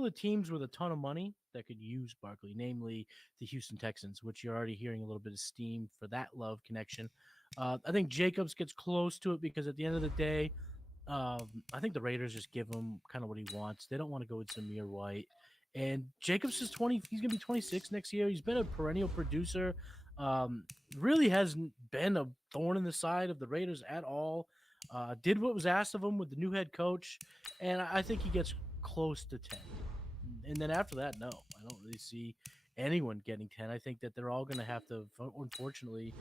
handful of teams with a ton of money that could use Barkley, namely the Houston Texans, which you're already hearing a little bit of steam for that love connection. I think Jacobs gets close to it because at the end of the day, I think the Raiders just give him kind of what he wants. They don't want to go with Zamir White. And Jacobs is 20. He's going to be 26 next year. He's been a perennial producer. Really hasn't been a thorn in the side of the Raiders at all. Did what was asked of him with the new head coach. And I think he gets close to 10. And then after that, no, I don't really see anyone getting 10. I think that they're all going to have to, unfortunately,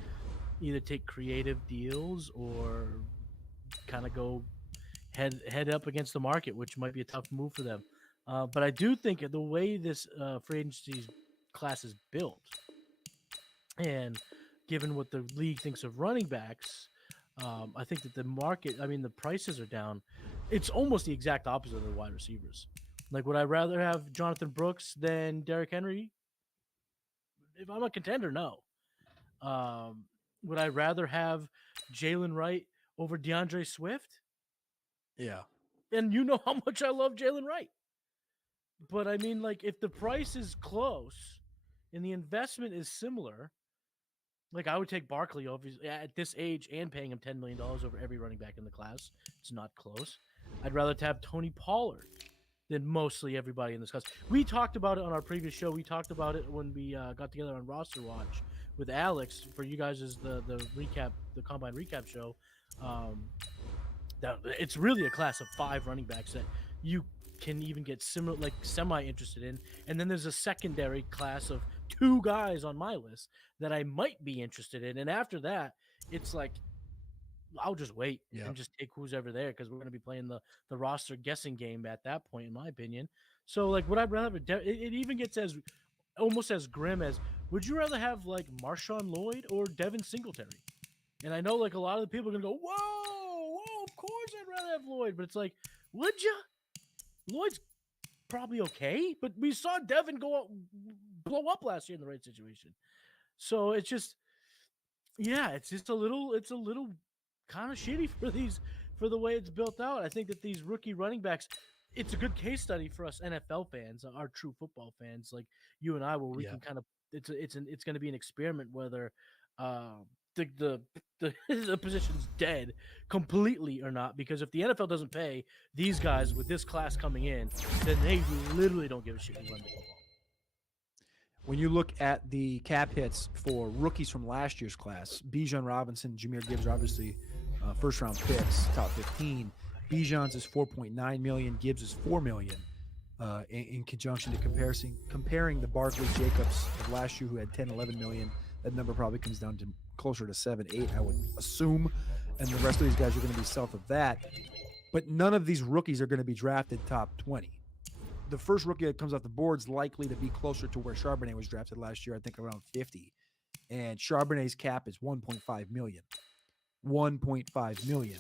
either take creative deals or kind of go head up against the market, which might be a tough move for them. But I do think the way this free agency class is built, and given what the league thinks of running backs, I think that the market, I mean, the prices are down. It's almost the exact opposite of the wide receivers. Like, would I rather have Jonathan Brooks than Derrick Henry? If I'm a contender, no. Would I rather have Jalen Wright over DeAndre Swift? Yeah. And you know how much I love Jalen Wright. But I mean, like, if the price is close and the investment is similar, like, I would take Barkley obviously at this age and paying him $10 million over every running back in the class. It's not close. I'd rather have Tony Pollard than mostly everybody in this class. We talked about it on our previous show. We talked about it when we got together on Roster Watch with Alex for you guys as the recap, the Combine recap show. That it's really a class of 5 running backs that you can even get similar, like semi-interested in. And then there's a secondary class of 2 guys on my list that I might be interested in. And after that, it's like, I'll just wait and just take who's ever there because we're going to be playing the roster guessing game at that point, in my opinion. So, like, would I rather have it even gets as almost as grim as, would you rather have like Marshawn Lloyd or Devin Singletary? And I know, like, a lot of the people are going to go, whoa, of course I'd rather have Lloyd. But it's like, would you? Lloyd's probably okay. But we saw Devin blow up last year in the right situation. So it's just, yeah, it's a little kind of shitty for the way it's built out. I think that these rookie running backs, it's a good case study for us NFL fans, our true football fans like you and I, where we can kind of, it's going to be an experiment whether the position's dead completely or not, because if the NFL doesn't pay these guys with this class coming in, then they literally don't give a shit who run the football. When you look at the cap hits for rookies from last year's class, Bijan Robinson, Jahmyr Gibbs are obviously first-round picks, top 15. Bijan's is $4.9 million. Gibbs is $4 million. In conjunction to comparing the Barkley Jacobs of last year, who had 10, 11 million, that number probably comes down to closer to 7, 8, I would assume. And the rest of these guys are going to be south of that. But none of these rookies are going to be drafted top 20. The first rookie that comes off the board is likely to be closer to where Charbonnet was drafted last year, I think around 50. And Charbonnet's cap is $1.5 million. $1.5 million.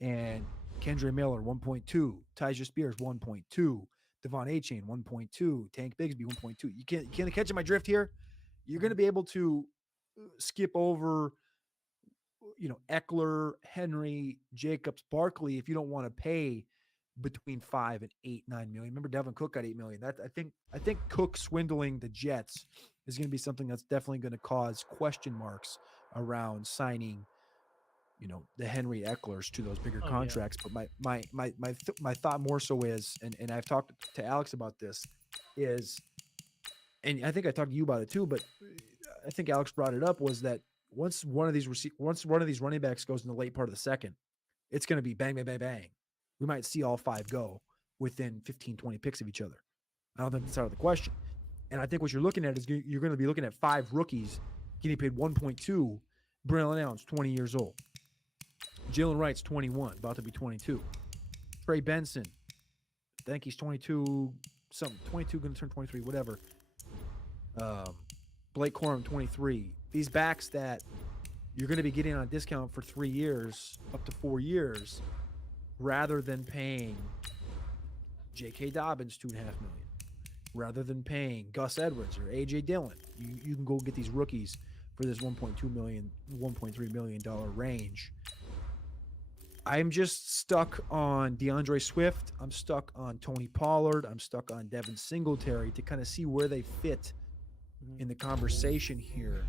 And Kendre Miller, 1.2. Tyjae Spears, 1.2. Devon Achane, 1.2. Tank Bigsby, 1.2. You can't catch my drift here? You're going to be able to skip over, Eckler, Henry, Jacobs, Barkley if you don't want to pay between 5 and 8, 9 million. Remember, Devin Cook got $8 million. I think Cook swindling the Jets is going to be something that's definitely going to cause question marks around signing, the Henry Ecklers to those bigger contracts. Yeah. But my thought more so is, and I've talked to Alex about this, is, and I think I talked to you about it too, but I think Alex brought it up, was that once one of these running backs goes in the late part of the second, it's going to be bang, bang, bang, bang. We might see all 5 go within 15, 20 picks of each other. I don't think that's out of the question. And I think what you're looking at is you're going to be looking at 5 rookies getting paid 1.2. Braylon Allen's 20 years old. Jalen Wright's 21, about to be 22. Trey Benson, I think he's 22, 22, going to turn 23, whatever. Blake Corum, 23. These backs that you're going to be getting on a discount for 3 years, up to 4 years, rather than paying J.K. Dobbins $2.5 million, rather than paying Gus Edwards or A.J. Dillon. You can go get these rookies for this $1.2 million, $1.3 million range. I'm just stuck on DeAndre Swift. I'm stuck on Tony Pollard. I'm stuck on Devin Singletary to kind of see where they fit in the conversation here.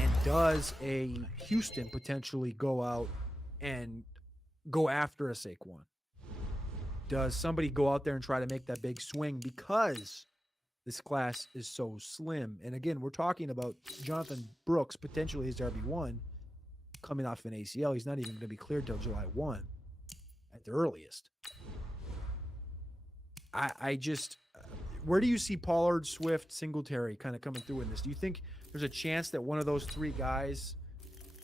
And does a Houston potentially go out and go after a Saquon? Does somebody go out there and try to make that big swing because this class is so slim? And again, we're talking about Jonathan Brooks potentially as RB1 coming off an ACL. He's not even going to be cleared till July 1 at the earliest. I just, where do you see Pollard, Swift, Singletary kind of coming through in this? Do you think there's a chance that one of those three guys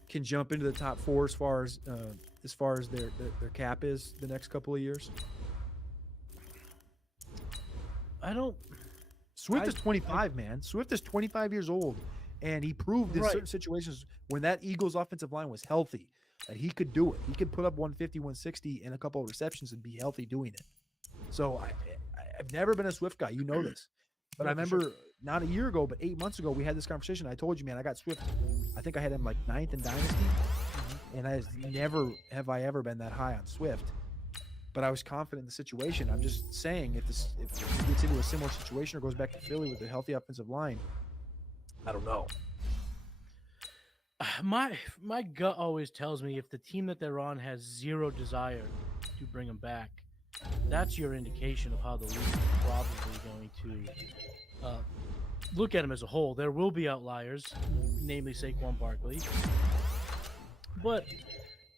can jump into the top four as far as their cap is the next couple of years? I don't. Swift is 25, man. Swift is 25 years old, and he proved in certain situations when that Eagles offensive line was healthy that he could do it. He could put up 150, 160 and a couple of receptions and be healthy doing it. So I've never been a Swift guy. You know this. But I remember not a year ago, but 8 months ago, we had this conversation. I told you, man, I got Swift. I think I had him like 9th in Dynasty. And I never have I ever been that high on Swift. But I was confident in the situation. I'm just saying if he gets into a similar situation or goes back to Philly with a healthy offensive line, I don't know. My gut always tells me if the team that they're on has zero desire to bring them back, that's your indication of how the league is probably going to look at him as a whole. There will be outliers, namely Saquon Barkley. But,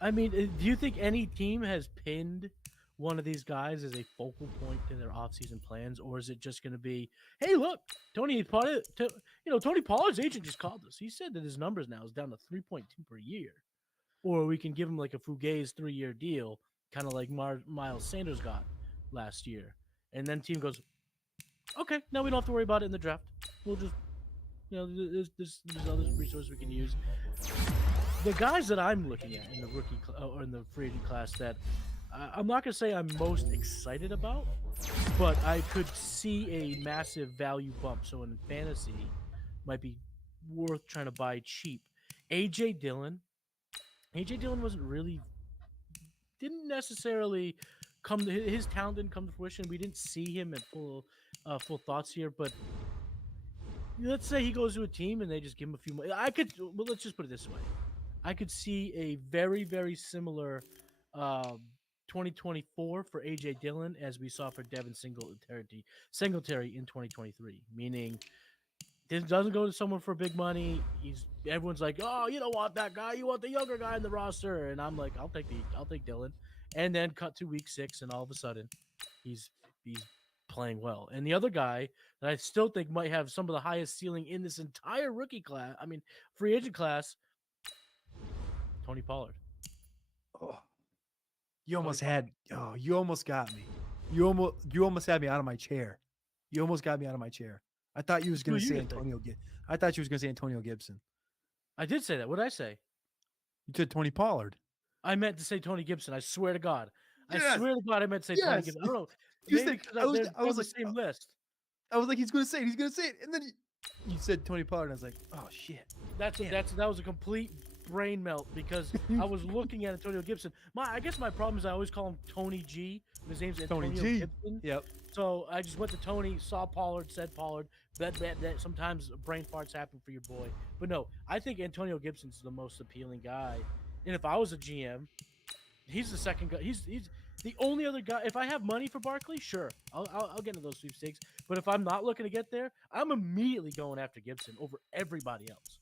I mean, do you think any team has pinned one of these guys as a focal point to their offseason plans, or is it just going to be, hey, look, Tony Pollard's agent just called us. He said that his numbers now is down to 3.2 per year, or we can give him like a Fugazi 3-year deal, kind of like Miles Sanders got last year, and then team goes, okay, now we don't have to worry about it in the draft. We'll just, there's other resources we can use. The guys that I'm looking at in the rookie or in the free agent class that I'm not going to say I'm most excited about, but I could see a massive value bump. So in fantasy, might be worth trying to buy cheap. A.J. Dillon didn't necessarily his talent didn't come to fruition. We didn't see him at full thoughts here, but let's say he goes to a team and they just give him a few more. Let's just put it this way. I could see a very, very similar 2024 for A.J. Dillon as we saw for Devin Singletary in 2023, meaning this doesn't go to someone for big money. Everyone's like, oh, you don't want that guy. You want the younger guy in the roster. And I'm like, I'll take Dillon. And then cut to week 6, and all of a sudden he's playing well. And the other guy that I still think might have some of the highest ceiling in this entire free agent class, Tony Pollard. Oh, you almost got me. You almost had me out of my chair. You almost got me out of my chair. I thought you was going to say Antonio. I thought you was going to say Antonio Gibson. I did say that. What did I say? You said Tony Pollard. I meant to say Tony Gibson. I swear to God. Yes. I swear to God, I meant to say Tony Gibson. I don't know. I was like, the same list. I was like, he's going to say it. And then you said Tony Pollard. And I was like, oh shit. That was a complete brain melt because I was looking at Antonio Gibson. I guess my problem is I always call him Tony G. His name's Antonio Gibson. Yep. So I just went to Tony, saw Pollard, said Pollard. That sometimes brain farts happen for your boy. But no, I think Antonio Gibson's the most appealing guy. And if I was a GM, he's the second guy. He's the only other guy. If I have money for Barkley, sure, I'll get into those sweepstakes. But if I'm not looking to get there, I'm immediately going after Gibson over everybody else.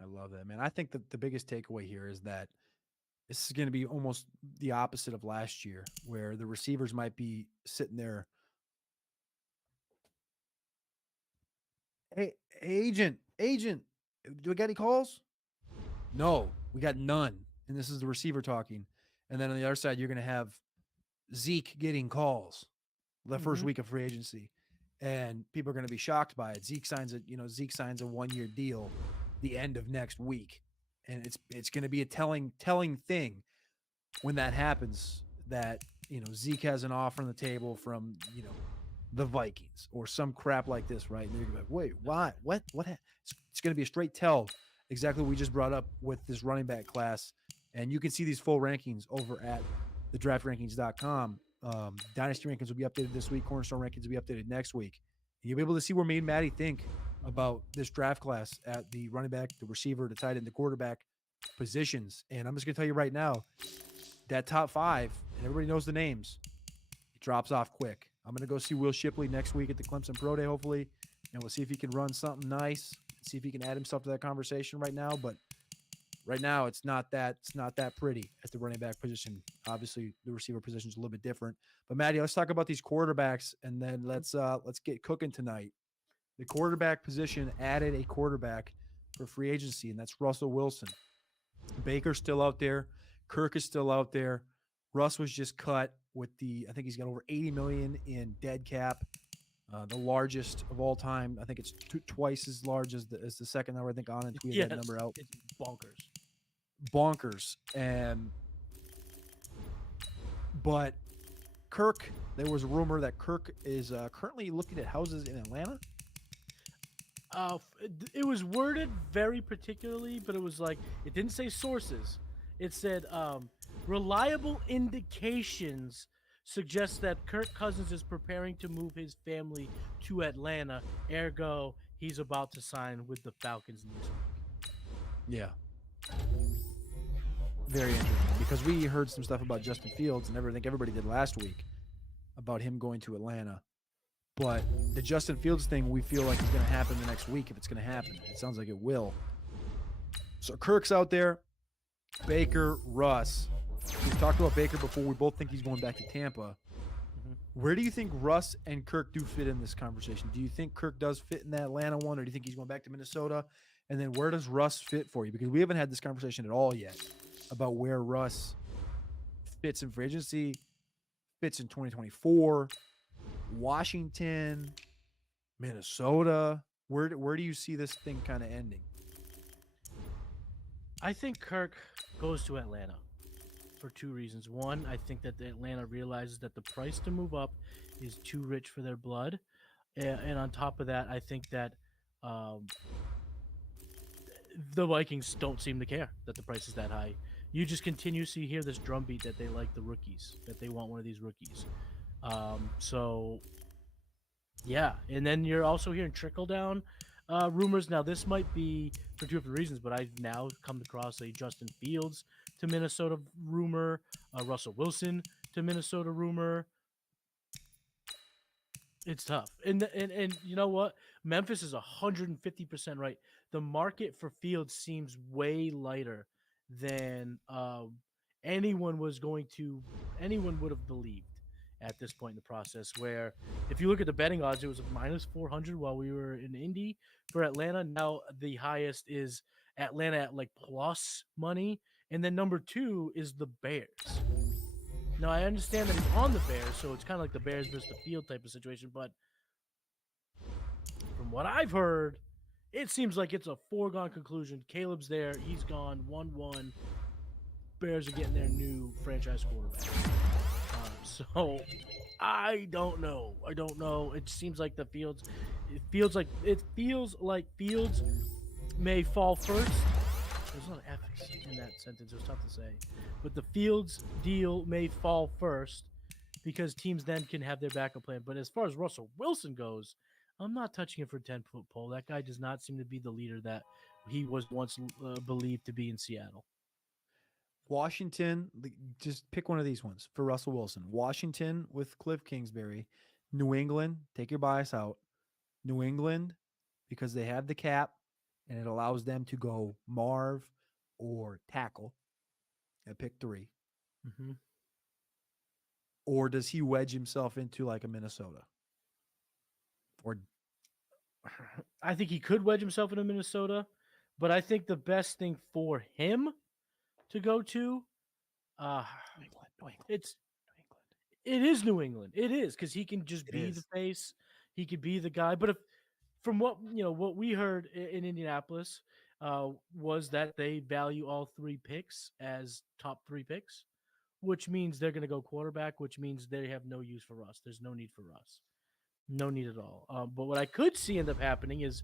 I love that, man. I think that the biggest takeaway here is that this is going to be almost the opposite of last year, where the receivers might be sitting there. Hey, agent, do we got any calls? No, we got none. And this is the receiver talking. And then on the other side, you're going to have Zeke getting calls the first week of free agency. And people are going to be shocked by it. Zeke signs a 1-year deal the end of next week. And it's going to be a telling thing when that happens that, Zeke has an offer on the table from, the Vikings or some crap like this, right? And they're going to be like, wait, why? What? It's going to be a straight tell. Exactly what we just brought up with this running back class And you can see these full rankings over at thedraftrankings.com. Dynasty rankings will be updated this week. Cornerstone rankings will be updated next week. And you'll be able to see where me and Maddie think about this draft class at the running back, the receiver, the tight end, the quarterback positions. And I'm just going to tell you right now, that top 5, and everybody knows the names, it drops off quick. I'm going to go see Will Shipley next week at the Clemson Pro Day, hopefully, and we'll see if he can run something nice, see if he can add himself to that conversation right now. But right now, it's not that pretty at the running back position. Obviously, the receiver position is a little bit different. But Maddie, let's talk about these quarterbacks, and then let's get cooking tonight. The quarterback position added a quarterback for free agency, and that's Russell Wilson. Baker's still out there. Kirk is still out there. Russ was just cut with I think he's got over $80 million in dead cap, the largest of all time. I think it's twice as large as the second number. I think Anand tweeted that number out. It's Bonkers. But Kirk, there was a rumor that Kirk is currently looking at houses in Atlanta. It was worded very particularly, but it was like, it didn't say sources. It said reliable indications suggest that Kirk Cousins is preparing to move his family to Atlanta. Ergo, he's about to sign with the Falcons next week. Yeah. Very interesting, because we heard some stuff about Justin Fields, and I think everybody did last week about him going to Atlanta. But the Justin Fields thing, we feel like is going to happen the next week if it's going to happen. It sounds like it will. So Kirk's out there. Baker, Russ. We've talked about Baker before. We both think he's going back to Tampa. Mm-hmm. Where do you think Russ and Kirk do fit in this conversation? Do you think Kirk does fit in that Atlanta one, or do you think he's going back to Minnesota? And then where does Russ fit for you? Because we haven't had this conversation at all yet about where Russ fits in free agency, fits in 2024, Washington, Minnesota. Where do you see this thing kind of ending? I think Kirk goes to Atlanta for 2 reasons. One, I think that Atlanta realizes that the price to move up is too rich for their blood. And on top of that, I think that the Vikings don't seem to care that the price is that high. You just continuously hear this drumbeat that they like the rookies, that they want one of these rookies. So, yeah. And then you're also hearing trickle-down rumors. Now, this might be for 2 different reasons, but I've now come across a Justin Fields to Minnesota rumor, a Russell Wilson to Minnesota rumor. It's tough. And you know what? Memphis is 150% right. The market for Fields seems way lighter than anyone would have believed at this point in the process, where if you look at the betting odds, it was minus 400 while we were in Indy for Atlanta. Now the highest is Atlanta at like plus money. And then number 2 is the Bears. Now, I understand that he's on the Bears, so it's kind of like the Bears versus the field type of situation. But from what I've heard, it seems like it's a foregone conclusion. Caleb's there. He's gone 1-1. Bears are getting their new franchise quarterback. So I don't know. It seems like it feels like Fields may fall first. There's a lot of F's in that sentence. It was tough to say. But the Fields deal may fall first because teams then can have their backup plan. But as far as Russell Wilson goes, I'm not touching it for a 10-foot pole. That guy does not seem to be the leader that he was once believed to be in Seattle. Washington, just pick one of these ones for Russell Wilson. Washington with Cliff Kingsbury. New England, take your bias out. New England, because they have the cap, and it allows them to go Marv or tackle at pick 3. Mm-hmm. Or does he wedge himself into like a Minnesota? Or I think he could wedge himself into Minnesota, but I think the best thing for him to go to New England. It is New England. It is, because he can just be the face. He could be the guy. But from what we heard in Indianapolis was that they value all 3 picks as top 3 picks, which means they're going to go quarterback, which means they have no use for Russ. There's no need for Russ. No need at all. But what I could see end up happening is,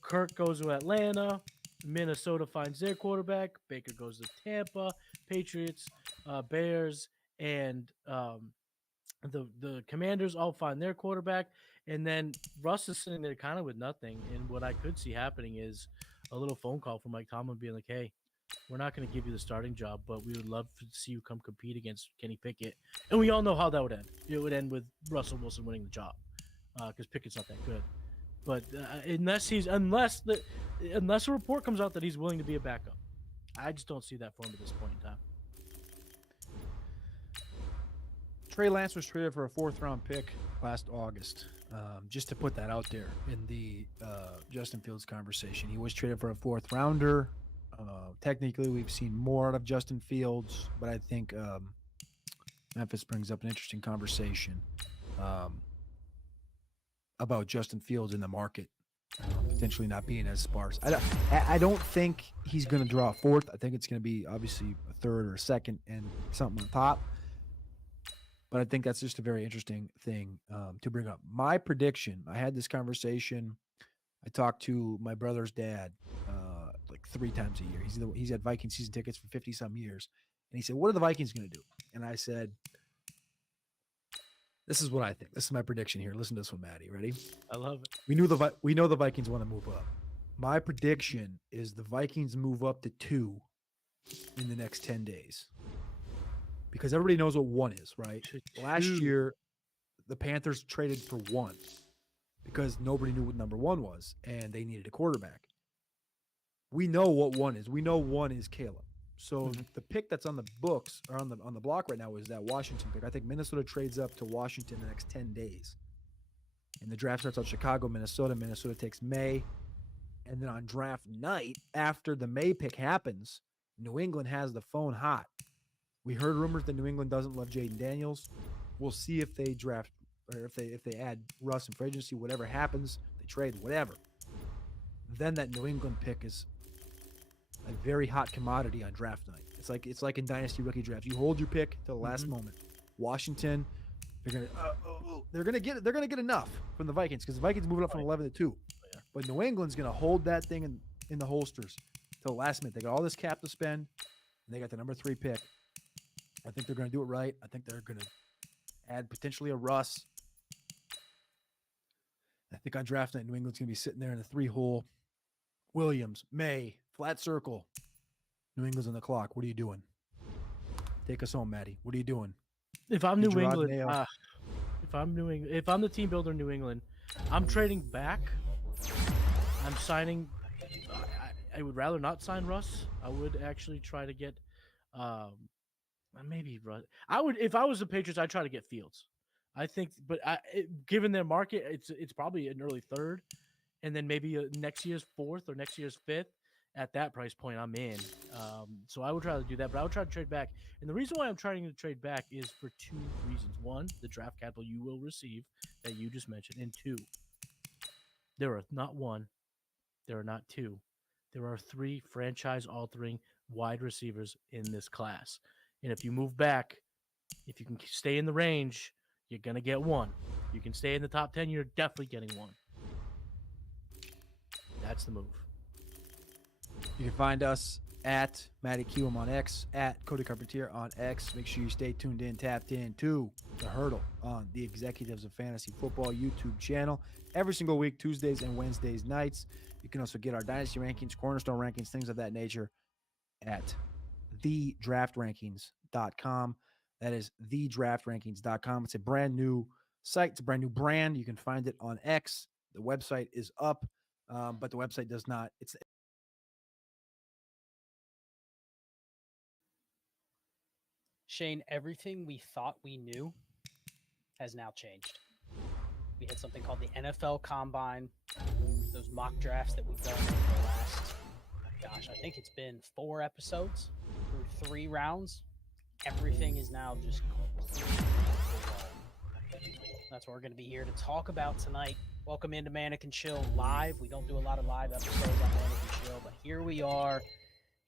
Kirk goes to Atlanta. Minnesota finds their quarterback. Baker goes to Tampa. Patriots, Bears, and the Commanders all find their quarterback, and then Russ is sitting there kind of with nothing. And what I could see happening is a little phone call from Mike Tomlin being like, "Hey, we're not going to give you the starting job, but we would love to see you come compete against Kenny Pickett." And we all know how that would end. It would end with Russell Wilson winning the job because Pickett's not that good. But unless a report comes out that he's willing to be a backup, I just don't see that for him at this point in time. Trey Lance was traded for a 4th-round pick last August. Just to put that out there in the Justin Fields conversation, he was traded for a 4th-rounder. Technically, we've seen more out of Justin Fields, but I think Memphis brings up an interesting conversation about Justin Fields in the market potentially not being as sparse. I don't think he's going to draw a 4th. I think it's going to be obviously a 3rd or a 2nd and something on top. But I think that's just a very interesting thing to bring up. My prediction, I had this conversation. I talked to my brother's dad like 3 times a year. He's had Viking season tickets for 50-some years. And he said, what are the Vikings going to do? And I said, this is what I think. This is my prediction here. Listen to this one, Maddie. Ready? I love it. We know the Vikings want to move up. My prediction is the Vikings move up to 2 in the next 10 days. Because everybody knows what 1 is, right? Last year, the Panthers traded for 1 because nobody knew what number 1 was, and they needed a quarterback. We know what 1 is. We know 1 is Caleb. So the pick that's on the books or on the block right now is that Washington pick. I think Minnesota trades up to Washington in the next 10 days. And the draft starts out Chicago, Minnesota. Minnesota takes May. And then on draft night, after the May pick happens, New England has the phone hot. We heard rumors that New England doesn't love Jaden Daniels. We'll see if they draft or if they add Russ in free agency, whatever happens, they trade, whatever. Then that New England pick is a very hot commodity on draft night. It's like in dynasty rookie drafts. You hold your pick till the last moment. Washington, they're gonna get enough from the Vikings because the Vikings moving up from 11 to 2. But New England's gonna hold that thing in the holsters till the last minute. They got all this cap to spend, and they got the number 3 pick. I think they're going to do it right. I think they're going to add potentially a Russ. I think on draft night, New England's going to be sitting there in the 3-hole. Williams, May, flat circle. New England's on the clock. What are you doing? Take us home, Maddie. What are you doing? If I'm New England, if I'm the team builder in New England, I'm trading back. I'm signing. I would rather not sign Russ. I would actually try to get. Maybe Russ. I would, if I was the Patriots, I'd try to get Fields. I think, but given their market, it's probably an early 3rd, and then maybe next year's 4th or next year's 5th. At that price point, I'm in. So I would try to do that, but I would try to trade back. And the reason why I'm trying to trade back is for 2 reasons. 1, the draft capital you will receive that you just mentioned, and 2, there are not 1, there are not 2, there are 3 franchise-altering wide receivers in this class. And if you move back, if you can stay in the range, you're going to get 1. You can stay in the top 10, you're definitely getting 1. That's the move. You can find us at Matty Kiwam on X, at Cody Carpentier on X. Make sure you stay tuned in, tapped in to The Hurdle on the Executives of Fantasy Football YouTube channel every single week, Tuesdays and Wednesdays nights. You can also get our Dynasty rankings, Cornerstone rankings, things of that nature at thedraftrankings.com. That is thedraftrankings.com. It's a brand new site. It's a brand new brand. You can find it on X. The website is up, but the website does not. It's Shane, everything we thought we knew has now changed. We had something called the NFL Combine, those mock drafts that we've done over the last, I think it's been 4 episodes through 3 rounds. Everything is now just completely wrong. That's what we're going to be here to talk about tonight. Welcome into Manic and Chill Live. We don't do a lot of live episodes on Manic and Chill, but here we are.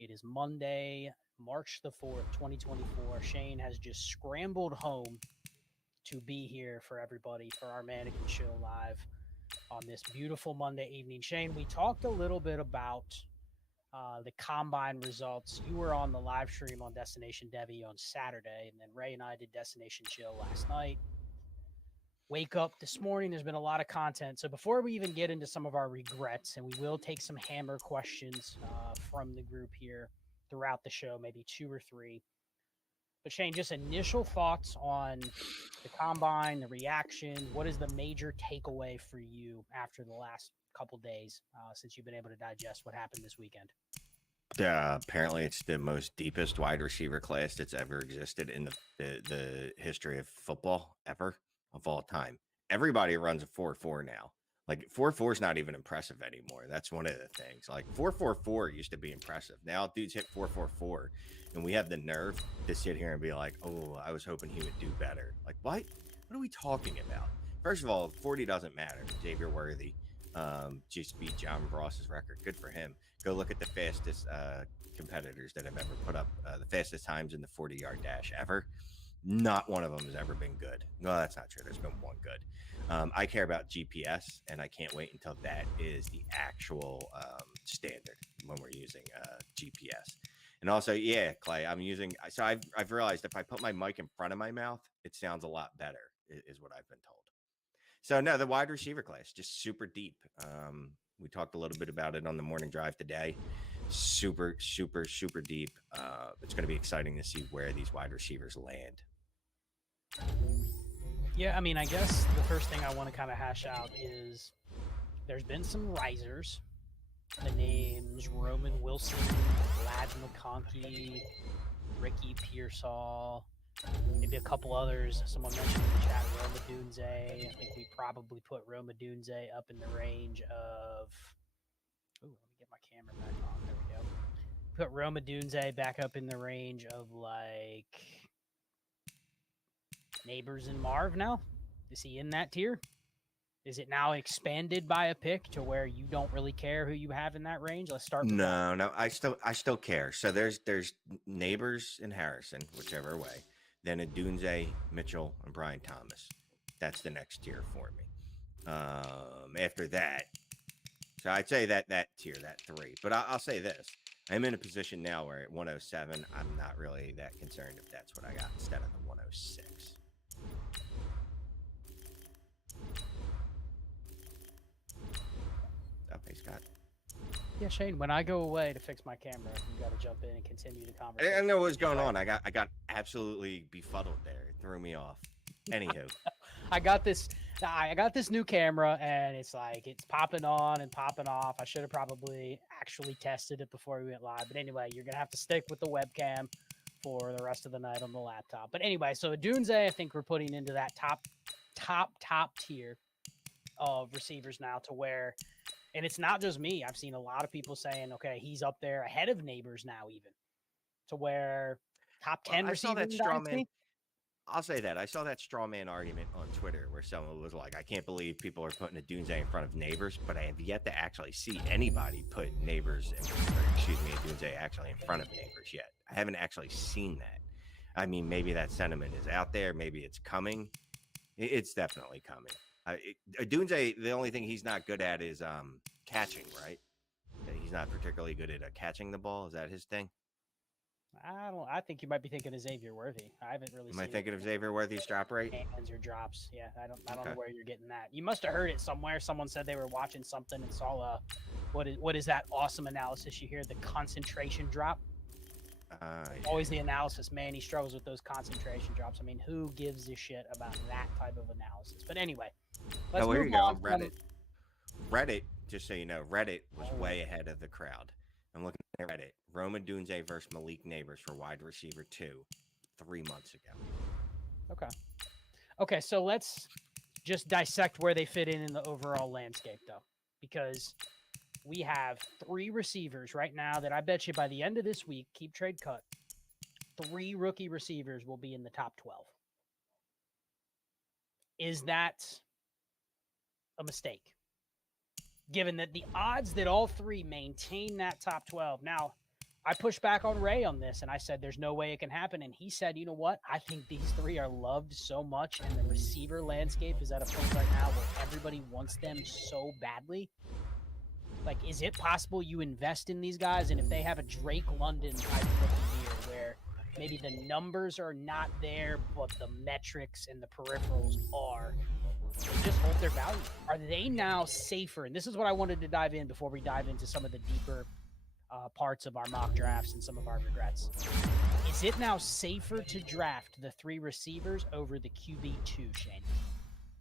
It is Monday, March the 4th, 2024. Shane has just scrambled home to be here for everybody for our Manic and Chill Live on this beautiful Monday evening. Shane, we talked a little bit about the combine results. You were on the live stream on Destination Devi on Saturday, and then Ray and I did Destination Chill last night. Wake up this morning, there's been a lot of content. So before we even get into some of our regrets, and we will take some hammer questions from the group here throughout the show, maybe 2 or 3. But Shane, just initial thoughts on the combine, the reaction. What is the major takeaway for you after the last couple days since you've been able to digest what happened this weekend? Apparently, it's the most deepest wide receiver class that's ever existed in the history of football ever, of all time. Everybody runs a 4.4 now. Like 4.4 is not even impressive anymore. That's one of the things. Like 4.44 used to be impressive. Now dudes hit 4.44, and we have the nerve to sit here and be like, "Oh, I was hoping he would do better." Like what? What are we talking about? First of all, 40 doesn't matter. Xavier Worthy just beat John Ross's record. Good for him. Go look at the fastest competitors that have ever put up the fastest times in the 40-yard dash ever. Not one of them has ever been good. No, that's not true. There's been one good. I care about GPS, and I can't wait until that is the actual standard when we're using GPS. And also, yeah, Clay, I'm using. So I've realized if I put my mic in front of my mouth, it sounds a lot better, is what I've been told. So no, the wide receiver class just super deep. We talked a little bit about it on the morning drive today. Super, super, super deep. It's going to be exciting to see where these wide receivers land. Yeah, I mean, I guess the first thing I want to kind of hash out is there's been some risers. The names Roman Wilson, Lad McConkey, Ricky Pearsall, maybe a couple others. Someone mentioned in the chat Roma Dunze. I think we probably put Roma Dunze up in the range of... Oh, let me get my camera back on. There we go. Put Roma Dunze back up in the range of like... Neighbors and Marv now? Is he in that tier? Is it now expanded by a pick to where you don't really care who you have in that range? Let's start with that. No, I still care. So there's Neighbors and Harrison, whichever way. Then a Dunze, Mitchell, and Brian Thomas. That's the next tier for me. After that, so I'd say that tier, that 3. But I'll say this. I'm in a position now where at 107, I'm not really that concerned if that's what I got instead of the 106. Okay, Scott. Yeah, Shane, when I go away to fix my camera, you got to jump in and continue the conversation. I know what's going on. I got absolutely befuddled there. It threw me off. Anywho. I got this new camera, and it's like it's popping on and popping off. I should have probably actually tested it before we went live. But anyway, you're going to have to stick with the webcam for the rest of the night on the laptop. But anyway, so Dunze, I think we're putting into that top tier of receivers now, to where, and it's not just me. I've seen a lot of people saying, okay, he's up there ahead of Neighbors now, even to where top 10 receivers. I'll say that. I saw that straw man argument on Twitter where someone was like, I can't believe people are putting a Dunze in front of Neighbors, but I have yet to actually see anybody put Dunze actually in front of Neighbors yet. I haven't actually seen that. I mean, maybe that sentiment is out there. Maybe it's coming. It's definitely coming. Dunze, the only thing he's not good at is catching, right? He's not particularly good at catching the ball. Is that his thing? I think you might be thinking of Xavier Worthy. I haven't really. Am I thinking of Xavier Worthy's drop rate? Hands or drops? Yeah, I don't know where you're getting that. You must have heard it somewhere. Someone said they were watching something and saw what is that awesome analysis you hear? The concentration drop. Yeah. Always the analysis. Man, he struggles with those concentration drops. I mean, who gives a shit about that type of analysis? But anyway, let's move on. Reddit, just so you know, Reddit was way ahead of the crowd. I'm looking at Reddit. Roma Dunze versus Malik Neighbors for wide receiver 2 3 months ago. Okay, so let's just dissect where they fit in the overall landscape, though, because we have 3 receivers right now that I bet you by the end of this week, keep trade cut, 3 rookie receivers will be in the top 12. Is that a mistake? Given that the odds that all 3 maintain that top 12. Now, I pushed back on Ray on this, and I said there's no way it can happen. And he said, you know what? I think these 3 are loved so much, and the receiver landscape is at a point right now where everybody wants them so badly Like, is it possible you invest in these guys, and if they have a Drake London type rookie year where maybe the numbers are not there, but the metrics and the peripherals are, they just hold their value? Are they now safer? And this is what I wanted to dive in before we dive into some of the deeper parts of our mock drafts and some of our regrets. Is it now safer to draft the 3 receivers over the QB2, Shane?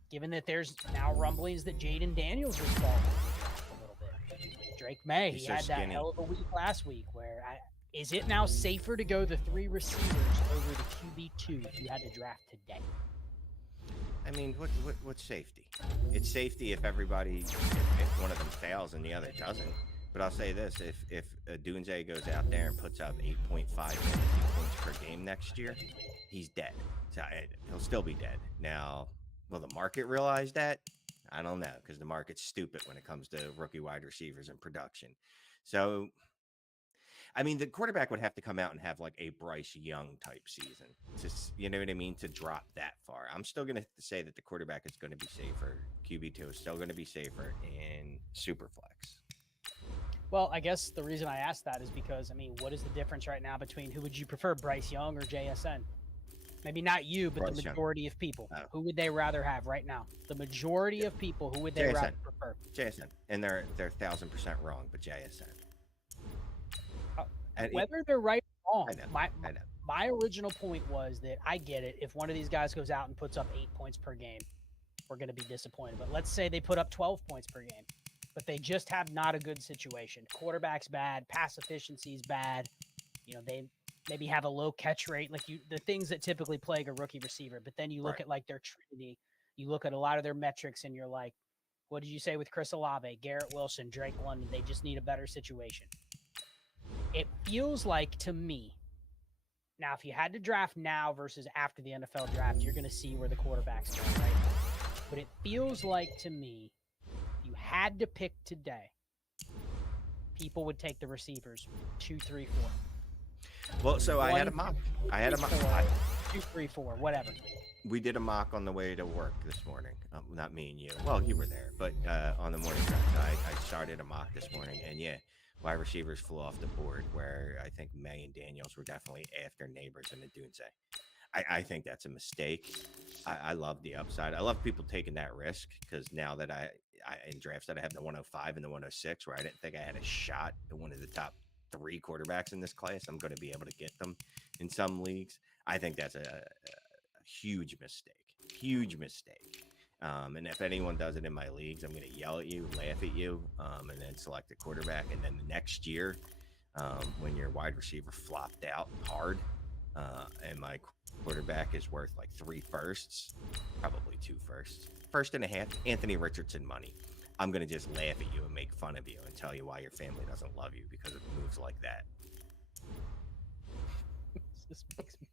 Given that there's now rumblings that Jaden Daniels is falling a little bit. Drake May, he had that hell of a week last week. Is it now safer to go the 3 receivers over the QB2 if you had to draft today? I mean, what's safety? It's safety if everybody, if one of them fails and the other doesn't. But I'll say this: if Dunze goes out there and puts up 8.5 fantasy points per game next year, he's dead. So he'll still be dead. Now, will the market realize that? I don't know, because the market's stupid when it comes to rookie wide receivers and production. So, I mean, the quarterback would have to come out and have like a Bryce Young type season. You know what I mean? To drop that far. I'm still going to say that the quarterback is going to be safer. QB2 is still going to be safer in Superflex. Well, I guess the reason I asked that is because, I mean, what is the difference right now between who would you prefer, Bryce Young or JSN? Maybe not you, but Bryce the majority of people. Oh. Who would they rather have right now? The majority of people, who would they JSN. rather prefer? JSN. And they're 1,000% wrong, but JSN. Whether they're right or wrong, I know. My original point was that I get it. If one of these guys goes out and puts up 8 points per game, we're going to be disappointed. But let's say they put up 12 points per game, but they just have not a good situation. Quarterback's bad, pass efficiency's bad. You know, they maybe have a low catch rate, like the things that typically plague a rookie receiver. But then you look at like their trinity, you look at a lot of their metrics, and you're like, what did you say with Chris Olave, Garrett Wilson, Drake London? They just need a better situation. It feels like to me, now if you had to draft now versus after the NFL draft, you're going to see where the quarterbacks go, right? But it feels like to me, if you had to pick today, people would take the receivers 2, 3, 4. Well, so I had a mock. 2, 3, 4, whatever. We did a mock on the way to work this morning. Not me and you. Well, you were there, but on the morning drive, I started a mock this morning, and yeah, wide receivers flew off the board. Where I think May and Daniels were definitely after Neighbors and the Dunze. I think that's a mistake. I love the upside. I love people taking that risk because now that I in drafts that I have the 105 and the 106, where I didn't think I had a shot at one of the top 3 quarterbacks in this class, I'm going to be able to get them in some leagues. I think that's a huge mistake. Huge mistake. And if anyone does it in my leagues, I'm going to yell at you, laugh at you, and then select a quarterback. And then the next year, when your wide receiver flopped out hard, and my quarterback is worth like 3 firsts, probably 2 firsts, 1.5, Anthony Richardson money, I'm going to just laugh at you and make fun of you and tell you why your family doesn't love you because of moves like that. This makes me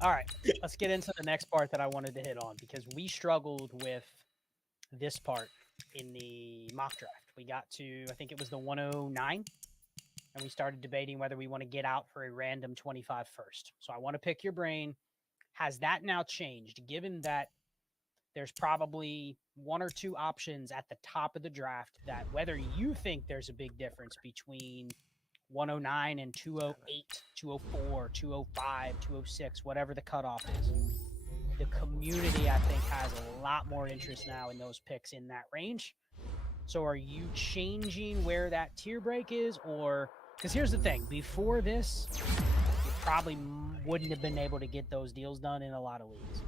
All right, let's get into the next part that I wanted to hit on because we struggled with this part in the mock draft. We got to, I think it was the 109, and we started debating whether we want to get out for a random 25 first. So I want to pick your brain. Has that now changed, given that there's probably 1 or 2 options at the top of the draft that whether you think there's a big difference between 109 and 208, 204, 205, 206, whatever the cutoff is. The community, I think, has a lot more interest now in those picks in that range. So are you changing where that tier break is? Or, because here's the thing, before this, you probably wouldn't have been able to get those deals done in a lot of leagues.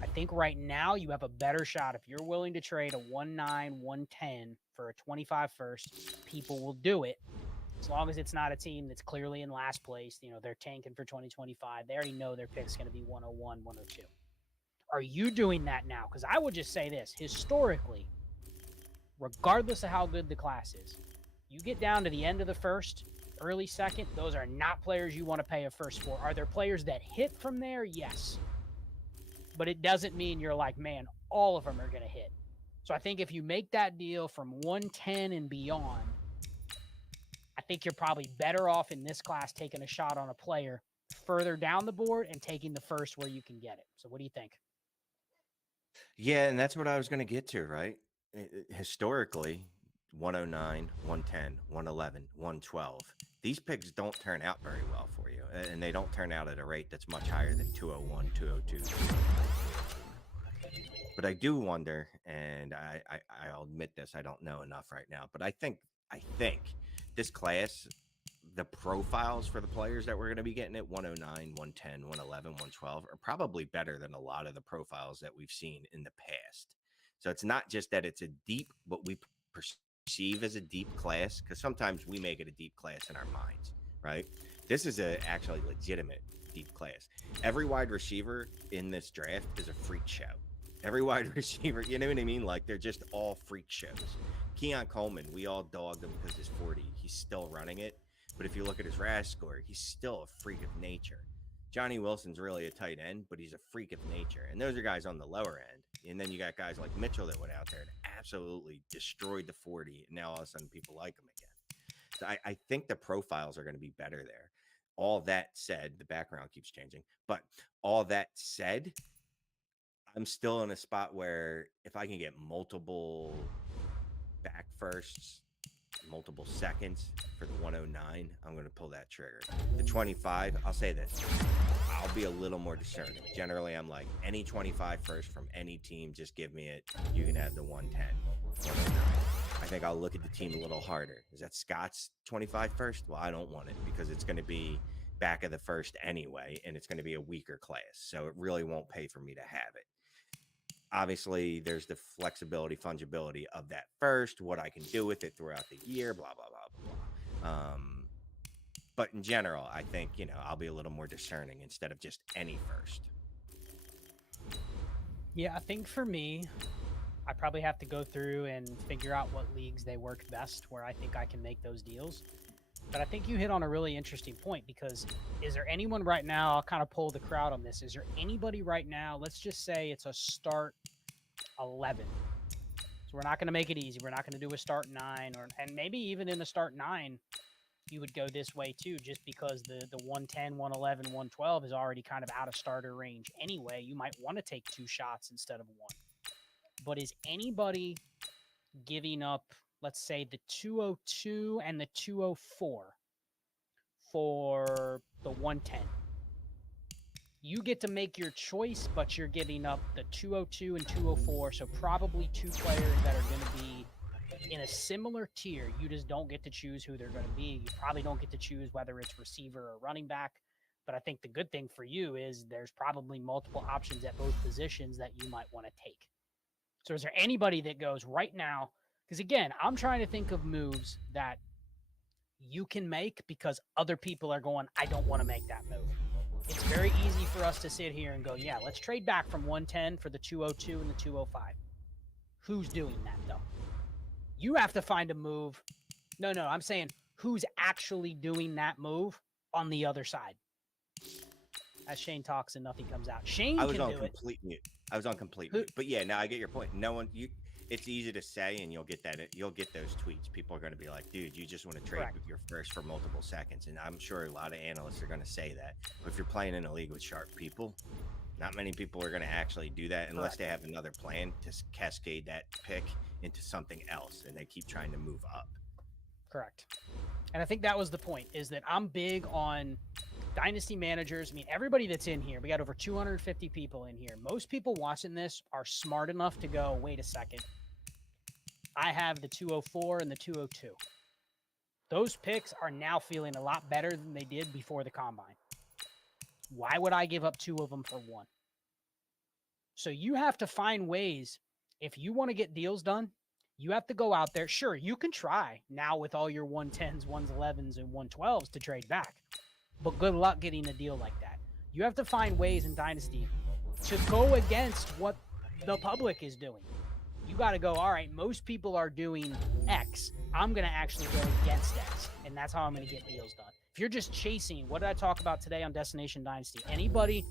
I think right now you have a better shot. If you're willing to trade a 1-9, 110 for a 25 first, people will do it. As long as it's not a team that's clearly in last place, you know, they're tanking for 2025. They already know their pick's going to be 101, 102. Are you doing that now? Because I would just say this, historically, regardless of how good the class is, you get down to the end of the first, early second, those are not players you want to pay a first for. Are there players that hit from there? Yes. But it doesn't mean you're like, man, all of them are going to hit. So I think if you make that deal from 110 and beyond, I think you're probably better off in this class taking a shot on a player further down the board and taking the first where you can get it. So what do you think? Yeah, and that's what I was going to get to, right? Historically, 109, 110, 111, 112. These picks don't turn out very well for you, and they don't turn out at a rate that's much higher than 201, 202, 203. But I do wonder, and I'll admit this, I don't know enough right now, but I think this class, the profiles for the players that we're going to be getting at 109, 110, 111, 112 are probably better than a lot of the profiles that we've seen in the past. So it's not just that it's a deep, what we perceive as a deep class, because sometimes we make it a deep class in our minds, right? This is a actually legitimate deep class. Every wide receiver in this draft is a freak show. Every wide receiver, you know what I mean? Like, they're just all freak shows. Keon Coleman, we all dogged him because he's 40. He's still running it. But if you look at his RAS score, he's still a freak of nature. Johnny Wilson's really a tight end, but he's a freak of nature. And those are guys on the lower end. And then you got guys like Mitchell that went out there and absolutely destroyed the 40. And now all of a sudden people like him again. So I think the profiles are going to be better there. All that said, the background keeps changing. But all that said, I'm still in a spot where if I can get multiple back firsts, multiple seconds for the 109, I'm going to pull that trigger. The 25, I'll say this, I'll be a little more discerning. Generally, I'm like, any 25 first from any team, just give me it. You can have the 110, 109. I think I'll look at the team a little harder. Is that Scott's 25 first? Well, I don't want it because it's going to be back of the first anyway, and it's going to be a weaker class. So it really won't pay for me to have it. Obviously, there's the flexibility, fungibility of that first, what I can do with it throughout the year, blah, blah, blah, blah. But in general, I think, I'll be a little more discerning instead of just any first. Yeah, I think for me, I probably have to go through and figure out what leagues they work best, where I think I can make those deals. But I think you hit on a really interesting point, because is there anyone right now, I'll kind of pull the crowd on this. Is there anybody right now, let's just say it's a start 11. So we're not going to make it easy. We're not going to do a start 9, and maybe even in a start 9, you would go this way too, just because the 110, 111, 112 is already kind of out of starter range anyway. You might want to take 2 shots instead of 1. But is anybody giving up, let's say, the 202 and the 204 for the 110? You get to make your choice, but you're giving up the 202 and 204. So probably 2 players that are going to be in a similar tier. You just don't get to choose who they're going to be. You probably don't get to choose whether it's receiver or running back. But I think the good thing for you is there's probably multiple options at both positions that you might want to take. So is there anybody that goes right now? Because again, I'm trying to think of moves that you can make because other people are going, I don't want to make that move. It's very easy for us to sit here and go, yeah, let's trade back from 110 for the 202 and the 205. Who's doing that, though? You have to find a move. No, I'm saying who's actually doing that move on the other side. As Shane talks and nothing comes out. Shane can do it. Mute. I was on complete mute. But yeah, now I get your point. It's easy to say, and you'll get those tweets. People are going to be like, dude, you just want to trade with your first for multiple seconds. And I'm sure a lot of analysts are going to say that. But if you're playing in a league with sharp people, not many people are going to actually do that unless they have another plan to cascade that pick into something else, and they keep trying to move up. Correct. And I think that was the point, is that I'm big on dynasty managers. I mean, everybody that's in here, we got over 250 people in here. Most people watching this are smart enough to go, wait a second. I have the 204 and the 202. Those picks are now feeling a lot better than they did before the combine. Why would I give up 2 of them for 1? So you have to find ways. If you want to get deals done, you have to go out there. Sure, you can try now with all your 110s, 111s, and 112s to trade back. But good luck getting a deal like that. You have to find ways in Dynasty to go against what the public is doing. You got to go, all right, most people are doing X. I'm going to actually go against X. And that's how I'm going to get deals done. If you're just chasing, what did I talk about today on Destination Dynasty? Anybody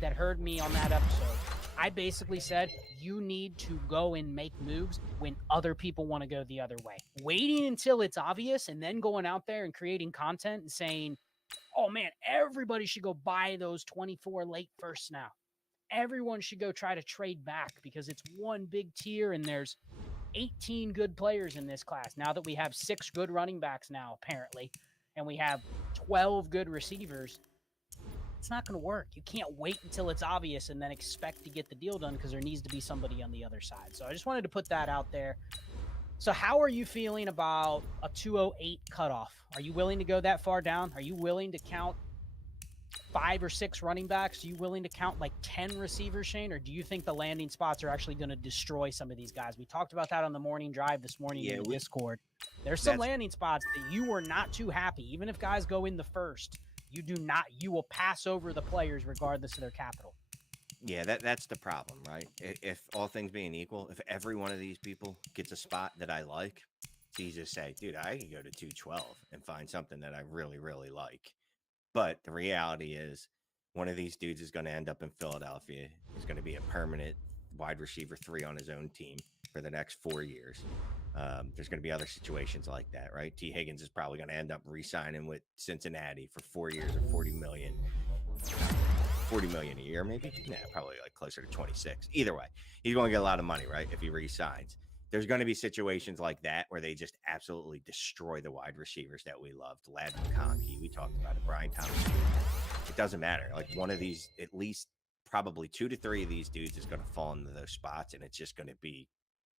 that heard me on that episode, I basically said you need to go and make moves when other people want to go the other way. Waiting until it's obvious and then going out there and creating content and saying, oh man, everybody should go buy those 24 late firsts now. Everyone should go try to trade back because it's one big tier and there's 18 good players in this class. Now that we have 6 good running backs now, apparently, and we have 12 good receivers, it's not going to work. You can't wait until it's obvious and then expect to get the deal done because there needs to be somebody on the other side. So I just wanted to put that out there. So how are you feeling about a 208 cutoff? Are you willing to go that far down? Are you willing to count 5 or 6 running backs? Are you willing to count like 10 receivers, Shane? Or do you think the landing spots are actually going to destroy some of these guys? We talked about that on the morning drive this morning in the Discord. There's some landing spots that you are not too happy. Even if guys go in the first, you will pass over the players regardless of their capital. Yeah, that's the problem, right? If all things being equal, if every one of these people gets a spot that I like, it's easy to say, dude, I can go to 212 and find something that I really, really like. But the reality is one of these dudes is going to end up in Philadelphia. He's going to be a permanent wide receiver 3 on his own team for the next 4 years. There's going to be other situations like that, right? T. Higgins is probably going to end up re-signing with Cincinnati for 4 years or 40 million. 40 million a year, maybe? Yeah, probably like closer to 26. Either way, he's going to get a lot of money, right? If he re-signs. There's going to be situations like that where they just absolutely destroy the wide receivers that we loved. Lad McConkey, we talked about it. Brian Thomas Jr. It doesn't matter. Like one of these, at least probably 2 to 3 of these dudes is going to fall into those spots, and it's just going to be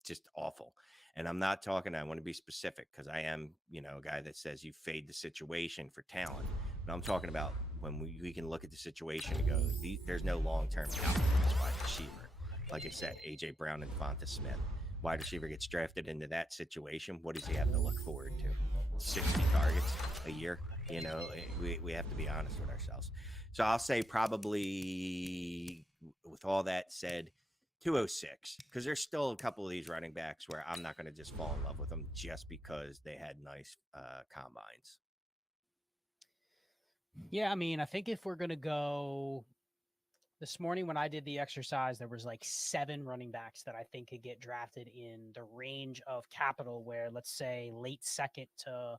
just awful. And I'm not talking, I want to be specific because I am, a guy that says you fade the situation for talent. But I'm talking about when we can look at the situation and go, there's no long-term talent for this wide receiver. Like I said, A.J. Brown and Devonta Smith. Wide receiver gets drafted into that situation. What does he have to look forward to? 60 targets a year? We have to be honest with ourselves. So I'll say probably, with all that said, 206, because there's still a couple of these running backs where I'm not going to just fall in love with them just because they had nice combines. Yeah, I mean, I think if we're going to go this morning when I did the exercise, there was like 7 running backs that I think could get drafted in the range of capital where, let's say, late second to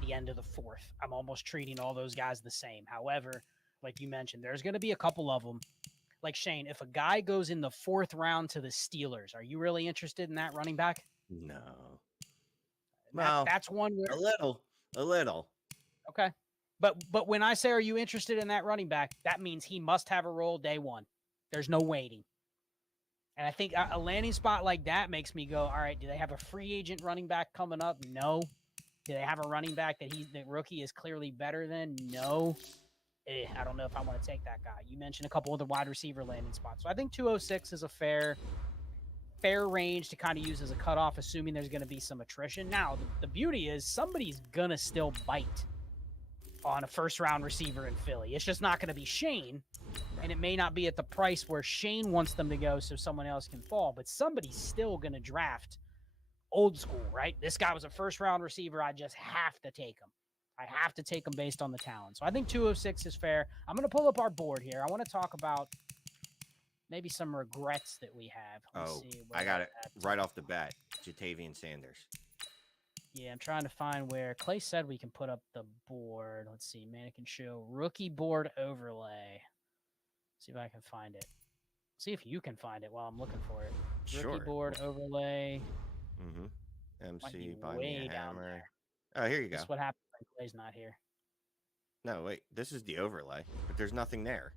the end of the 4th. I'm almost treating all those guys the same. However, like you mentioned, there's going to be a couple of them. Like Shane, if a guy goes in the 4th round to the Steelers, are you really interested in that running back? No. That's one where a little. Okay. But when I say, are you interested in that running back, that means he must have a role day one. There's no waiting. And I think a landing spot like that makes me go, all right, do they have a free agent running back coming up? No. Do they have a running back that the rookie is clearly better than? No. I don't know if I want to take that guy. You mentioned a couple of the wide receiver landing spots. So I think 206 is a fair range to kind of use as a cutoff, assuming there's going to be some attrition. Now, the beauty is somebody's going to still bite on a first-round receiver in Philly. It's just not going to be Shane, and it may not be at the price where Shane wants them to go so someone else can fall, but somebody's still going to draft old school, right? This guy was a first-round receiver. I just have to take him. I have to take him based on the talent. So I think 206 is fair. I'm going to pull up our board here. I want to talk about maybe some regrets that we have. Let's see I got it right off the bat. Jatavian Sanders. Yeah, I'm trying to find where Clay said we can put up the board. Let's see. Mannequin show rookie board overlay. See if I can find it. See if you can find it while I'm looking for it. Sure. Rookie board overlay. MC, buy me a hammer. Oh, here you go. That's what happens when Clay's not here. No, wait. This is the overlay, but there's nothing there.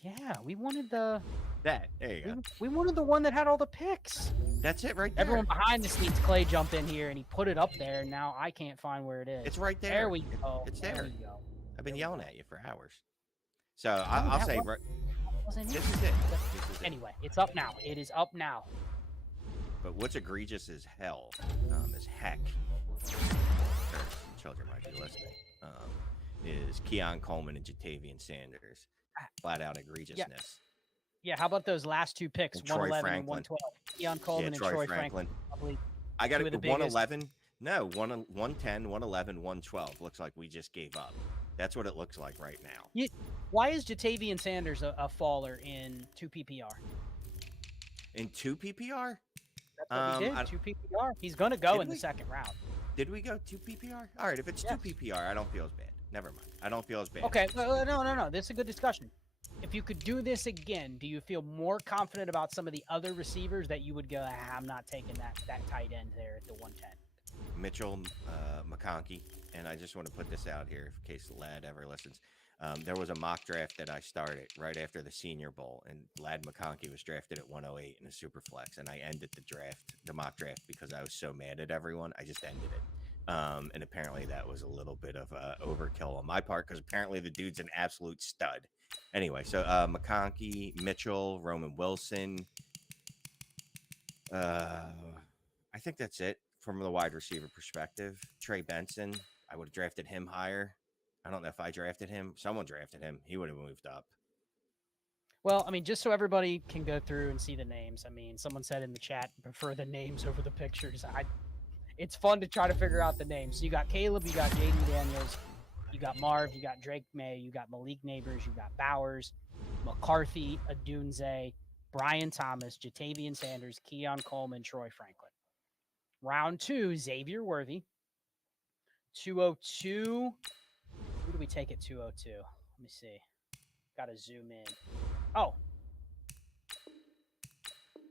Yeah, we wanted the... There you go. We wanted the one that had all the picks. That's it right there. Everyone behind the scenes, Clay jumped in here and he put it up there. And now I can't find where it is. It's right there. There we go. It's there. There we go. I've been yelling at you for hours. So I'll say this is it. Anyway, it's up now. It is up now. But what's egregious as hell, as heck, children might be listening, is Keon Coleman and Jatavian Sanders. Flat out egregiousness. Yeah, how about those last 2 picks, and 111 and 112? Keon Coleman and Troy Franklin. I got it. 111. No, 110, 111, 112. Looks like we just gave up. That's what it looks like right now. Why is Jatavian Sanders a faller in 2 PPR? In 2 PPR? That's what we did. 2 PPR. He's going to go in the second round. Did we go 2 PPR? All right, if it's 2 PPR, I don't feel as bad. Never mind. I don't feel as bad. Okay, no. This is a good discussion. if you could do this again, do you feel more confident about some of the other receivers that you would go, I'm not taking that tight end there at the 110? Mitchell McConkey, and I just want to put this out here in case Lad ever listens. There was a mock draft that I started right after the Senior Bowl, and Lad McConkey was drafted at 108 in a super flex, and I ended the mock draft, because I was so mad at everyone. I just ended it. And apparently that was a little bit of overkill on my part, because apparently the dude's an absolute stud. Anyway, so McConkey, Mitchell, Roman Wilson. I think that's it from the wide receiver perspective. Trey Benson, I would have drafted him higher. I don't know if I drafted him. Someone drafted him. He would have moved up. Well, I mean, just so everybody can go through and see the names. I mean, someone said in the chat, prefer the names over the pictures. It's fun to try to figure out the names. So you got Caleb, you got Jaden Daniels, you got Marv, you got Drake May, you got Malik Neighbors, you got Bowers, McCarthy, Adunze, Brian Thomas, Jatavian Sanders, Keon Coleman, Troy Franklin. Round 2, Xavier Worthy. 202. Who do we take at 202? Let me see. Got to zoom in. Oh.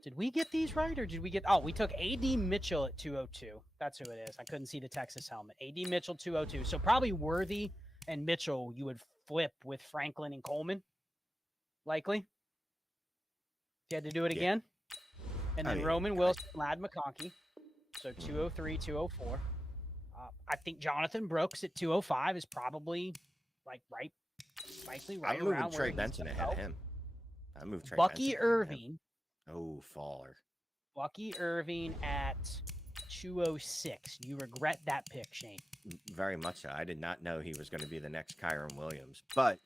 Did we get these right, or did we get... Oh, we took A.D. Mitchell at 202. That's who it is. I couldn't see the Texas helmet. A.D. Mitchell, 202. So probably Worthy and Mitchell you would flip with Franklin and Coleman, likely. If you had to do it again. And then Roman Wilson, Lad McConkey. So 203, 204. I think Jonathan Brooks at 205 is probably likely right I'm around moving Trey where Benson ahead of him. I moved Trey Bucky Benson Irving. Oh, faller. Bucky Irving at 206. You regret that pick, Shane. Very much so. I did not know he was going to be the next Kyron Williams, but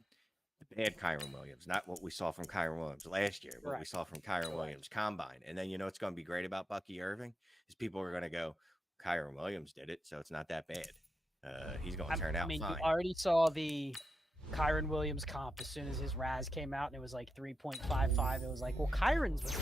the bad Kyron Williams, not what we saw from Kyron Williams last year, what we saw from Kyron Williams combine. And then you know what's going to be great about Bucky Irving is people are going to go, Kyron Williams did it, so it's not that bad. He's going to turn out fine. You already saw the Kyron Williams comp as soon as his RAS came out, and it was like 3.55. It was like, well, Kyron's was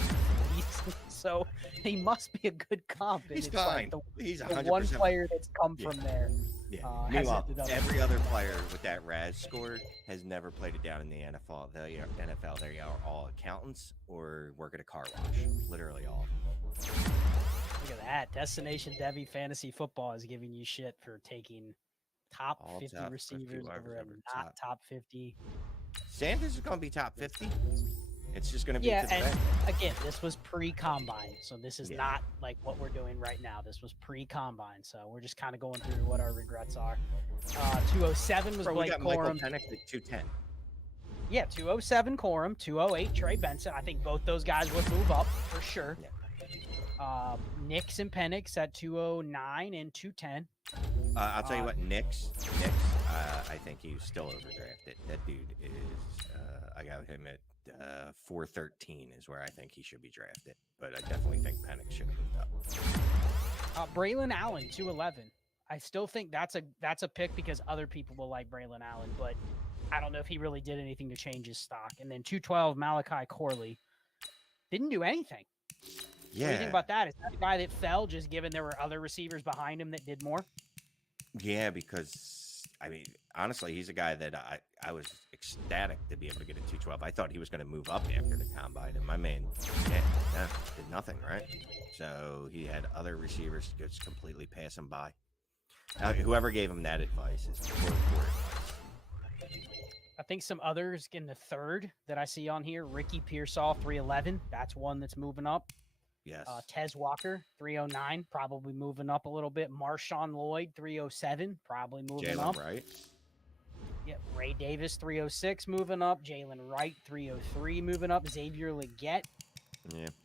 so he must be a good comp. And He's it's fine. Like He's the 100%. one player that's come from there. Yeah. Meanwhile, every other player with that RAS score has never played it down in the NFL. They are all accountants or work at a car wash. Literally all. Look at that. Destination Debbie Fantasy Football is giving you shit for taking top all 50 top receivers 50 over a not top 50. Sanders is going to be top 50. It's just going to be and back. again, this was pre-combine, so this is not like what we're doing right now. This was pre-combine, so we're just kind of going through what our regrets are. 207 was Blake Corum. Michael Penix at 210. Yeah, 207 Corum, 208 Trey Benson. I think both those guys would move up for sure. Yeah. Nix and Penix at 209 and 210. I'll tell you what, Nix, I think he's still overdrafted. That dude is, I got him at 413 is where I think he should be drafted. But I definitely think Penix should have moved up. Braylon Allen, 211. I still think that's a pick because other people will like Braylon Allen, but I don't know if he really did anything to change his stock. And then 212, Malachi Corley. Didn't do anything. Yeah. What do you think about that? Is that a guy that fell just given there were other receivers behind him that did more? Yeah, because, I mean, honestly, he's a guy that I was ecstatic to be able to get a 212. I thought he was going to move up after the combine, and my man did nothing, right? So he had other receivers just completely pass him by. Whoever gave him that advice is poor advice. I think some others in the third that I see on here, Ricky Pearsall, 311. That's one that's moving up. Yes. Tez Walker, 309, probably moving up a little bit. Marshawn Lloyd, 307, probably moving up. Jalen Wright. Yep. Ray Davis, 306, moving up. Jalen Wright, 303, moving up. Xavier Legette,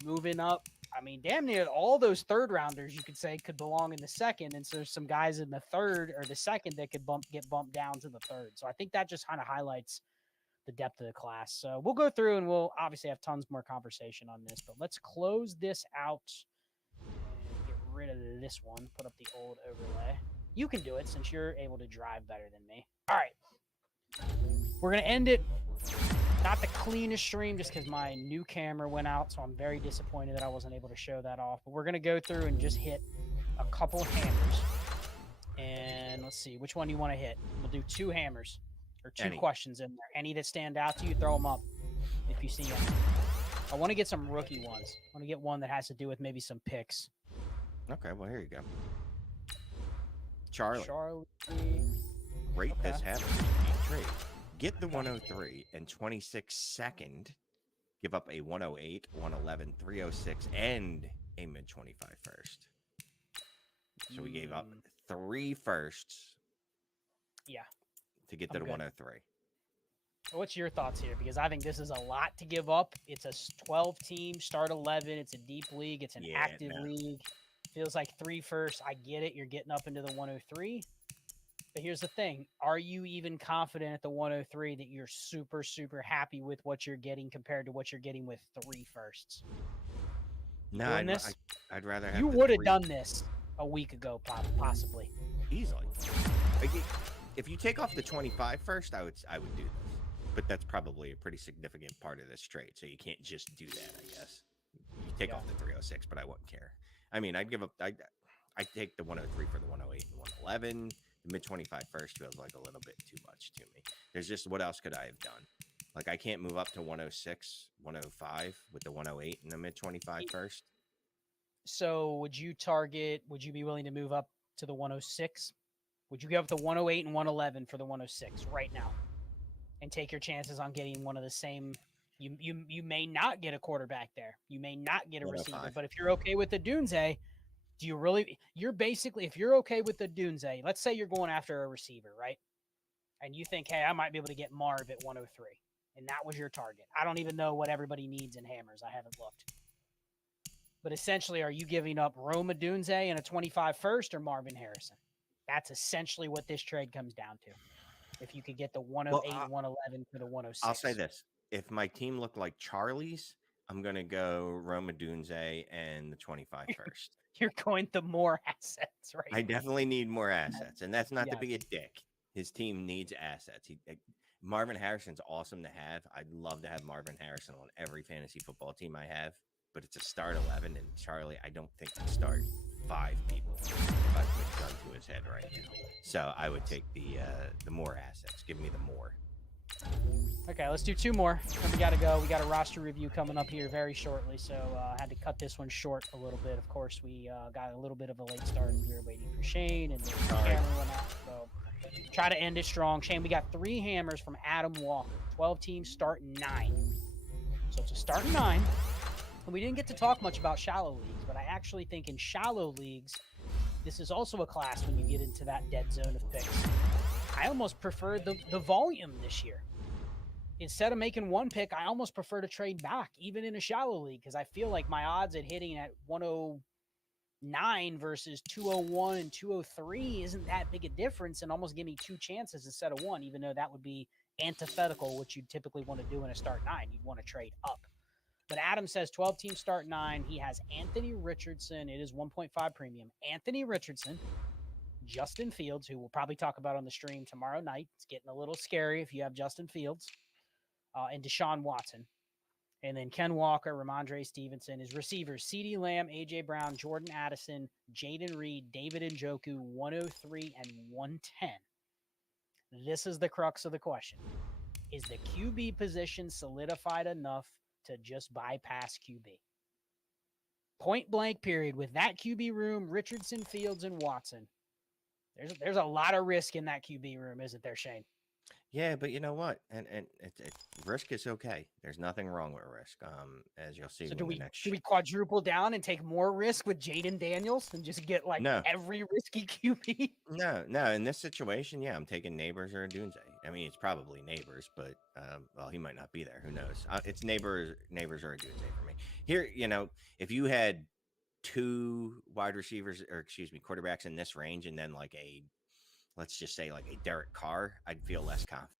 moving up. I mean, damn near all those third rounders you could say could belong in the second, and so there's some guys in the third or the second that could get bumped down to the third. So I think that just kind of highlights the depth of the class. So we'll go through and we'll obviously have tons more conversation on this, but let's close this out and get rid of this one. Put up the old overlay. You can do it since you're able to drive better than me. All right. We're going to end it. Not the cleanest stream just because my new camera went out, so I'm very disappointed that I wasn't able to show that off. But we're going to go through and just hit a couple hammers. And let's see, which one do you want to hit? We'll do two hammers or two questions in there. Any that stand out to you, throw them up. if you see any. I want to get some rookie ones. I want to get one that has to do with maybe some picks. Okay, well, here you go. Charlie. Rate Okay. this happen. Deep trade. Get the 103 and 26-second. Give up a 108, 111, 306, and a mid-25 first. So we gave up 3 firsts. Yeah. To get to I'm the good. 103. What's your thoughts here? Because I think this is a lot to give up. It's a 12-team, start 11. It's a deep league. It's an active league. Feels like 3 firsts. I get it. You're getting up into the 103. But here's the thing. Are you even confident at the 103 that you're super, super happy with what you're getting compared to what you're getting with 3 firsts? No, I'd rather have You would have done this a week ago, possibly. Easily. Like, if you take off the 25 first, I would do this. But that's probably a pretty significant part of this trade, so you can't just do that, I guess. You take off the 306, but I wouldn't care. I mean, I'd take the 103 for the 108 and 111. The mid-25 first feels like a little bit too much to me. There's just, what else could I have done? Like, I can't move up to 106, 105 with the 108 and the mid-25 first. So would you be willing to move up to the 106? Would you give up the 108 and 111 for the 106 right now and take your chances on getting one of the same? You may not get a quarterback there. You may not get a receiver. But if you're okay with the Dunze, if you're okay with the Dunze, let's say you're going after a receiver, right? And you think, hey, I might be able to get Marv at 103. And that was your target. I don't even know what everybody needs in hammers. I haven't looked. But essentially, are you giving up Rome Odunze and a 25 first or Marvin Harrison? That's essentially what this trade comes down to. If you could get the 108, 111 for the 106. I'll say this. If my team looked like Charlie's, I'm going to go Rome Odunze and the 25 first. You're going the more assets, right? I definitely need more assets. And that's not to be a dick. His team needs assets. Marvin Harrison's awesome to have. I'd love to have Marvin Harrison on every fantasy football team I have. But it's a start 11, and Charlie, I don't think can start 5 people if I put a gun to his head right now. So I would take the more assets. Give me the more. Okay, let's do 2 more. Then we got to go. We got a roster review coming up here very shortly, so I had to cut this one short a little bit. Of course, we got a little bit of a late start, and we were waiting for Shane, and the camera went out. So try to end it strong. Shane, we got 3 hammers from Adam Walker. 12 teams, start 9. So it's a start 9. And we didn't get to talk much about shallow leagues, but I actually think in shallow leagues, this is also a class when you get into that dead zone of picks. I almost prefer the volume this year. Instead of making 1 pick, I almost prefer to trade back, even in a shallow league, because I feel like my odds at hitting at 109 versus 201 and 203 isn't that big a difference, and almost give me 2 chances instead of 1, even though that would be antithetical, what you typically want to do in a start 9. You'd want to trade up. But Adam says 12 teams start 9. He has Anthony Richardson. It is 1.5 premium. Anthony Richardson, Justin Fields, who we'll probably talk about on the stream tomorrow night. It's getting a little scary if you have Justin Fields. And Deshaun Watson. And then Ken Walker, Ramondre Stevenson. His receivers, CeeDee Lamb, A.J. Brown, Jordan Addison, Jaden Reed, David Njoku, 103 and 110. This is the crux of the question. Is the QB position solidified enough to just bypass QB? Point blank period. With that QB room, Richardson, Fields, and Watson, there's a lot of risk in that QB room, isn't there, Shane? Yeah, but you know what? And risk is okay. There's nothing wrong with risk. As you'll see. So do we quadruple down and take more risk with Jaden Daniels and just get every risky QB? No. In this situation, yeah, I'm taking Neighbors or Dunze. I mean, it's probably Neighbors, but well, he might not be there. Who knows? It's Neighbors or a Dunze for me. Here, if you had 2 wide receivers, or quarterbacks in this range, and then let's just say a Derek Carr, I'd feel less confident.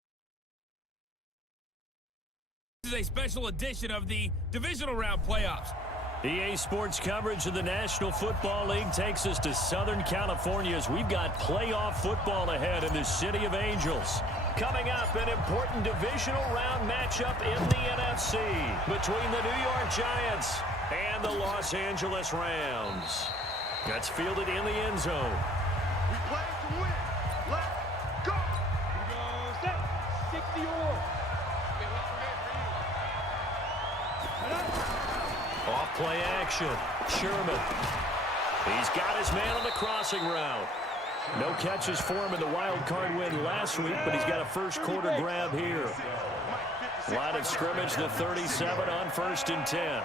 This is a special edition of the Divisional Round Playoffs. EA Sports coverage of the National Football League takes us to Southern California as we've got playoff football ahead in the City of Angels. Coming up, an important Divisional Round matchup in the NFC between the New York Giants and the Los Angeles Rams. That's fielded in the end zone. We play to win. Let's go. Here we go. Set. 60 or. Play action. Sherman. He's got his man on the crossing route. No catches for him in the wild card win last week, but he's got a first quarter grab here. Line of scrimmage, the 37 on 1st and 10.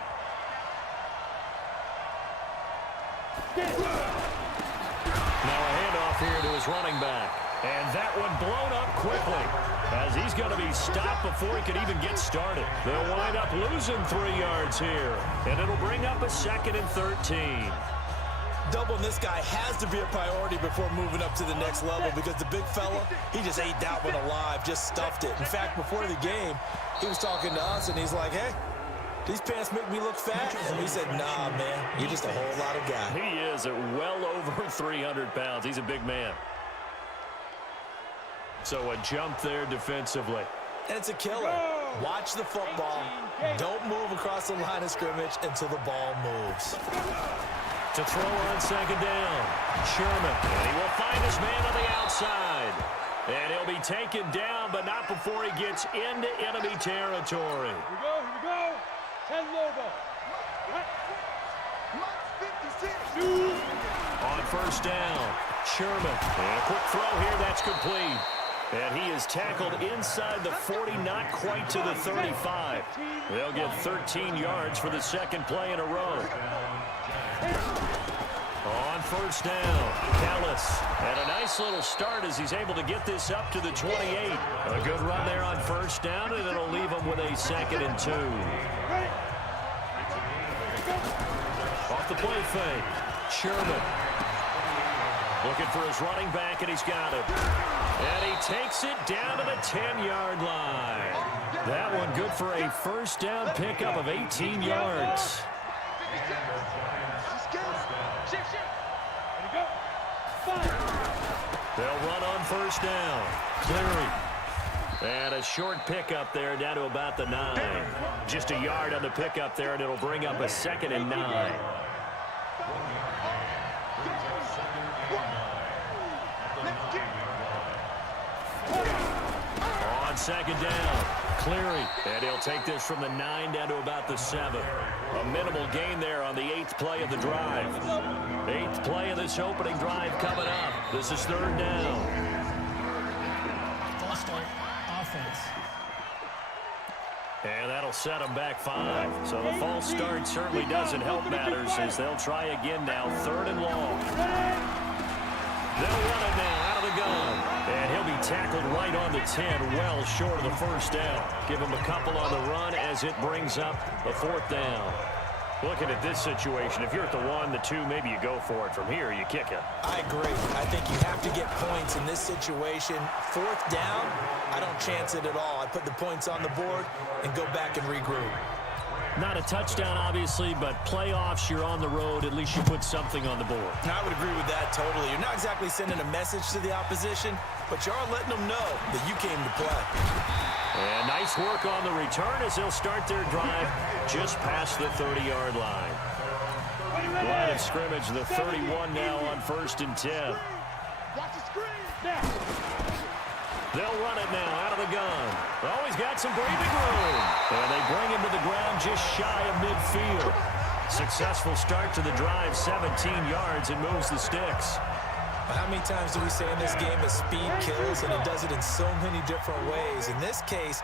Now a handoff here to his running back. And that one blown up quickly as he's going to be stopped before he could even get started. They'll wind up losing 3 yards here, and it'll bring up a 2nd and 13. Doubling this guy has to be a priority before moving up to the next level because the big fella, he just ate that one alive, just stuffed it. In fact, before the game, he was talking to us, and he's like, hey, these pants make me look fat. And we said, nah, man, you're just a whole lot of guy. He is at well over 300 pounds. He's a big man. So a jump there defensively. And it's a killer. Watch the football. Don't move across the line of scrimmage until the ball moves. To throw on 2nd down. Sherman. And he will find his man on the outside. And he'll be taken down, but not before he gets into enemy territory. Here we go. 10 logo. On 1st down, Sherman. And a quick throw here, that's complete. And he is tackled inside the 40, not quite to the 35. They'll get 13 yards for the 2nd play in a row. On 1st down, Callis. And a nice little start as he's able to get this up to the 28. A good run there on 1st down, and it'll leave him with a 2nd and 2. Off the play fake, Sherman. Looking for his running back, and he's got him. And he takes it down to the 10-yard line. That one good for a 1st down pickup of 18 yards. They'll run on 1st down. Cleary. And a short pickup there down to about the 9. Just a yard on the pickup there, and it'll bring up a 2nd and 9. On 2nd down, Cleary. And he'll take this from the 9 down to about the 7. A minimal gain there on the 8th play of the drive. 8th play of this opening drive coming up. This is 3rd down. False start, offense. And that'll set them back 5. So the false start certainly doesn't help matters as they'll try again now. 3rd and long. They'll run it now out of the gun. And he'll be tackled right on the 10, well short of the 1st down. Give him a couple on the run as it brings up the 4th down. Looking at this situation, if you're at the 1, the 2, maybe you go for it. From here, you kick it. I agree. I think you have to get points in this situation. 4th down, I don't chance it at all. I put the points on the board and go back and regroup. Not a touchdown, obviously, but playoffs, you're on the road. At least you put something on the board. I would agree with that totally. You're not exactly sending a message to the opposition, but you are letting them know that you came to play. And nice work on the return as they'll start their drive just past the 30-yard line. Line of scrimmage, the 31 now on 1st and 10. They'll run it now out of the gun. Oh, he's got some breathing room. And they bring him to the ground just shy of midfield. Successful start to the drive, 17 yards, and moves the sticks. How many times do we say in this game that speed kills, and it does it in so many different ways? In this case,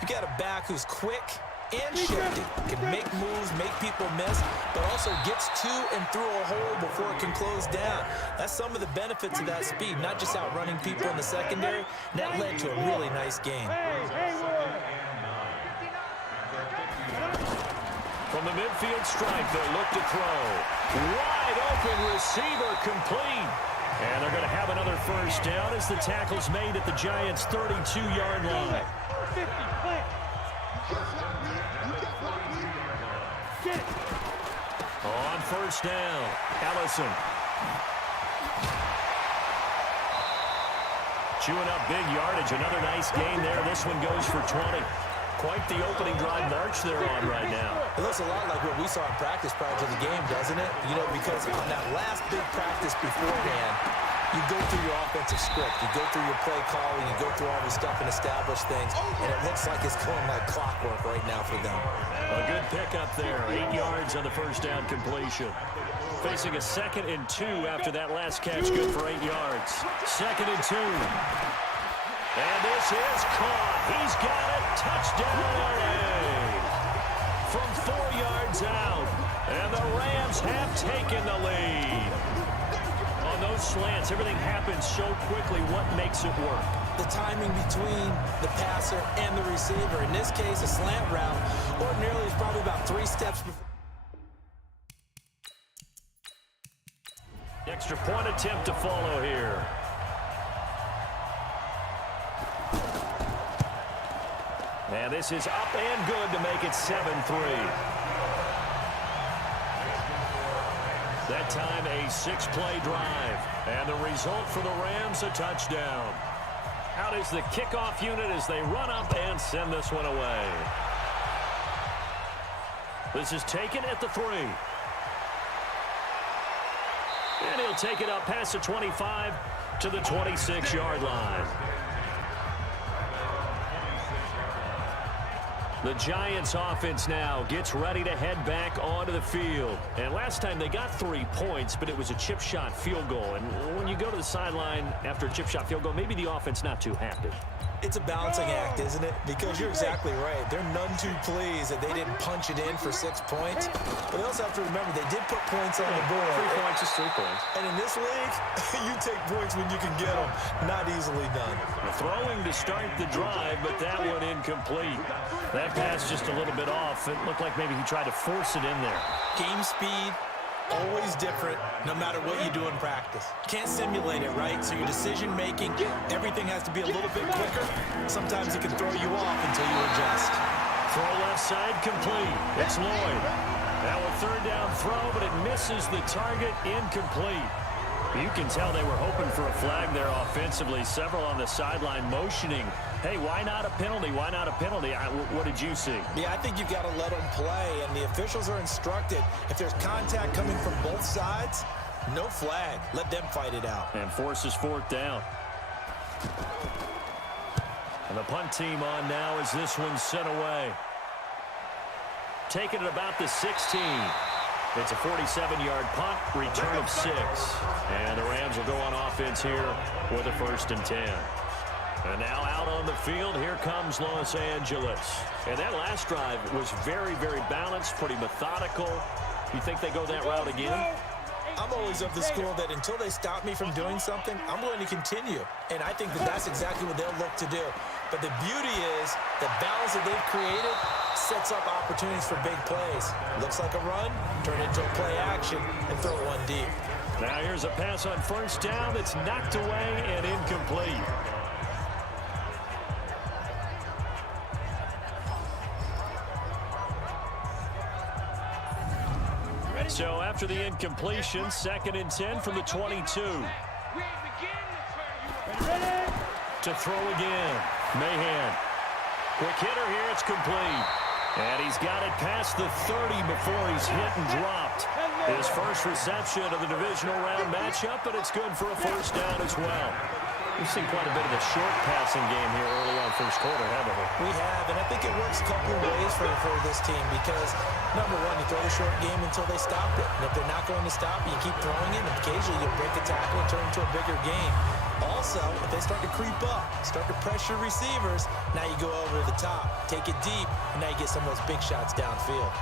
you got a back who's quick and shifty, can make moves, make people miss, but also gets to and through a hole before it can close down. That's some of the benefits of that speed, not just outrunning people in the secondary. And that led to a really nice game. From the midfield stripe, they'll look to throw. Wide open receiver complete. And they're going to have another 1st down as the tackle's made at the Giants' 32-yard line. On 1st down, Ellison. Chewing up big yardage. Another nice gain there. This one goes for 20. Quite the opening drive march they're on right now. It looks a lot like what we saw in practice prior to the game, doesn't it? You know, because on that last big practice beforehand, You go through your offensive script. You go through your play calling. You go through all this stuff and establish things. And it looks like it's going like clockwork right now for them. A good pickup there. 8 yards on the first down completion. Facing a 2nd and 2 after that last catch. Good for 8 yards. 2nd and 2. And this is caught. He's got it. Touchdown, LA. From 4 yards out. And the Rams have taken the lead. On those slants, everything happens so quickly. What makes it work? The timing between the passer and the receiver. In this case, a slant route ordinarily is probably about 3 steps before. Extra point attempt to follow here. And this is up and good to make it 7-3. That time a 6-play drive. And the result for the Rams, a touchdown. Out is the kickoff unit as they run up and send this one away. This is taken at the 3. And he'll take it up past the 25 to the 26-yard line. The Giants offense now gets ready to head back onto the field. And last time they got 3 points, but it was a chip shot field goal. And when you go to the sideline after a chip shot field goal, maybe the offense not too happy. It's a balancing act, isn't it? Because you're exactly right. They're none too pleased that they didn't punch it in for 6 points. But they also have to remember they did put points on the board. 3 points is 3 points. And in this league, you take points when you can get them. Not easily done. Throwing to start the drive, but that one incomplete. That pass just a little bit off. It looked like maybe he tried to force it in there. Game speed, always different, no matter what you do in practice. Can't simulate it, right? So your decision-making, everything has to be a little bit quicker. Sometimes it can throw you off until you adjust. Throw left side complete. It's Lloyd. Now a 3rd down throw, but it misses the target, incomplete. You can tell they were hoping for a flag there offensively. Several on the sideline motioning. Hey, why not a penalty? Why not a penalty? What did you see? Yeah, I think you've got to let them play, and the officials are instructed. If there's contact coming from both sides, no flag. Let them fight it out. And forces 4th down. And the punt team on now as this one's sent away. Taking it about the 16. It's a 47-yard punt, return of 6. And the Rams will go on offense here with a 1st and 10. And now out on the field, here comes Los Angeles. And that last drive was very, very balanced, pretty methodical. You think they go that route again? I'm always of the school that until they stop me from doing something, I'm going to continue. And I think that that's exactly what they'll look to do. But the beauty is the balance that they've created sets up opportunities for big plays. Looks like a run, turn it into a play action, and throw one deep. Now here's a pass on 1st down that's knocked away and incomplete. So after the incompletion, 2nd and 10 from the 22. To throw again. Mahan. Quick hitter here, it's complete. And he's got it past the 30 before he's hit and dropped. His first reception of the divisional round matchup, but it's good for a 1st down as well. We've seen quite a bit of the short passing game here early on 1st quarter, haven't we? We have, and I think it works a couple of ways for this team because, number one, you throw the short game until they stop it. And if they're not going to stop it, you keep throwing it, and occasionally you break a tackle and turn it into a bigger game. Also, if they start to creep up, start to pressure receivers, now you go over the top, take it deep, and now you get some of those big shots downfield.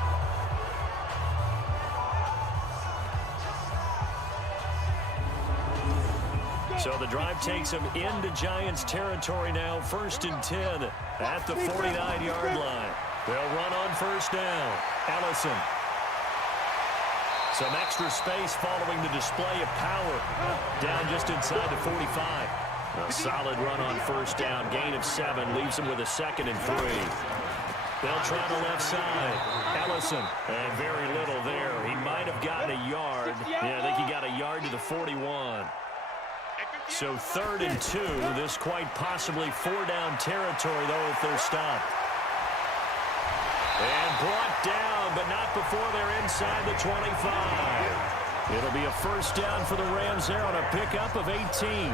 So the drive takes them into Giants territory now. 1st and 10 at the 49-yard line. They'll run on 1st down. Ellison. Some extra space following the display of power. Down just inside the 45. A solid run on 1st down. Gain of 7 leaves them with a 2nd and 3. They'll try the left side. Ellison. And very little there. He might have gotten a yard. Yeah, I think he got a yard to the 41. So 3rd and 2. This quite possibly 4-down territory, though, if they're stopped. And brought down, but not before they're inside the 25. It'll be a first down for the Rams there on a pickup of 18.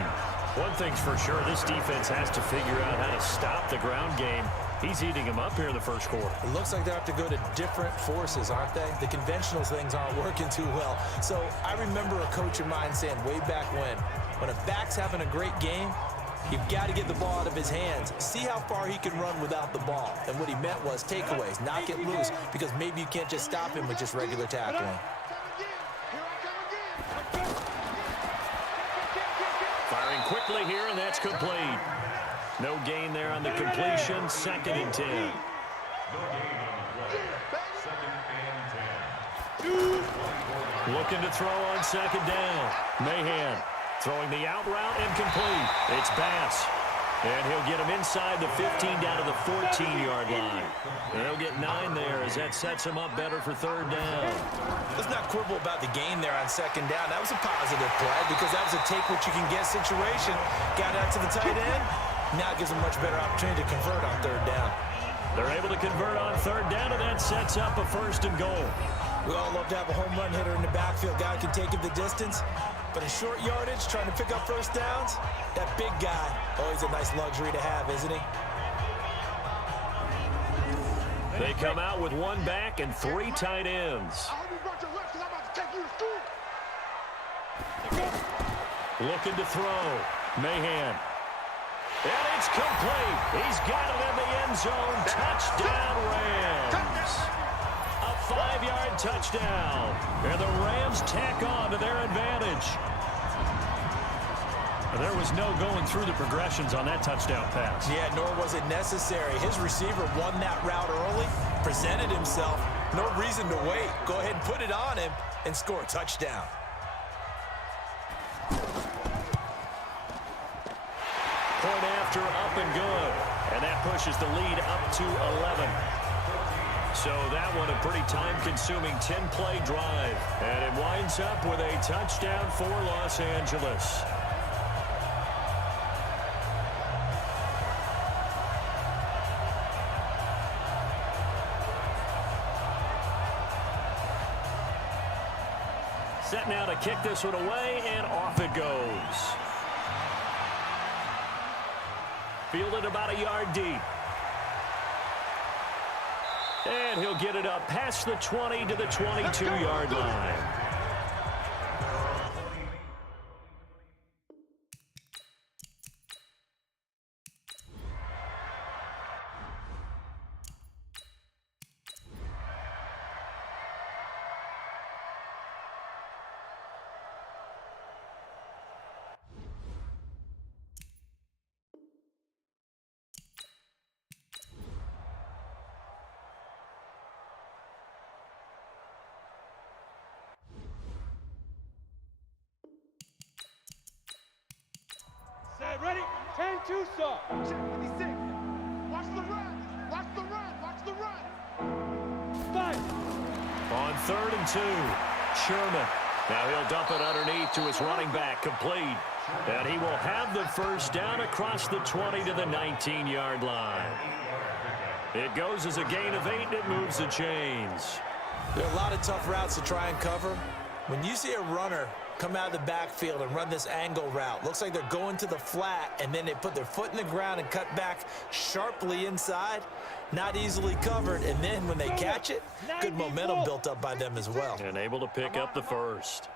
One thing's for sure, this defense has to figure out how to stop the ground game. He's eating them up here in the first quarter. It looks like they have to go to different forces, aren't they? The conventional things aren't working too well. So I remember a coach of mine saying way back when a back's having a great game, you've got to get the ball out of his hands. See how far he can run without the ball. And what he meant was takeaways, knock it loose, because maybe you can't just stop him with just regular tackling. Firing quickly here, and that's complete. No gain there on the completion. 2nd and 10. Looking to throw on 2nd down. Mahan throwing the out route, incomplete. It's Bass. And he'll get him inside the 15 down to the 14-yard line. And he'll get 9 there as that sets him up better for 3rd down. Let's not quibble about the gain there on 2nd down. That was a positive play because that was a take-what-you-can-get situation. Got out to the tight end. Now it gives them a much better opportunity to convert on 3rd down. They're able to convert on 3rd down, and that sets up a 1st and goal. We all love to have a home run hitter in the backfield. Guy can take it the distance. But in short yardage, trying to pick up first downs, that big guy, always a nice luxury to have, isn't he? They come out with 1 back and 3 tight ends. Looking to throw. Mahan. And it's complete. He's got it in the end zone. Touchdown, Rams. A 5-yard touchdown. And the Rams tack on to their advantage. There was no going through the progressions on that touchdown pass. Yeah, nor was it necessary. His receiver won that route early, presented himself. No reason to wait. Go ahead and put it on him and score a touchdown. Point after, up and good. And that pushes the lead up to 11. So that one a pretty time-consuming 10-play drive. And it winds up with a touchdown for Los Angeles. Set now to kick this one away, and off it goes. Fielded about a yard deep. And he'll get it up past the 20 to the 22-yard line. Ready? 10 Tucson. Watch the run. Watch the run. Watch the run. Five. On 3rd and 2, Sherman. Now he'll dump it underneath to his running back, complete. And he will have the first down across the 20 to the 19-yard line. It goes as a gain of 8, and it moves the chains. There are a lot of tough routes to try and cover. When you see a runner come out of the backfield and run this angle route, looks like they're going to the flat, and then they put their foot in the ground and cut back sharply inside. Not easily covered, and then when they catch it, good momentum built up by them as well. And able to pick up the first.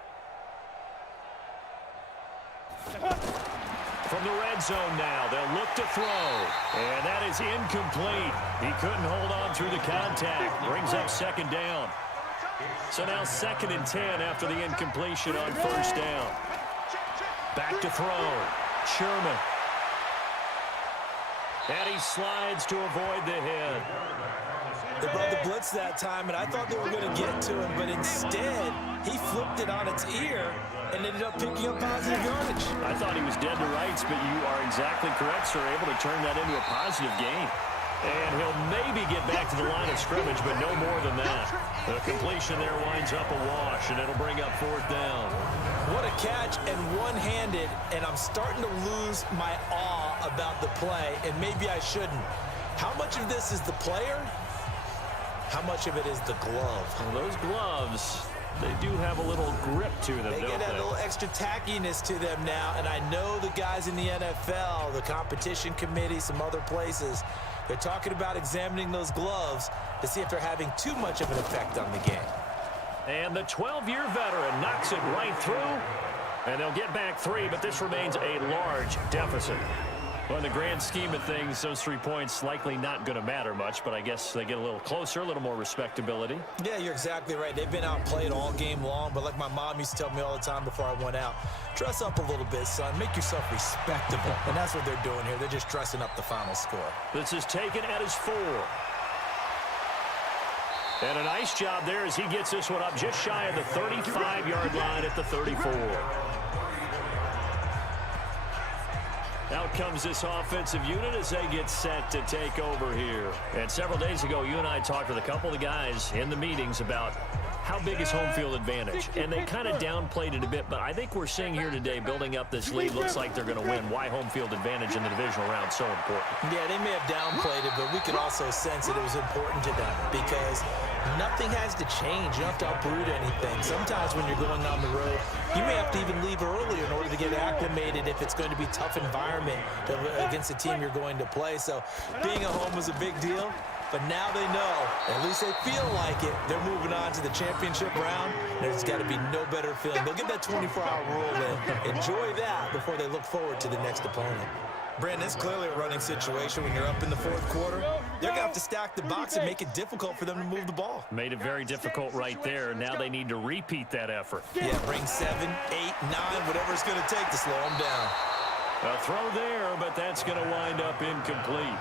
From the red zone now, they'll look to throw. And that is incomplete. He couldn't hold on through the contact. Brings up 2nd down. So now 2nd and 10 after the incompletion on first down. Back to throw. Sherman. And he slides to avoid the hit. They brought the blitz that time, and I thought they were going to get to him, but instead, he flipped it on its ear and ended up picking up positive yardage. I thought he was dead to rights, but you are exactly correct, sir. Able to turn that into a positive gain. And he'll maybe get back to the line of scrimmage, but no more than that. The completion there winds up a wash, and it'll bring up 4th down. What a catch, and one-handed, and I'm starting to lose my awe about the play, and maybe I shouldn't. How much of this is the player? How much of it is the glove? Well, those gloves, they do have a little grip to them, They don't get that they? little extra tackiness to them now, and I know the guys in the NFL, the competition committee, some other places, they're talking about examining those gloves to see if they're having too much of an effect on the game. And the 12-year veteran knocks it right through, and they'll get back 3, but this remains a large deficit. Well, in the grand scheme of things, those 3 points likely not going to matter much, but I guess they get a little closer, a little more respectability. Yeah, you're exactly right. They've been outplayed all game long, but like my mom used to tell me all the time before I went out, dress up a little bit, son. Make yourself respectable. And that's what they're doing here. They're just dressing up the final score. This is taken at his 4. And a nice job there as he gets this one up just shy of the 35-yard line at the 34. Out comes this offensive unit as they get set to take over here. And several days ago, you and I talked with a couple of the guys in the meetings about how big is home field advantage. And they kind of downplayed it a bit, but I think we're seeing here today, building up this lead, looks like they're going to win. Why home field advantage in the divisional round so important? Yeah, they may have downplayed it, but we could also sense that it was important to them because nothing has to change. You don't have to uproot anything. Sometimes when you're going on the road, you may have to even leave earlier in order to get acclimated if it's going to be a tough environment against the team you're going to play. So being at home was a big deal. But now they know, at least they feel like it, they're moving on to the championship round. There's got to be no better feeling. They'll get that 24-hour rule in. Enjoy that before they look forward to the next opponent. Brandon, it's clearly a running situation when you're up in the 4th quarter. They're going to have to stack the box and make it difficult for them to move the ball. Made it very difficult right there. Now they need to repeat that effort. Yeah, bring 7, 8, 9, whatever it's going to take to slow them down. A throw there, but that's going to wind up incomplete.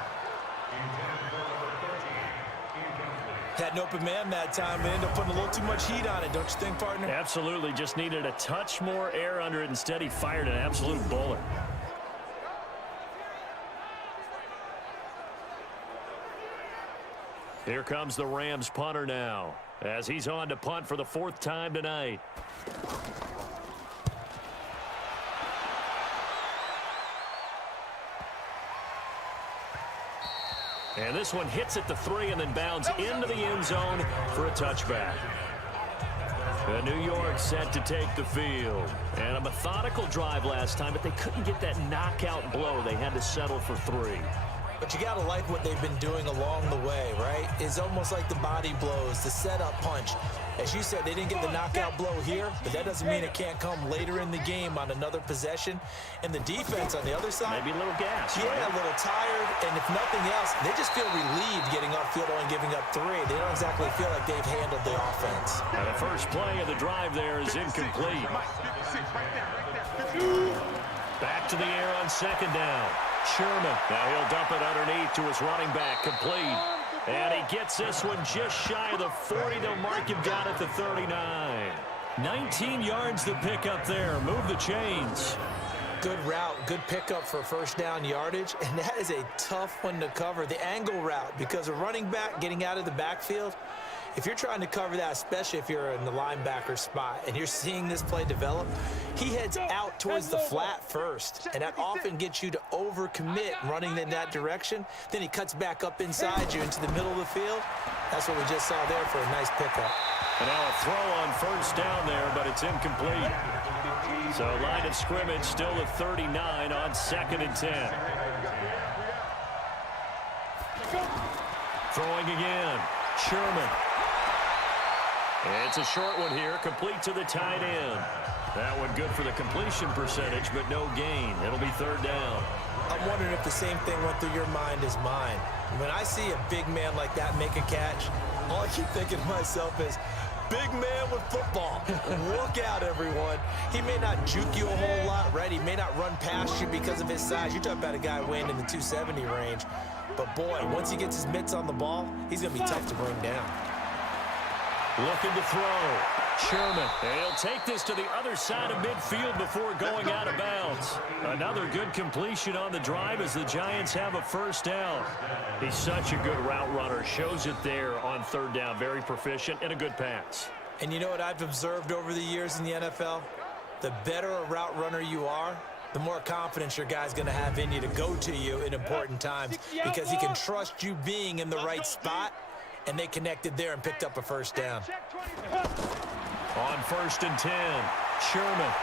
Had an open man that time, but ended up putting a little too much heat on it, don't you think, partner? Absolutely. Just needed a touch more air under it. Instead, he fired an absolute bullet. Here comes the Rams punter now, as he's on to punt for the 4th time tonight. And this one hits at the 3 and then bounds into the end zone for a touchback. New York set to take the field. And a methodical drive last time, but they couldn't get that knockout blow. They had to settle for 3. But you got to like what they've been doing along the way, right? It's almost like the body blows, the setup punch. As you said, they didn't get the knockout blow here, but that doesn't mean it can't come later in the game on another possession. And the defense on the other side, maybe a little gas. Yeah, right? a little tired. And if nothing else, they just feel relieved getting off field and giving up 3. They don't exactly feel like they've handled the offense. And the first play of the drive there is incomplete. Back to the air on 2nd down. Sherman. Now he'll dump it underneath to his running back. Complete. And he gets this one just shy of the 40. They'll mark him down at the 39. 19 yards to pick up there. Move the chains. Good route, good pickup for 1st down yardage, and that is a tough one to cover. The angle route, because a running back getting out of the backfield, if you're trying to cover that, especially if you're in the linebacker spot and you're seeing this play develop, he heads out towards the flat first, and that often gets you to overcommit running in that direction. Then he cuts back up inside you into the middle of the field. That's what we just saw there for a nice pickup. And now a throw on 1st down there, but it's incomplete. So line of scrimmage still at 39 on 2nd and 10. Throwing again. Sherman. It's a short one here, complete to the tight end. That one good for the completion percentage, but no gain. It'll be 3rd down. I'm wondering if the same thing went through your mind as mine. When I see a big man like that make a catch, all I keep thinking to myself is, big man with football. Look out, everyone. He may not juke you a whole lot, right? He may not run past you because of his size. You're talking about a guy weighing in the 270 range. But, boy, once he gets his mitts on the ball, he's going to be tough to bring down. Looking to throw. Sherman. He'll take this to the other side of midfield before going out of bounds. Another good completion on the drive as the Giants have a 1st down. He's such a good route runner. Shows it there on 3rd down. Very proficient and a good pass. And you know what I've observed over the years in the NFL? The better a route runner you are, the more confidence your guy's going to have in you to go to you in important times because he can trust you being in the right spot, and they connected there and picked up a 1st down. On 1st and 10, Sherman.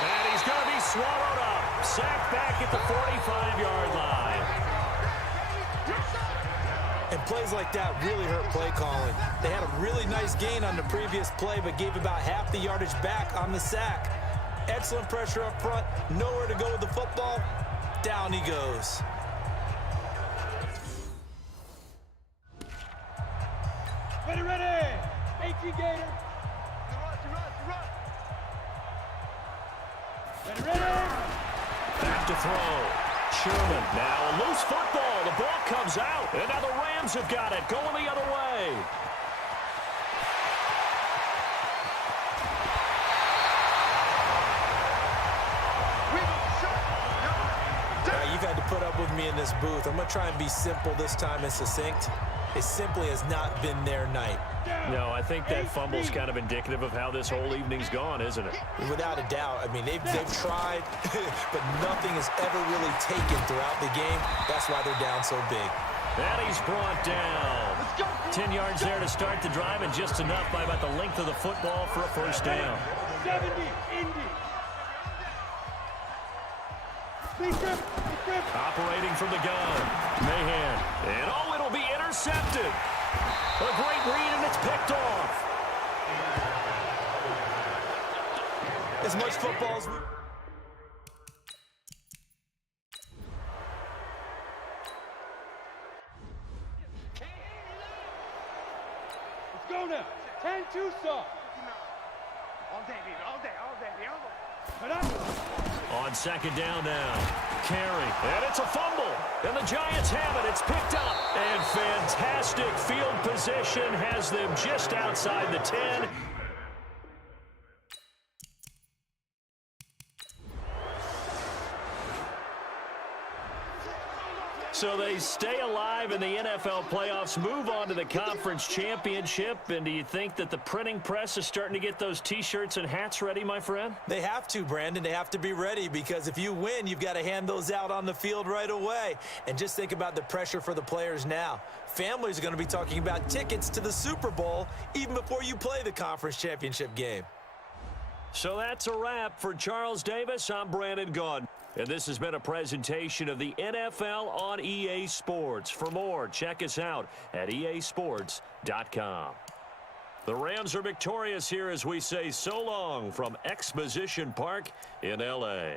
And he's going to be swallowed up. Sacked back at the 45-yard line. And plays like that really hurt play calling. They had a really nice gain on the previous play, but gave about half the yardage back on the sack. Excellent pressure up front. Nowhere to go with the football. Down he goes. Ready, ready. 18 Gator. Ready, ready. Back to throw. Sherman, now a loose football. The ball comes out, and now the Rams have got it, going the other way. You've had to put up with me in this booth. I'm going to try and be simple this time and succinct. It simply has not been their night. No, I think that fumble's kind of indicative of how this whole evening's gone, isn't it? Without a doubt. I mean, they've tried, but nothing has ever really taken throughout the game. That's why they're down so big. And he's brought down. 10 yards there to start the drive, and just enough by about the length of the football for a first down. 70, Indy. Operating from the gun. Mahan. And oh, it'll be intercepted. A great read, and it's picked off. As much football as we... Let's go now. 10-2 stop. All day, baby. All day, all day. Cut up. On second down now. Carry. And it's a fumble. And the Giants have it. It's picked up. And fantastic field position has them just outside the 10. So they stay alive in the NFL playoffs, move on to the conference championship. And do you think that the printing press is starting to get those T-shirts and hats ready, my friend? They have to, Brandon. They have to be ready because if you win, you've got to hand those out on the field right away. And just think about the pressure for the players now. Families are going to be talking about tickets to the Super Bowl even before you play the conference championship game. So that's a wrap for Charles Davis. I'm Brandon Gaudin. And this has been a presentation of the NFL on EA Sports. For more, check us out at easports.com. The Rams are victorious here as we say so long from Exposition Park in L.A.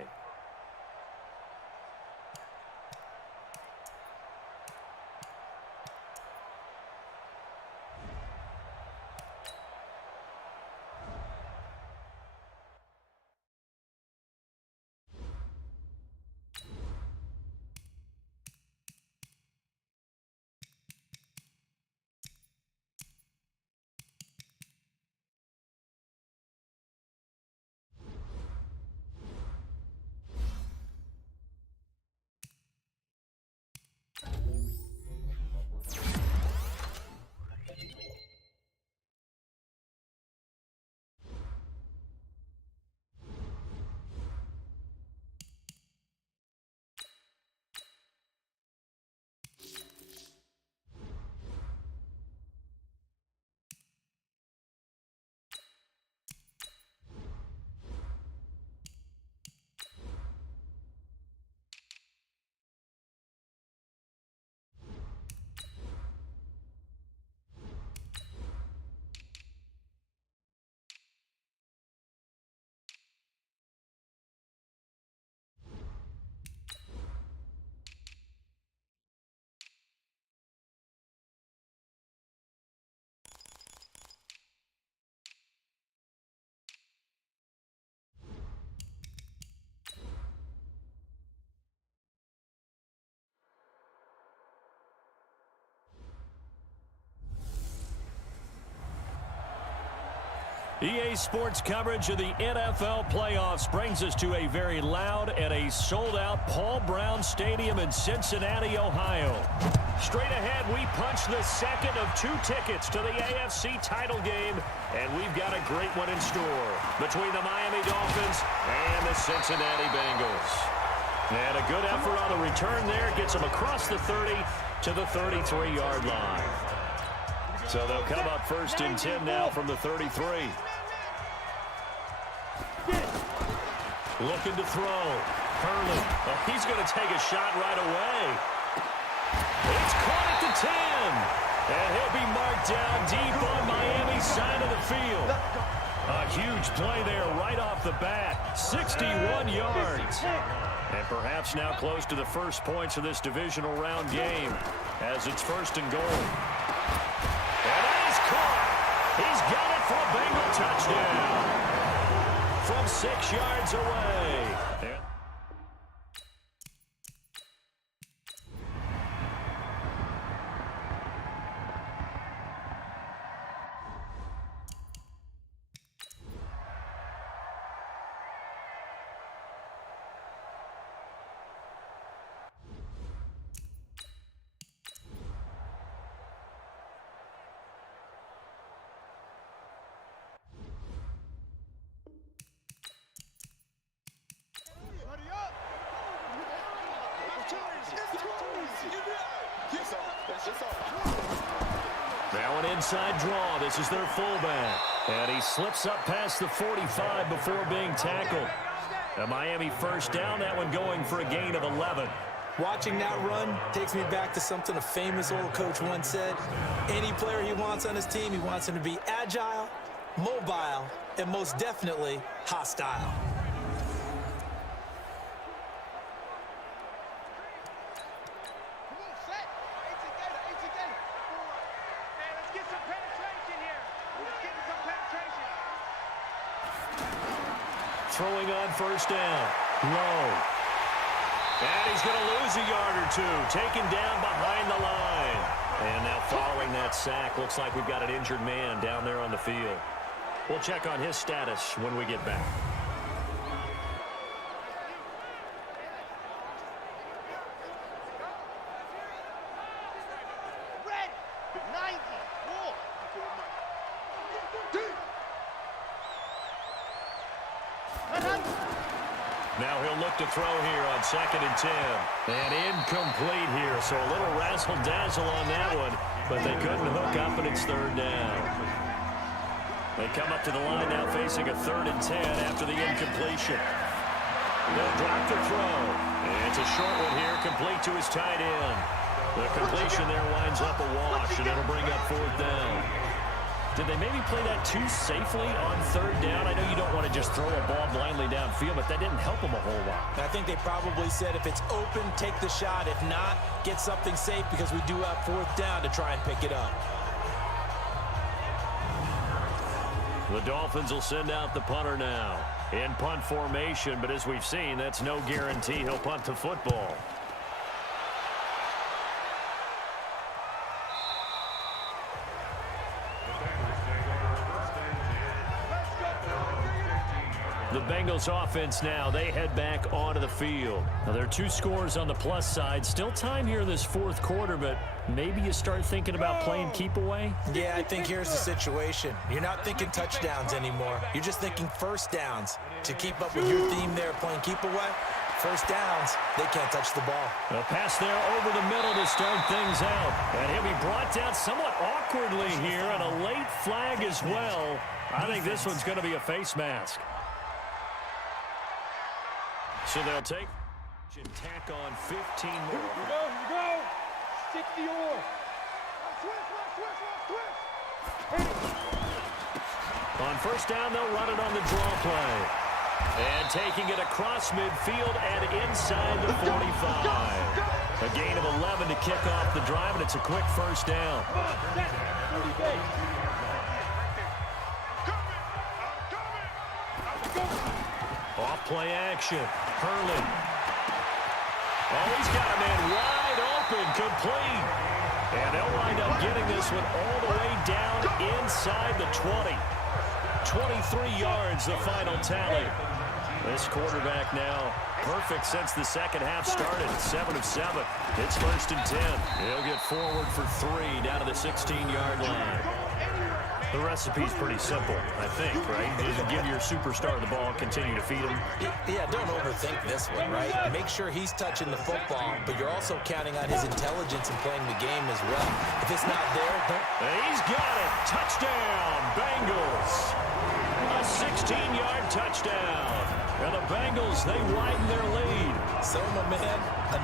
EA Sports coverage of the NFL playoffs brings us to a very loud and a sold-out Paul Brown Stadium in Cincinnati, Ohio. Straight ahead, we punch the second of 2 tickets to the AFC title game, and we've got a great one in store between the Miami Dolphins and the Cincinnati Bengals. And a good effort on the return there gets them across the 30 to the 33-yard line. So they'll come up 1st and 10 now from the 33. Looking to throw. Hurley. Oh, he's going to take a shot right away. It's caught at the 10. And he'll be marked down deep on Miami's side of the field. A huge play there right off the bat. 61 yards. And perhaps now close to the first points of this divisional round game as it's 1st and goal. And that is caught. He's got it for a Bengal touchdown from 6 yards away. Now an inside draw. This is their fullback. And he slips up past the 45 before being tackled. A Miami first down, that one going for a gain of 11. Watching that run takes me back to something a famous old coach once said. Any player he wants on his team, he wants him to be agile, mobile, and most definitely hostile. Throwing on first down. Low. And he's going to lose a yard or two. Taken down behind the line. And now following that sack, looks like we've got an injured man down there on the field. We'll check on his status when we get back. Now he'll look to throw here on 2nd and 10. And incomplete here, so a little razzle-dazzle on that one, but they couldn't hook up, and it's 3rd down. They come up to the line now facing a 3rd and 10 after the incompletion. They'll drop the throw. And it's a short one here, complete to his tight end. The completion there winds up a wash, and it'll bring up 4th down. Did they maybe play that too safely on 3rd down? I know you don't want to just throw a ball blindly downfield, but that didn't help them a whole lot. I think they probably said if it's open, take the shot. If not, get something safe because we do have 4th down to try and pick it up. The Dolphins will send out the punter now in punt formation, but as we've seen, that's no guarantee he'll punt the football. The Bengals offense now, they head back onto the field. Now, there are 2 scores on the plus side. Still time here in this 4th quarter, but maybe you start thinking about playing keep away? Yeah, I think here's the situation. You're not thinking touchdowns anymore. You're just thinking first downs. To keep up with your theme there, playing keep away, first downs, they can't touch the ball. A pass there over the middle to start things out. And he'll be brought down somewhat awkwardly here, and a late flag as well. I think this one's going to be a face mask. So they'll take and tack on 15 more. Here we go. Stick the oar. On first down, they'll run it on the draw play. And taking it across midfield and inside the 45. A gain of 11 to kick off the drive, and it's a quick first down. Off play action. Hurley. Oh, he's got a man wide open, complete. And they'll wind up getting this one all the way down inside the 20. 23 yards, the final tally. This quarterback now perfect since the second half started. 7 of 7. It's 1st and 10. He'll get forward for 3 down to the 16-yard line. The recipe's pretty simple, I think, right? Just give your superstar the ball, continue to feed him. Yeah, don't overthink this one, right? Make sure he's touching the football, but you're also counting on his intelligence in playing the game as well. If it's not there, don't... He's got it. Touchdown, Bengals. A 16-yard touchdown. And the Bengals, they widen their lead. So, my man,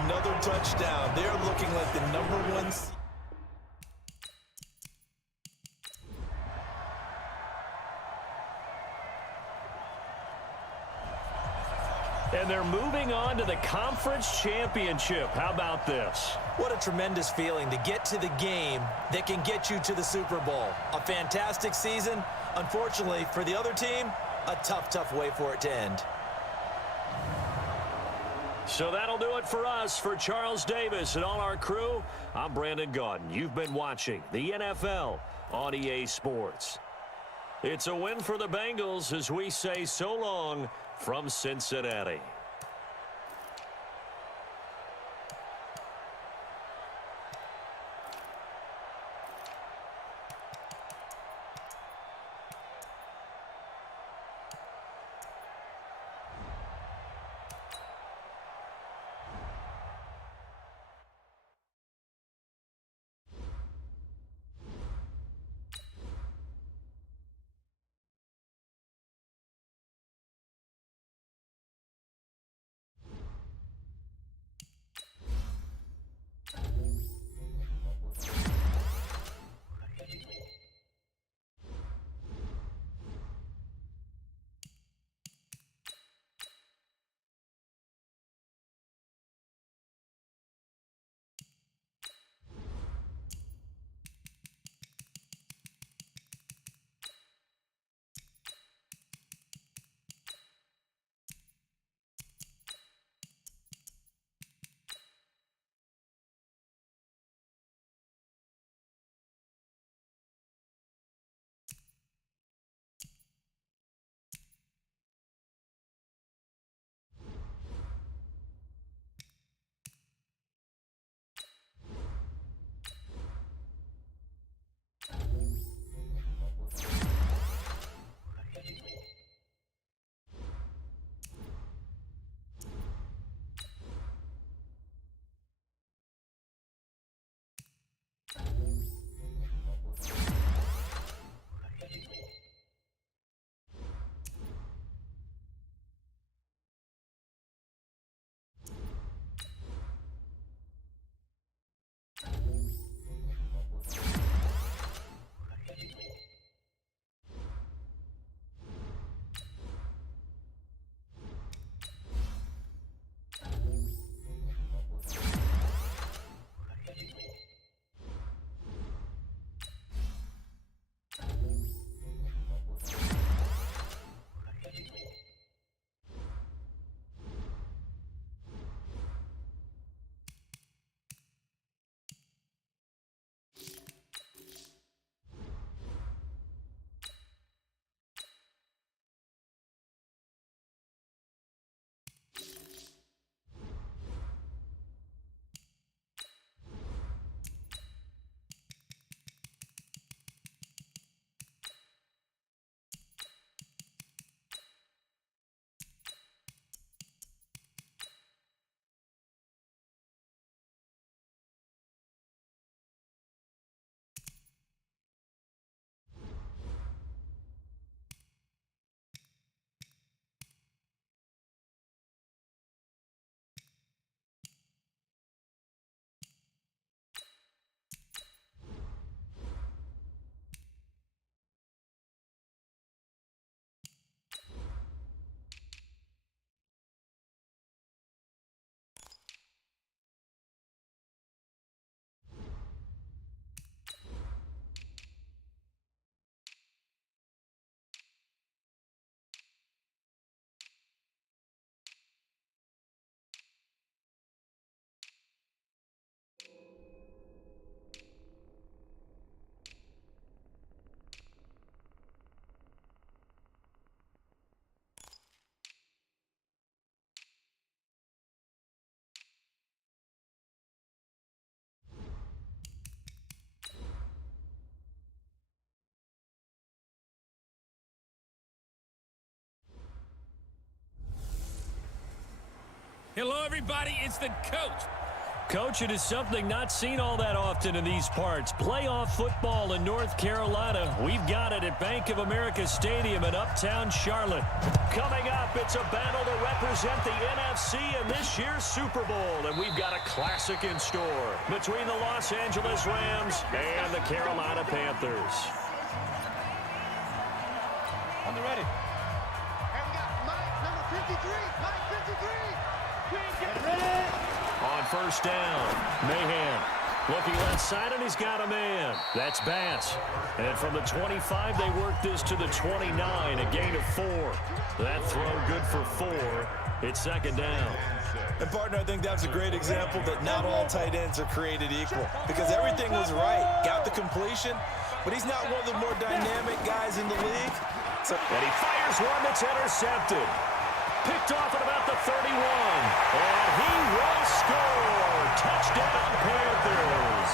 another touchdown. They're looking like the #1 seed. And they're moving on to the conference championship. How about this? What a tremendous feeling to get to the game that can get you to the Super Bowl. A fantastic season. Unfortunately, for the other team, a tough way for it to end. So that'll do it for us. For Charles Davis and all our crew, I'm Brandon Gaudin. You've been watching the NFL on EA Sports. It's a win for the Bengals as we say so long from Cincinnati. Hello, everybody. It's the coach. Coach, it is something not seen all that often in these parts. Playoff football in North Carolina. We've got it at Bank of America Stadium in Uptown Charlotte. Coming up, it's a battle to represent the NFC in this year's Super Bowl. And we've got a classic in store between the Los Angeles Rams and the Carolina Panthers. On the ready. And we got Mike, number 53. Mike 53. Get ready. On first down, Mahan looking left side, and he's got a man. That's Bass. And from the 25, they work this to the 29, a gain of 4. That throw good for 4. It's second down. And, partner, I think that was a great example that not all tight ends are created equal because everything was right. Got the completion, but he's not one of the more dynamic guys in the league. And he fires one that's intercepted. Picked off at about the 31. And he will score. Touchdown, Panthers.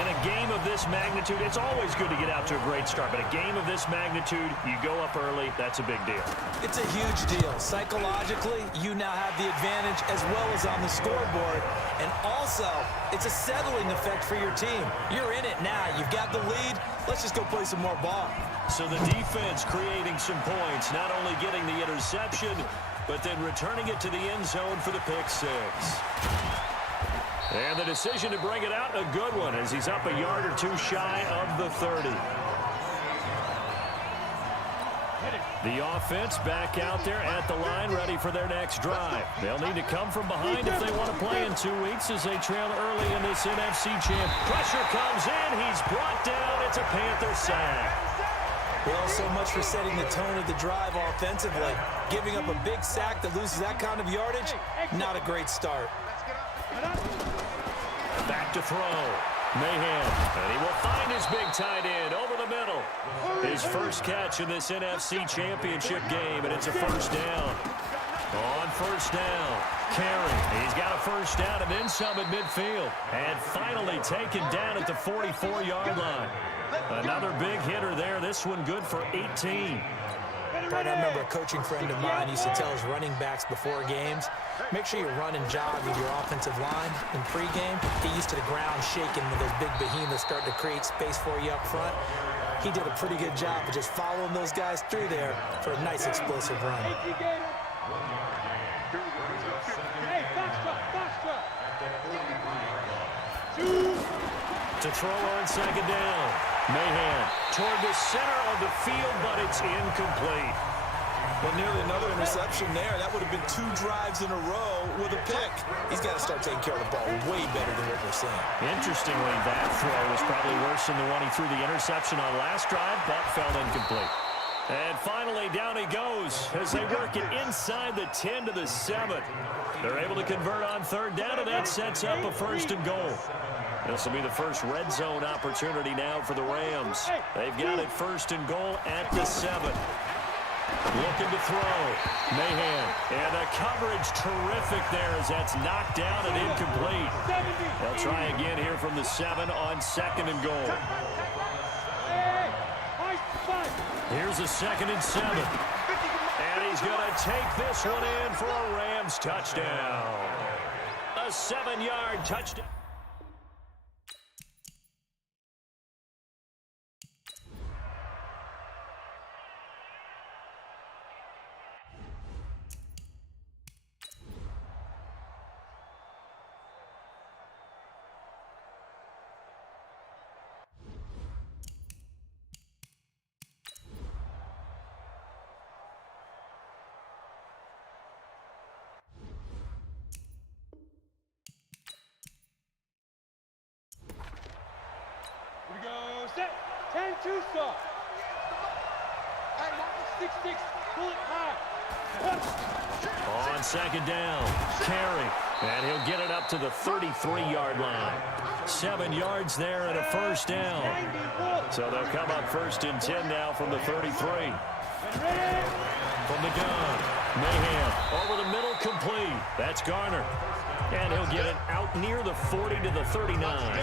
In a game of this magnitude, it's always good to get out to a great start. But a game of this magnitude, you go up early, that's a big deal. It's a huge deal. Psychologically, you now have the advantage as well as on the scoreboard. And also, it's a settling effect for your team. You're in it now. You've got the lead. Let's just go play some more ball. So the defense creating some points, not only getting the interception, but then returning it to the end zone for the pick 6. And the decision to bring it out, a good one, as he's up a yard or 2 shy of the 30. The offense back out there at the line, ready for their next drive. They'll need to come from behind if they want to play in 2 weeks as they trail early in this NFC champ. Pressure comes in. He's brought down. It's a Panther sack. Well, so much for setting the tone of the drive offensively. Giving up a big sack that loses that kind of yardage, not a great start. Back to throw. Mahan, and he will find his big tight end over the middle. His first catch in this NFC Championship game, and it's a first down. On first down, Carey. He's got a first down and then some at midfield. And finally taken down at the 44-yard line. Another big hitter there. This one good for 18. Right, I remember a coaching friend of mine used to tell his running backs before games, make sure you run and jog with your offensive line in pregame. Get used to the ground shaking when those big behemoths start to create space for you up front. He did a pretty good job of just following those guys through there for a nice explosive run. To throw on second down. Mahan toward the center of the field, but it's incomplete. Well, nearly another interception there. That would have been 2 drives in a row with a pick. He's got to start taking care of the ball way better than what we're seeing. Interestingly, that throw was probably worse than the one he threw the interception on last drive, but fell incomplete. And finally, down he goes as they work it inside the 10 to the 7. They're able to convert on third down, and that sets up a first and goal. This will be the first red zone opportunity now for the Rams. They've got it first and goal at the 7. Looking to throw. Mahan. And the coverage terrific there as that's knocked down and incomplete. They'll try again here from the 7 on second and goal. Here's a 2nd and 7. And he's going to take this one in for a Rams touchdown. A 7-yard touchdown. Here we go. Set. 10-2 stop. 6-6. Pull it high. On second down, Carey. And he'll get it up to the 33-yard line. 7 yards there and a first down. So they'll come up first and 10 now from the 33. From the gun, Mahan over the middle, complete. That's Garner. And he'll get it out near the 40 to the 39.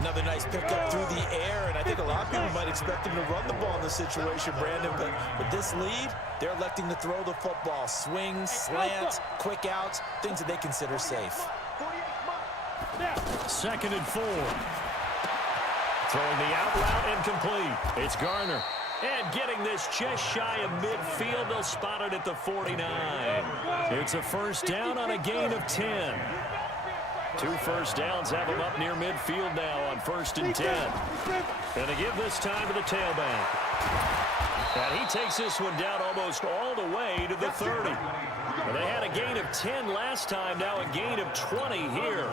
Another nice pickup through the air, and I think a lot of people might expect him to run the ball in this situation, Brandon, but with this lead, they're electing to throw the football. Swings, slants, quick outs, things that they consider safe. 2nd and 4. Throwing the out route incomplete. It's Garner. And getting this just shy of midfield, they'll spot it at the 49. It's a first down on a gain of 10. 2 first downs have them up near midfield now on 1st and 10. And they give this time to the tailback. And he takes this one down almost all the way to the 30. And they had a gain of 10 last time, now a gain of 20 here.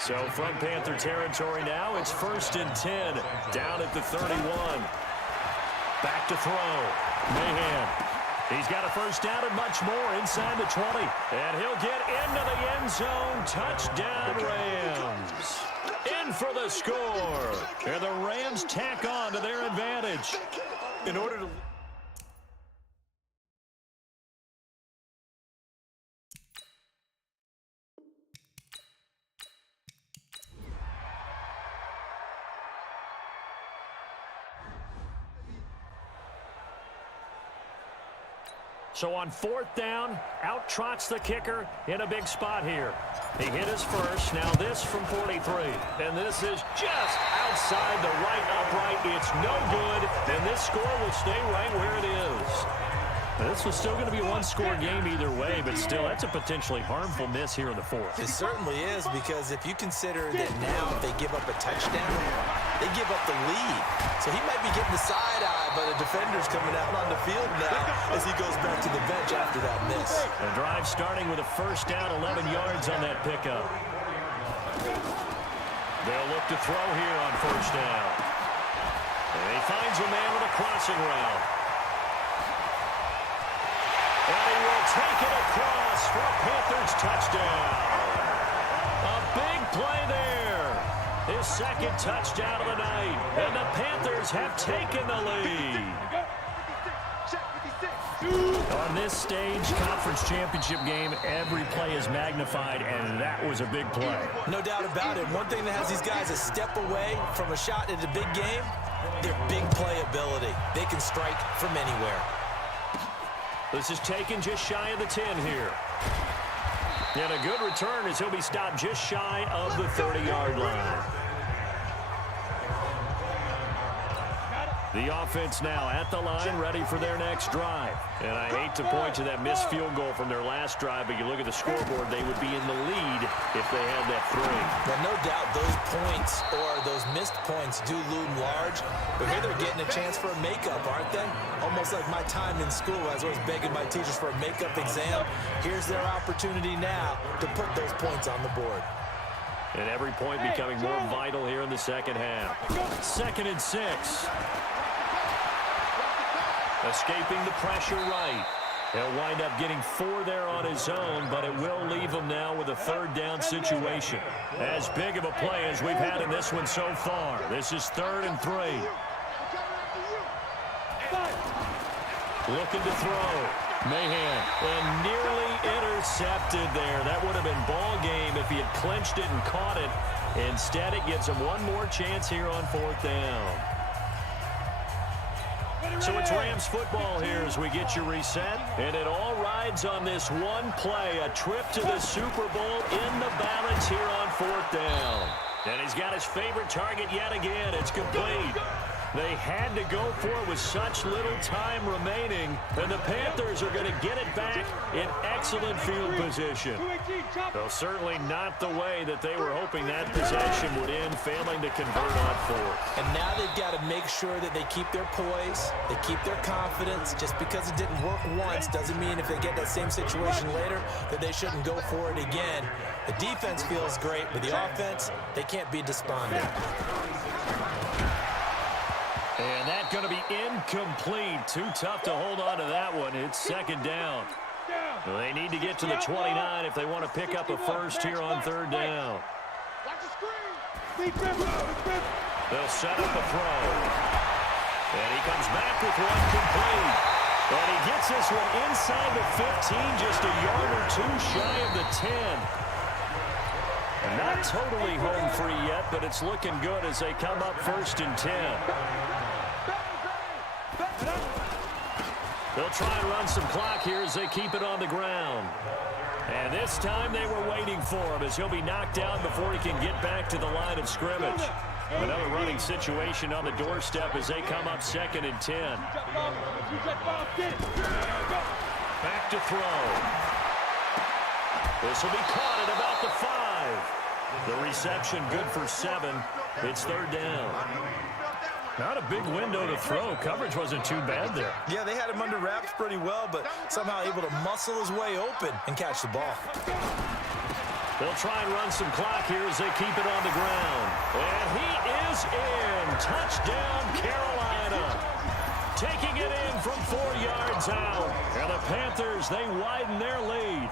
So from Panther territory now, it's 1st and 10, down at the 31. Back to throw. Mahan. He's got a first down and much more inside the 20. And he'll get into the end zone. Touchdown, Rams. In for the score. And the Rams tack on to their advantage. In order to... So on 4th down, out trots the kicker in a big spot here. He hit his first. Now this from 43. And this is just outside the right upright. It's no good. And this score will stay right where it is. This was still going to be a one-score game either way, but still, that's a potentially harmful miss here in the 4th. It certainly is, because if you consider that now if they give up a touchdown, they give up the lead. So he might be getting the side eye, but the defender's coming out on the field now as he goes back to the bench after that miss. The drive starting with a first down, 11 yards on that pickup. They'll look to throw here on 1st down. And he finds a man with a crossing route. And he will take it across for a Panthers touchdown. A big play there. His 2nd touchdown of the night. And the Panthers have taken the lead. On this stage, conference championship game, every play is magnified, and that was a big play. No doubt about it. One thing that has these guys a step away from a shot at a big game, their big play ability. They can strike from anywhere. This is taken just shy of the 10 here. And a good return as he'll be stopped just shy of the 30-yard line. The offense now at the line, ready for their next drive. And I hate to point to that missed field goal from their last drive, but you look at the scoreboard, they would be in the lead if they had that 3. Well, no doubt those points or those missed points do loom large, but here they're getting a chance for a makeup, aren't they? Almost like my time in school, I was always begging my teachers for a makeup exam. Here's their opportunity now to put those points on the board. And every point becoming more vital here in the second half. 2nd and 6. Escaping the pressure right. He'll wind up getting 4 there on his own, but it will leave him now with a 3rd down situation. As big of a play as we've had in this one so far. This is 3rd and 3. Looking to throw. Mahan. And nearly intercepted there. That would have been ball game if he had clinched it and caught it. Instead, it gives him one more chance here on 4th down. So it's Rams football here as we get you reset. And it all rides on this one play, a trip to the Super Bowl in the balance here on 4th down. And he's got his favorite target yet again. It's complete. They had to go for it with such little time remaining. And the Panthers are going to get it back in excellent field position. Though certainly not the way that they were hoping that possession would end, failing to convert on 4th. And now they've got to make sure that they keep their poise, they keep their confidence. Just because it didn't work once doesn't mean if they get that same situation later that they shouldn't go for it again. The defense feels great, but the offense, they can't be despondent. And that's going to be incomplete. Too tough to hold on to that one. It's 2nd down. They need to get to the 29 if they want to pick up a first here on 3rd down. They'll set up a throw. And he comes back with one complete. And he gets this one inside the 15, just a yard or 2 shy of the 10. Not totally home free yet, but it's looking good as they come up 1st and 10. They'll try and run some clock here as they keep it on the ground. And this time they were waiting for him as he'll be knocked down before he can get back to the line of scrimmage. Another running situation on the doorstep as they come up 2nd and 10. Back to throw. This will be caught at about the 5. The reception good for 7. It's 3rd down. Not a big window to throw. Coverage wasn't too bad there. Yeah, they had him under wraps pretty well, but somehow able to muscle his way open and catch the ball. They'll try and run some clock here as they keep it on the ground. And he is in. Touchdown, Carolina. Taking it in from 4 yards out. And the Panthers, they widen their lead.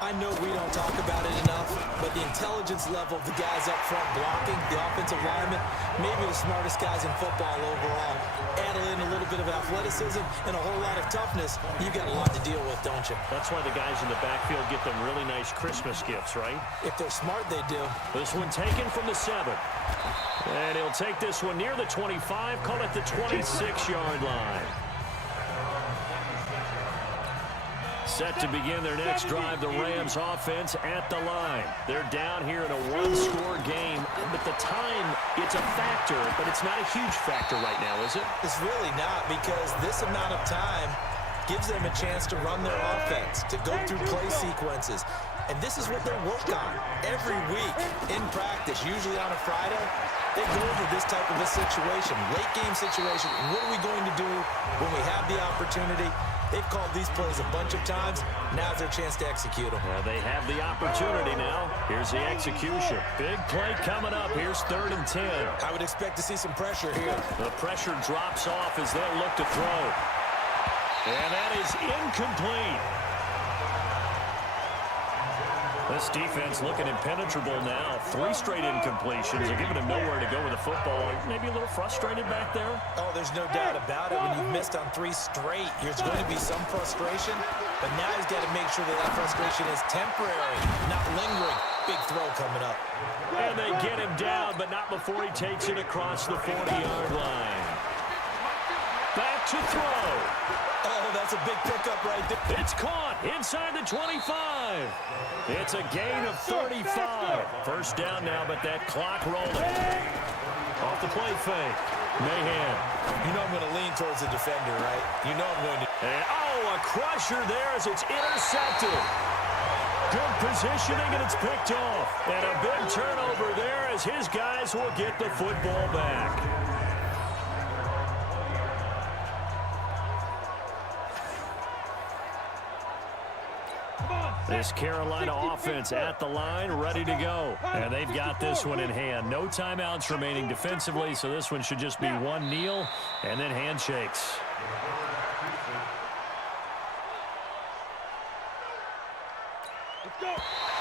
I know we don't talk about it enough, but the intelligence level of the guys up front blocking, the offensive linemen, maybe the smartest guys in football overall. Add in a little bit of athleticism and a whole lot of toughness, you got a lot to deal with, don't you? That's why the guys in the backfield get them really nice Christmas gifts, right? If they're smart, they do. This one taken from the 7. And he'll take this one near the 25, call it the 26-yard line. Set to begin their next drive, the Rams offense at the line. They're down here in a one-score game, but the time, it's a factor, but it's not a huge factor right now, is it? It's really not, because this amount of time gives them a chance to run their offense, to go through play sequences. And this is what they work on every week in practice, usually on a Friday. They go over this type of a situation, late game situation. What are we going to do when we have the opportunity? They've called these plays a bunch of times. Now's their chance to execute them. Well, they have the opportunity now. Here's the execution. Big play coming up. Here's 3rd and 10. I would expect to see some pressure here. The pressure drops off as they'll look to throw. And that is incomplete. This defense looking impenetrable now. 3 straight incompletions. They're giving him nowhere to go with the football. Maybe a little frustrated back there. Oh, there's no doubt about it. When you've missed on 3 straight, there's going to be some frustration. But now he's got to make sure that that frustration is temporary, not lingering. Big throw coming up. And they get him down, but not before he takes it across the 40-yard line. Back to throw. Oh, that's a big pickup right there. It's caught inside the 25. It's a gain of 35. First down now, but that clock rolling. Off the play fake. Mahan. You know I'm going to lean towards the defender, right? You know I'm going to. And, a crusher there as it's intercepted. Good positioning, and it's picked off. And a big turnover there as his guys will get the football back. This Carolina offense at the line, ready to go. And they've got this one in hand. No timeouts remaining defensively, so this one should just be one kneel and then handshakes. Let's go.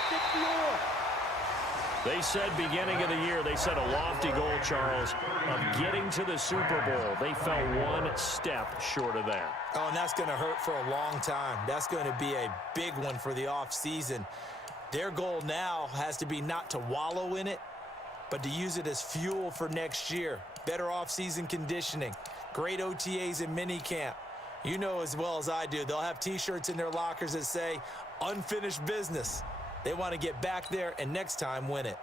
Get the oar. They said beginning of the year, they set a lofty goal, Charles, of getting to the Super Bowl. They fell one step short of that. Oh, and that's going to hurt for a long time. That's going to be a big one for the offseason. Their goal now has to be not to wallow in it, but to use it as fuel for next year. Better offseason conditioning, great OTAs and minicamp. You know as well as I do, they'll have T-shirts in their lockers that say, unfinished business. They want to get back there and next time win it.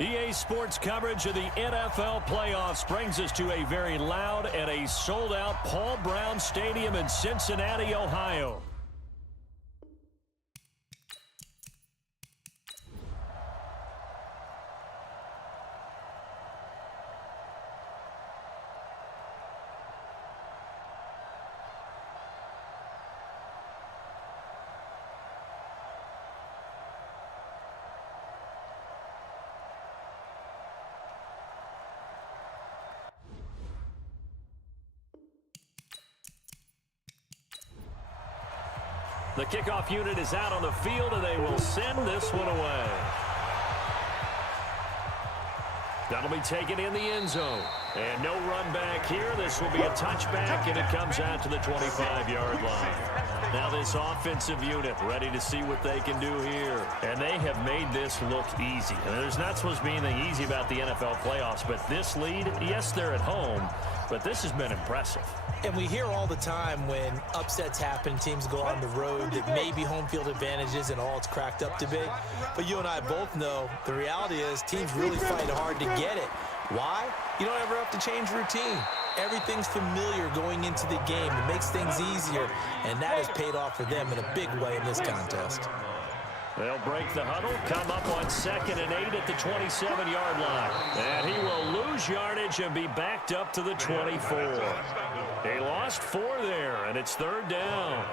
EA Sports coverage of the NFL playoffs brings us to a very loud and a sold-out Paul Brown Stadium in Cincinnati, Ohio. The kickoff unit is out on the field, and they will send this one away. That'll be taken in the end zone. And no run back here. This will be a touchback, and it comes out to the 25-yard line. Now this offensive unit ready to see what they can do here. And they have made this look easy. And there's not supposed to be anything easy about the NFL playoffs, but this lead, yes, they're at home, but this has been impressive. And we hear all the time when upsets happen, teams go on the road, that maybe home field advantage isn't all it's cracked up to be. But you and I both know the reality is teams really fight hard to get it. Why? You don't ever have to change routine. Everything's familiar going into the game. It makes things easier, and that has paid off for them in a big way in this contest. They'll break the huddle, come up on 2nd and 8 at the 27-yard line. And he will lose yardage and be backed up to the 24. He lost 4 there, and it's 3rd down.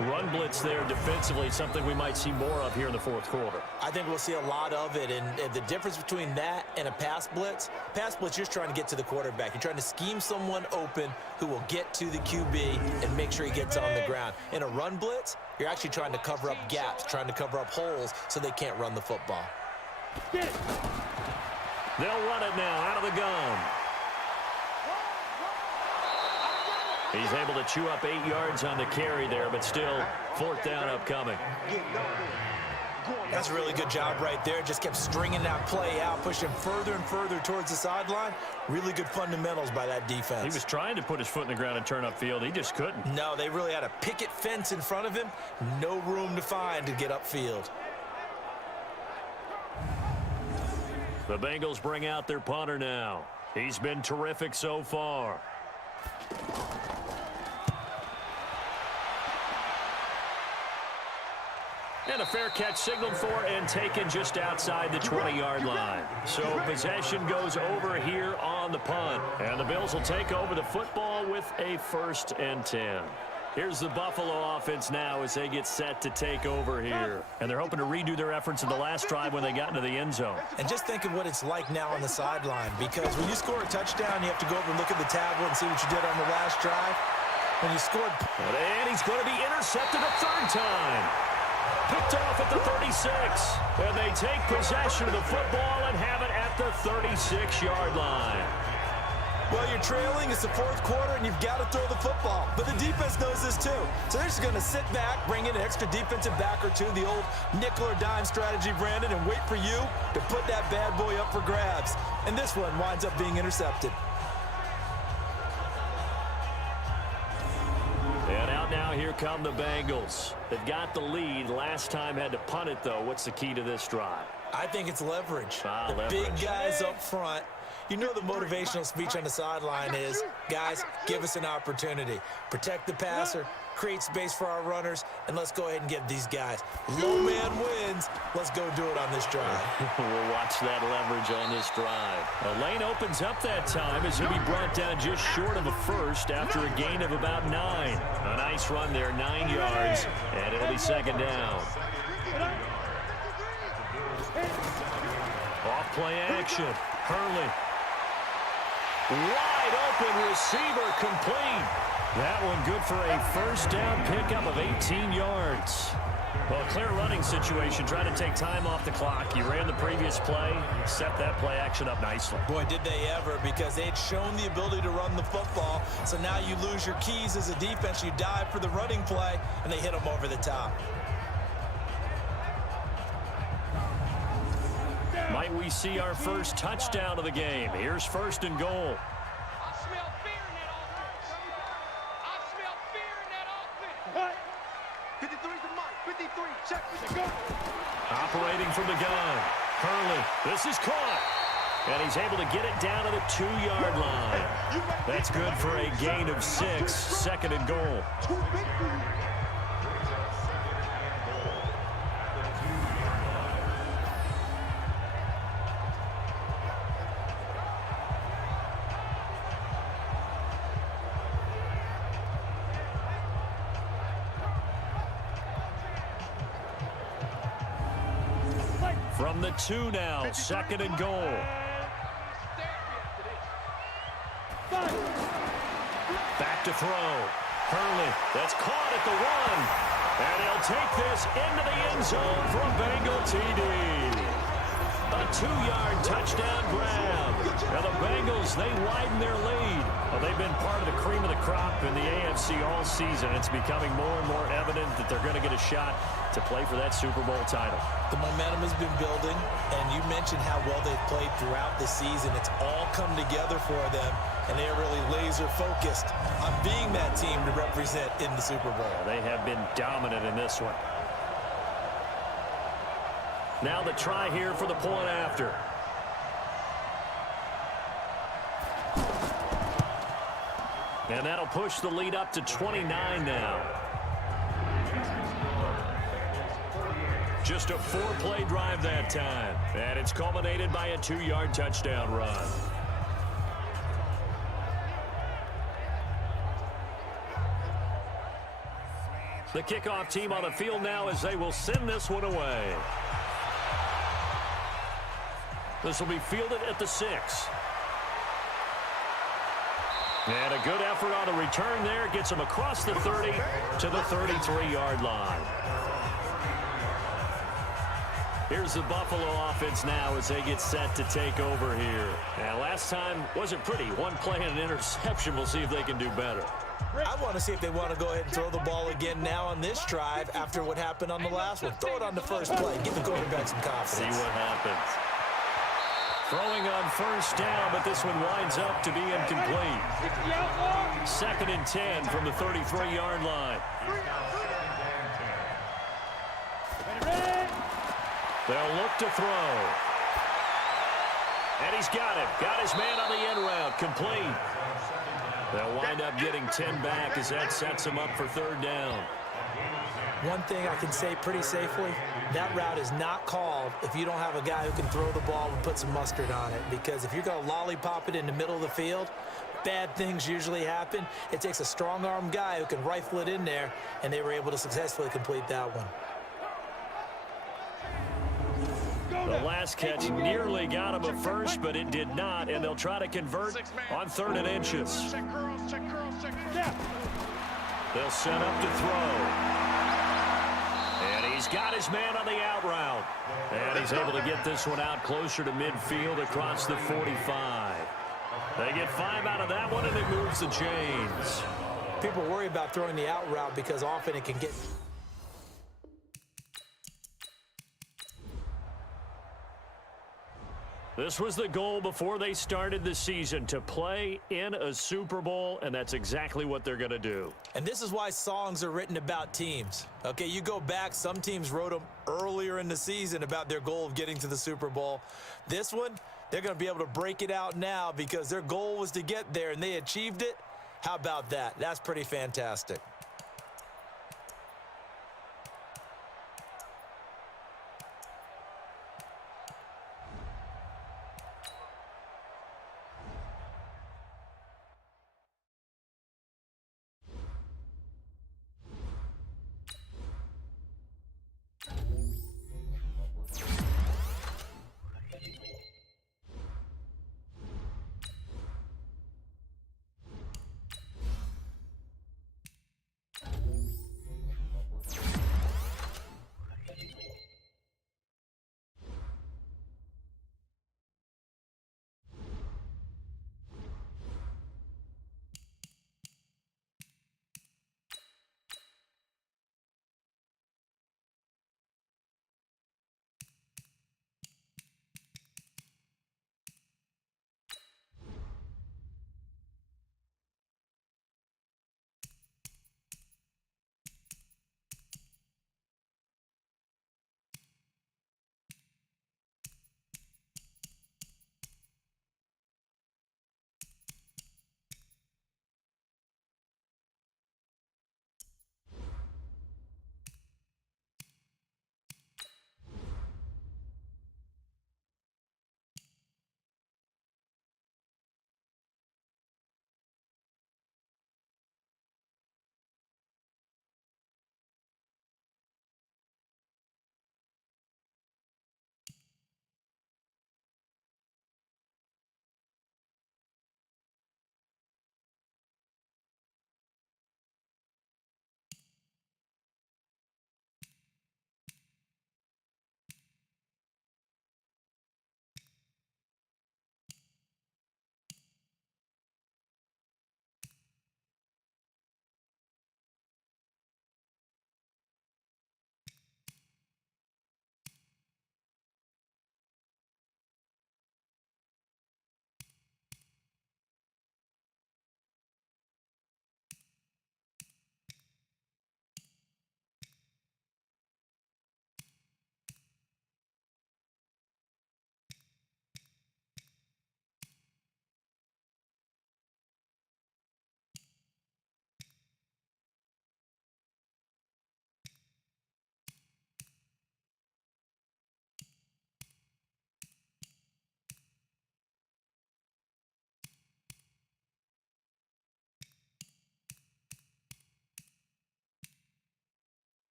Run blitz there defensively, something we might see more of here in the 4th quarter. I think we'll see a lot of it, and the difference between that and a pass blitz, you're just trying to get to the quarterback. You're trying to scheme someone open who will get to the QB and make sure he gets on the ground. In a run blitz, you're actually trying to cover up gaps, trying to cover up holes so they can't run the football. They'll run it now out of the gun. He's able to chew up 8 yards on the carry there, but still 4th down upcoming. That's a really good job right there. Just kept stringing that play out, pushing further and further towards the sideline. Really good fundamentals by that defense. He was trying to put his foot in the ground and turn upfield. He just couldn't. No, they really had a picket fence in front of him. No room to find to get upfield. The Bengals bring out their punter now. He's been terrific so far. And a fair catch signaled for and taken just outside the 20-yard line. So possession goes over here on the punt. And the Bills will take over the football with a 1st and 10. Here's the Buffalo offense now as they get set to take over here. And they're hoping to redo their efforts in the last drive when they got into the end zone. And just think of what it's like now on the sideline, because when you score a touchdown, you have to go over and look at the tablet and see what you did on the last drive. When you scored... And he's going to be intercepted a 3rd time. Picked off at the 36. And they take possession of the football and have it at the 36-yard line. Well, you're trailing. It's the 4th quarter, and you've got to throw the football. But the defense knows this, too. So they're just going to sit back, bring in an extra defensive back or two, the old nickel or dime strategy, Brandon, and wait for you to put that bad boy up for grabs. And this one winds up being intercepted. And out now, here come the Bengals. They've got the lead. Last time had to punt it, though. What's the key to this drive? I think it's leverage. The leverage. Big guys up front. You know the motivational speech on the sideline is, guys, give us an opportunity. Protect the passer, create space for our runners, and let's go ahead and give these guys. Low man wins. Let's go do it on this drive. We'll watch that leverage on this drive. A lane opens up that time as he'll be brought down just short of a 1st after a gain of about 9. A nice run there, 9 yards, and it'll be 2nd down. Off play action. Hurley. Wide open receiver complete. That one good for a 1st down pickup of 18 yards. Well, clear running situation, trying to take time off the clock. You ran the previous play, set that play action up nicely. Boy, did they ever, because they'd shown the ability to run the football. So now you lose your keys as a defense. You dive for the running play, and they hit them over the top. Might we see our first touchdown of the game? Here's 1st and goal. I smell fear in that offense. I smell fear in that offense. 53's the mark. 53. Check with the go. Operating from the gun. Hurley. This is caught. And he's able to get it down to the 2-yard line. That's good for a gain of 6, second and goal. From the 2 now, second and goal. Back to throw. Hurley, that's caught at the 1. And he'll take this into the end zone for a Bengal TD. A 2-yard touchdown grab. Now the Bengals, they widen their lead. Well, they've been part of the cream of the crop in the AFC all season. It's becoming more and more evident that they're going to get a shot to play for that Super Bowl title. The momentum has been building, and you mentioned how well they've played throughout the season. It's all come together for them, and they are really laser-focused on being that team to represent in the Super Bowl. They have been dominant in this one. Now the try here for the point after. And that'll push the lead up to 29 now. Just a 4-play drive that time. And it's culminated by a 2-yard touchdown run. The kickoff team on the field now as they will send this one away. This will be fielded at the 6. And a good effort on the return there. Gets him across the 30 to the 33-yard line. Here's the Buffalo offense now as they get set to take over here. Now, last time wasn't pretty. One play and an interception. We'll see if they can do better. I want to see if they want to go ahead and throw the ball again now on this drive after what happened on the last one. Throw it on the first play. Give the quarterback some confidence. See what happens. Throwing on first down, but this one winds up to be incomplete. 2nd and 10 from the 33-yard line. They'll look to throw. And he's got it. Got his man on the end route. Complete. They'll wind up getting 10 back as that sets him up for 3rd down. One thing I can say pretty safely, that route is not called if you don't have a guy who can throw the ball and put some mustard on it. Because if you're going to lollipop it in the middle of the field, bad things usually happen. It takes a strong-arm guy who can rifle it in there, and they were able to successfully complete that one. The last catch nearly got him a first, but it did not, and they'll try to convert on 3rd and inches. They'll set up to throw. And he's got his man on the out route. And he's able to get this one out closer to midfield across the 45. They get 5 out of that one, and it moves the chains. People worry about throwing the out route because often it can get... This was the goal before they started the season, to play in a Super Bowl, and that's exactly what they're going to do. And this is why songs are written about teams. Okay, you go back, some teams wrote them earlier in the season about their goal of getting to the Super Bowl. This one, they're going to be able to break it out now because their goal was to get there, and they achieved it. How about that? That's pretty fantastic.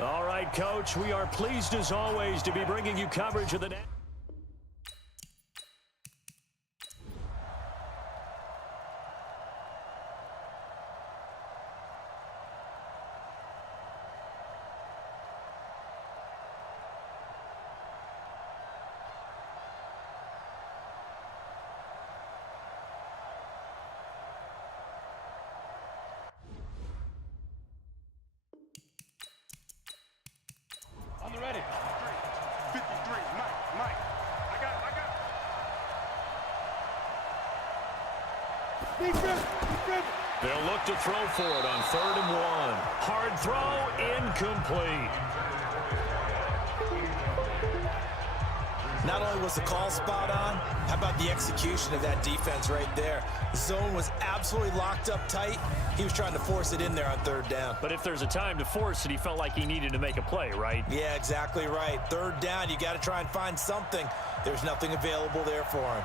All right, Coach, we are pleased as always to be bringing you coverage of the net. On the ready. 53, Mike. I got it. Defense. They'll look to throw for it on 3rd and 1. Hard throw, incomplete. Not only was the call spot on, how about the execution of that defense right there? The zone was absolutely locked up tight. He was trying to force it in there on 3rd down. But if there's a time to force it, he felt like he needed to make a play, right? Yeah, exactly right. 3rd down, you got to try and find something. There's nothing available there for him.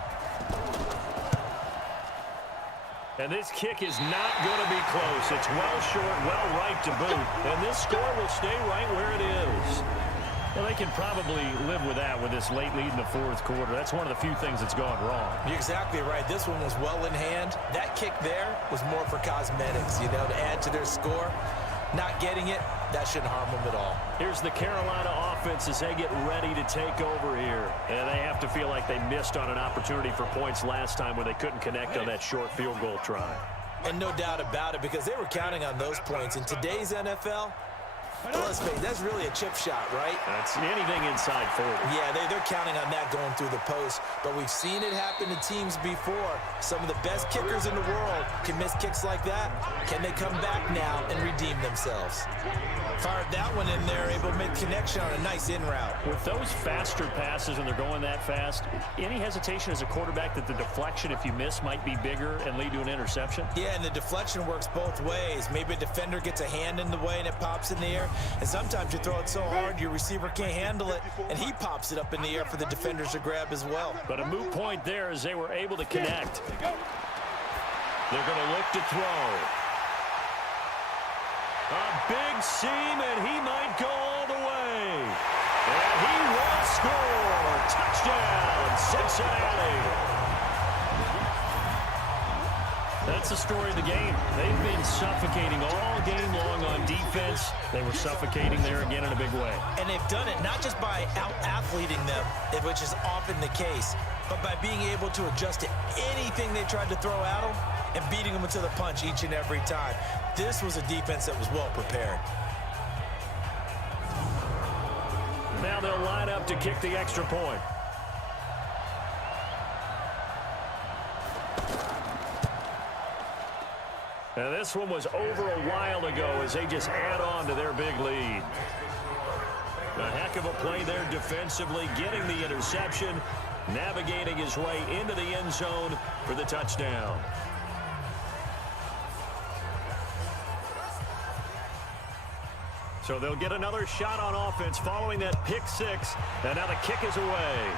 And this kick is not going to be close. It's well short, well right to boot. And this score will stay right where it is. Well, they can probably live with that with this late lead in the 4th quarter. That's one of the few things that's gone wrong. You're exactly right. This one was well in hand. That kick there was more for cosmetics, you know, to add to their score. Not getting it, that shouldn't harm them at all. Here's the Carolina offense as they get ready to take over here. And they have to feel like they missed on an opportunity for points last time when they couldn't connect on that short field goal try. And no doubt about it, because they were counting on those points. In today's NFL, let's face it, that's really a chip shot, right? That's anything inside 40. Yeah, they're counting on that going through the post. But we've seen it happen to teams before. Some of the best kickers in the world can miss kicks like that. Can they come back now and redeem themselves? Fired that one in there, able to make connection on a nice in route. With those faster passes and they're going that fast, any hesitation as a quarterback that the deflection, if you miss, might be bigger and lead to an interception? Yeah, and the deflection works both ways. Maybe a defender gets a hand in the way and it pops in the air. And sometimes you throw it so hard your receiver can't handle it, and he pops it up in the air for the defenders to grab as well. But a moot point there as they were able to connect. They're going to look to throw. A big seam, and he might go all the way. And he will score. Touchdown, Cincinnati. That's the story of the game. They've been suffocating all game long on defense. They were suffocating there again in a big way. And they've done it not just by out-athleting them, which is often the case, but by being able to adjust to anything they tried to throw at them and beating them to the punch each and every time. This was a defense that was well prepared. Now they'll line up to kick the extra point. And this one was over a while ago as they just add on to their big lead. A heck of a play there defensively, getting the interception, navigating his way into the end zone for the touchdown. So they'll get another shot on offense following that pick six, and now the kick is away.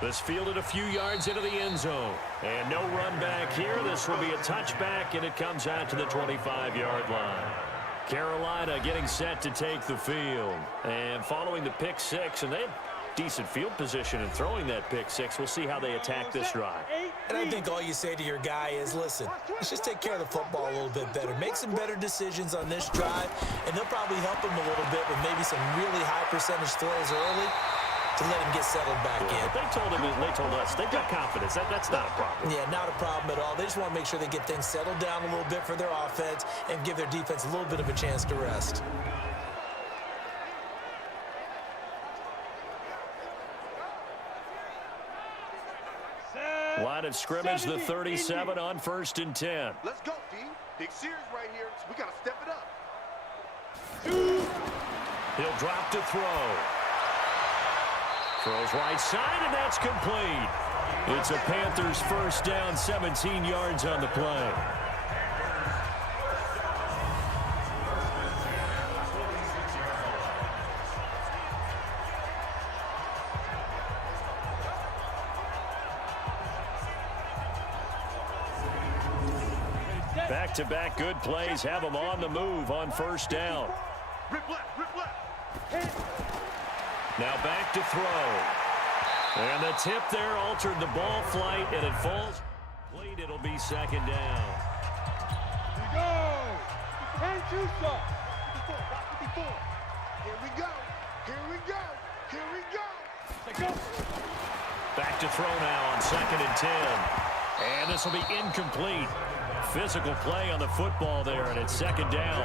This fielded a few yards into the end zone. And no run back here. This will be a touchback, and it comes out to the 25-yard line. Carolina getting set to take the field. And following the pick six, and they have decent field position in throwing that pick six. We'll see how they attack this drive. And I think all you say to your guy is, listen, let's just take care of the football a little bit better. Make some better decisions on this drive, and they'll probably help him a little bit with maybe some really high percentage throws early to let him get settled back in. But they told us they've got confidence. That's not a problem. Yeah, not a problem at all. They just want to make sure they get things settled down a little bit for their offense and give their defense a little bit of a chance to rest. Line of scrimmage, the 37 on 1st and 10. Let's go, D. Big series right here. We got to step it up. He'll drop to throw. Throws right side, and that's complete. It's a Panthers first down, 17 yards on the play. Back-to-back good plays have them on the move on first down. Now back to throw. And the tip there altered the ball flight, and it falls. Late, it'll be second down. Here we go. 10-2 stop. Here we go. Here we go. Here we go. Let's go. Back to throw now on 2nd and 10. And this will be incomplete. Physical play on the football there, and it's second down.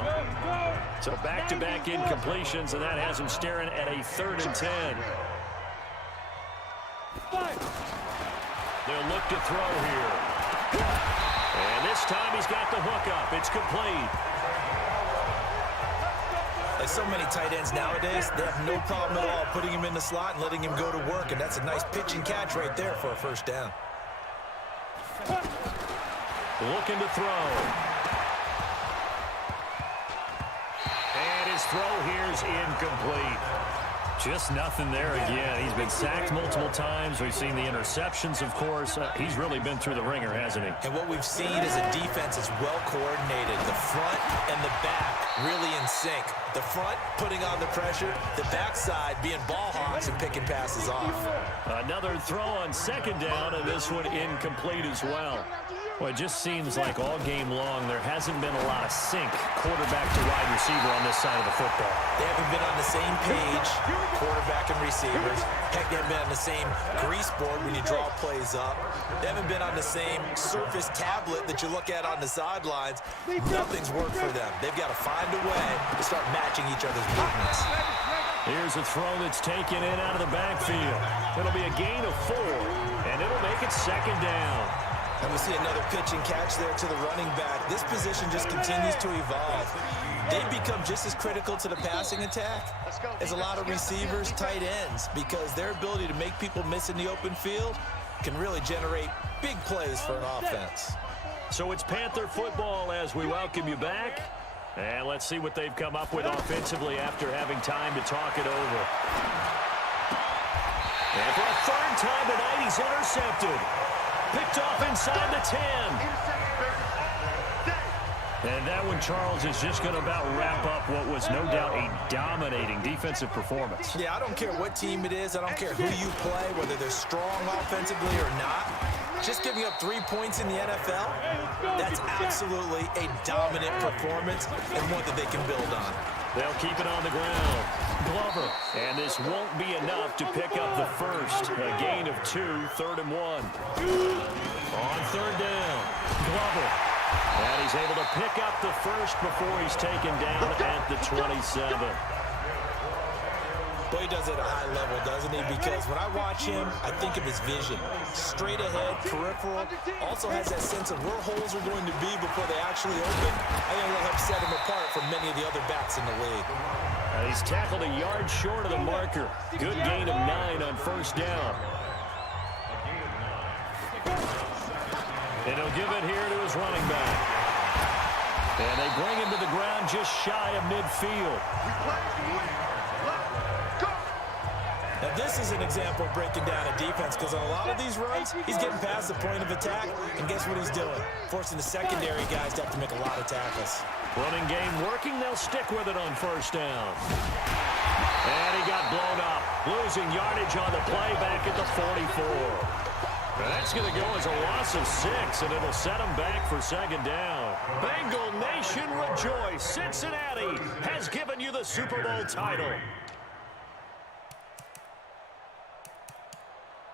So back-to-back incompletions, and that has him staring at a 3rd and 10. They'll look to throw here. And this time he's got the hook up. It's complete. Like so many tight ends nowadays, they have no problem at all putting him in the slot and letting him go to work, and that's a nice pitch and catch right there for a first down. Looking to throw. And his throw here is incomplete. Just nothing there again. He's been sacked multiple times. We've seen the interceptions, of course. He's really been through the ringer, hasn't he? And what we've seen is a defense that's well coordinated. The front and the back really in sync. The front putting on the pressure, the backside being ball hawks and picking passes off. Another throw on 2nd down, and this one incomplete as well. Well, it just seems like all game long there hasn't been a lot of sync quarterback to wide receiver on this side of the football. They haven't been on the same page, quarterback and receivers. Heck, they haven't been on the same grease board when you draw plays up. They haven't been on the same surface tablet that you look at on the sidelines. Nothing's worked for them. They've got to find a way to start matching each other's movements. Here's a throw that's taken in out of the backfield. It'll be a gain of 4, and it'll make it second down. And we see another pitch and catch there to the running back. This position just continues to evolve. They've become just as critical to the passing attack as a lot of receivers, tight ends, because their ability to make people miss in the open field can really generate big plays for an offense. So it's Panther football as we welcome you back. And let's see what they've come up with offensively after having time to talk it over. And for a 3rd time tonight, he's intercepted. Picked off inside the 10. And that one, Charles, is just going to about wrap up what was no doubt a dominating defensive performance. Yeah, I don't care what team it is. I don't care who you play, whether they're strong offensively or not. Just giving up 3 points in the NFL, that's absolutely a dominant performance and one that they can build on. They'll keep it on the ground. Glover. And this won't be enough to pick up the first. A gain of 2, 3rd and 1. On 3rd down, Glover. And he's able to pick up the first before he's taken down at the 27. Well, he does it at a high level, doesn't he? Because when I watch him, I think of his vision. Straight ahead, peripheral. Also has that sense of where holes are going to be before they actually open. I think that'll help set him apart from many of the other backs in the league. And he's tackled a yard short of the marker. Good gain of 9 on 1st down. And he'll give it here to his running back. And they bring him to the ground just shy of midfield. Now, this is an example of breaking down a defense because on a lot of these runs, he's getting past the point of attack, and guess what he's doing? Forcing the secondary guys to have to make a lot of tackles. Running game working, they'll stick with it on 1st down. And he got blown up, losing yardage on the play back at the 44. That's going to go as a loss of 6, and it'll set him back for 2nd down. Bengal Nation rejoice. Cincinnati has given you the Super Bowl title.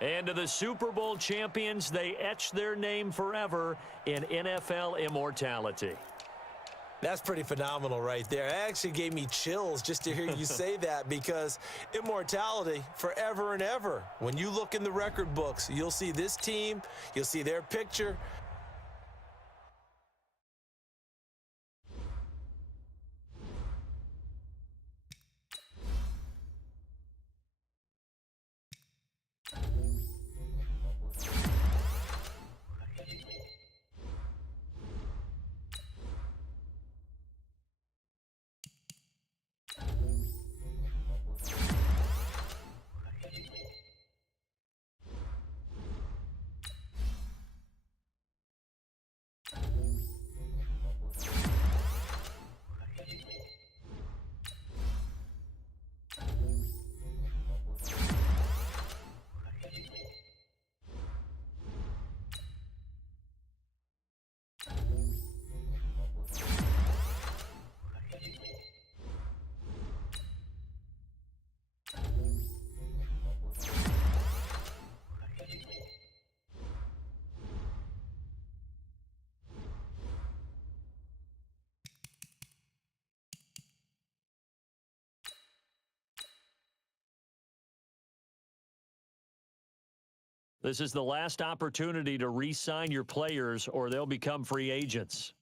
And to the Super Bowl champions, they etch their name forever in NFL immortality. That's pretty phenomenal right there. It actually gave me chills just to hear you say that because immortality forever and ever. When you look in the record books, you'll see this team, you'll see their picture, This is the last opportunity to re-sign your players or they'll become free agents.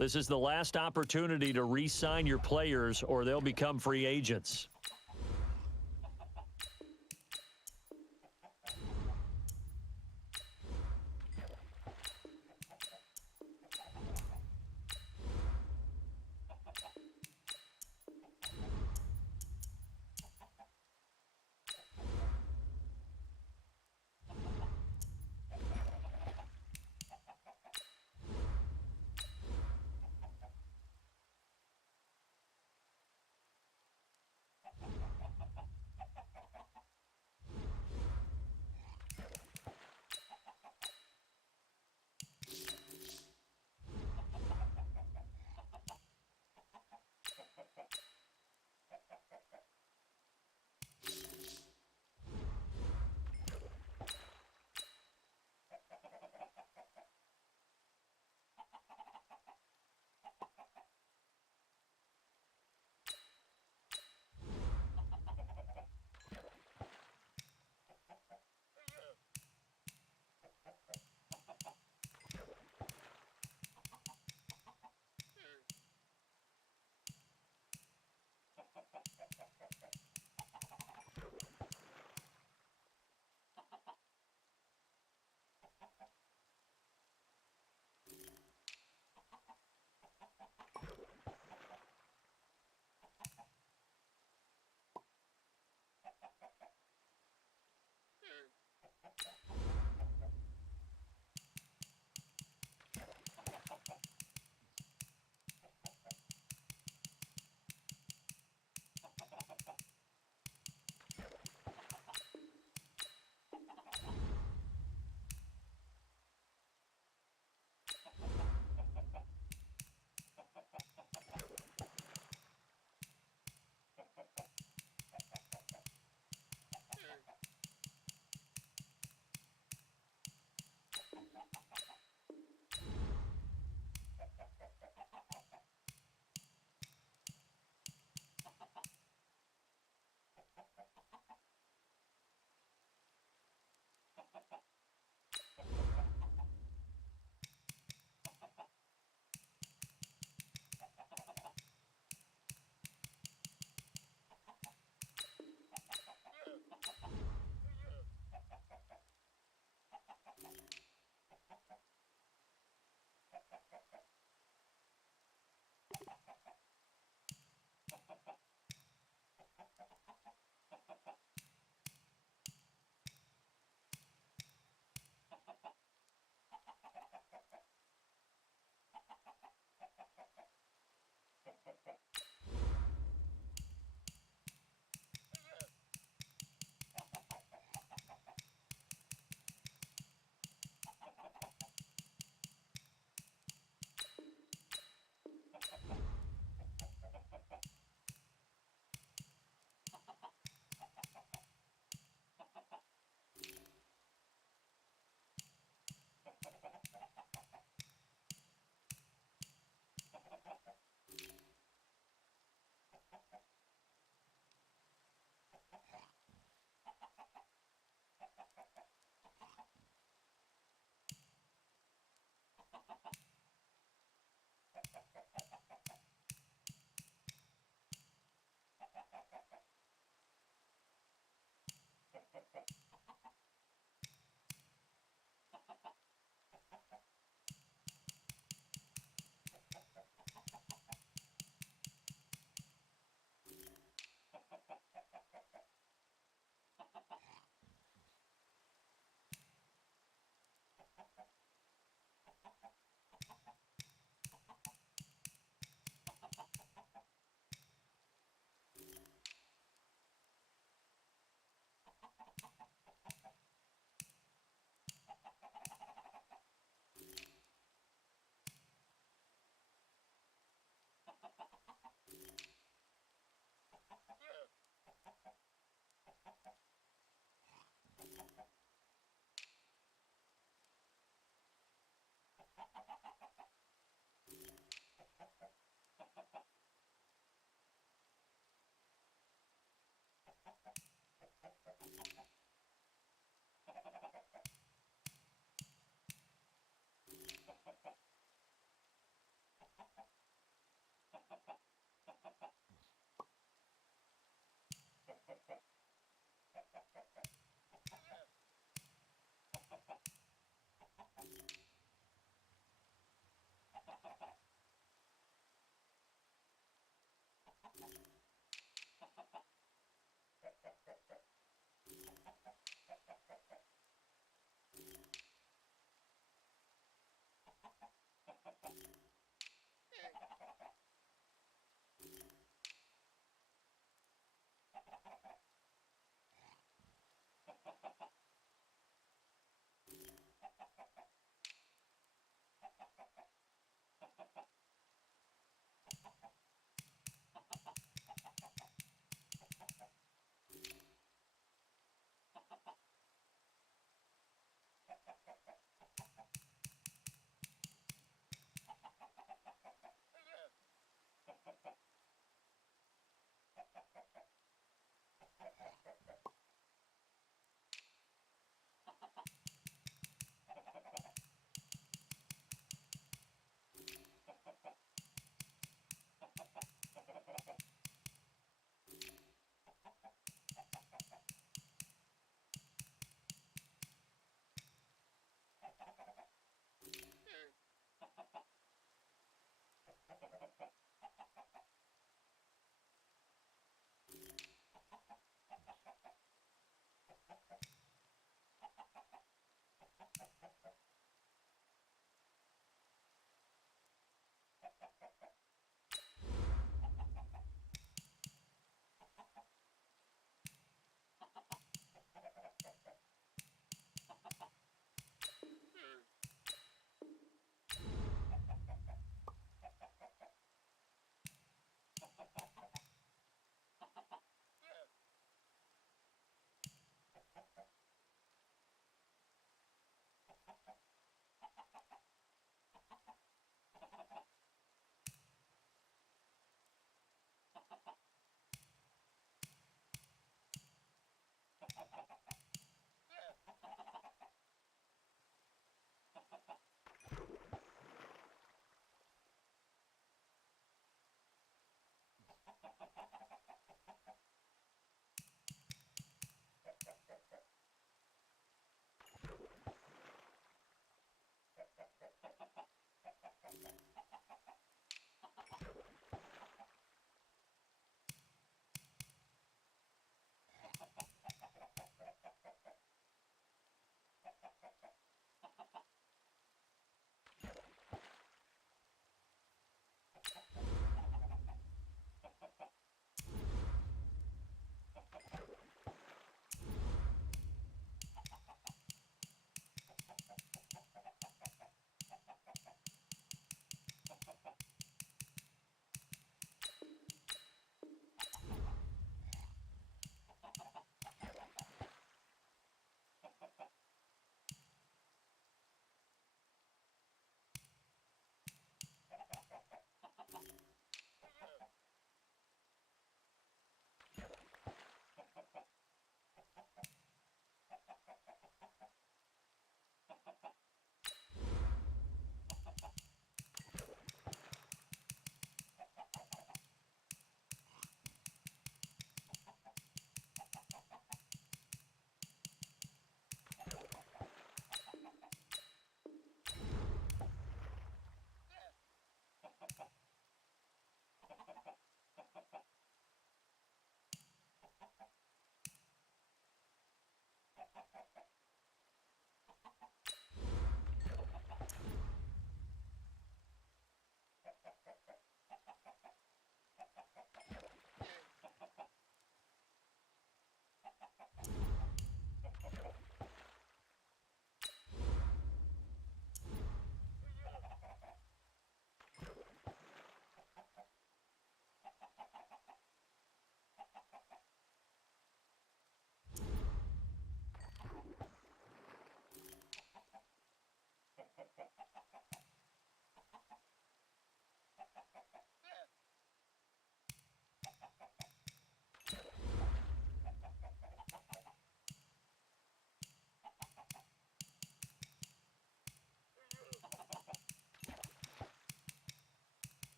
This is the last opportunity to re-sign your players or they'll become free agents.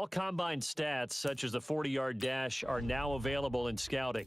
All combine stats, such as the 40-yard dash, are now available in scouting.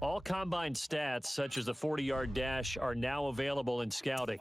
All combine stats, such as the 40-yard dash, are now available in scouting.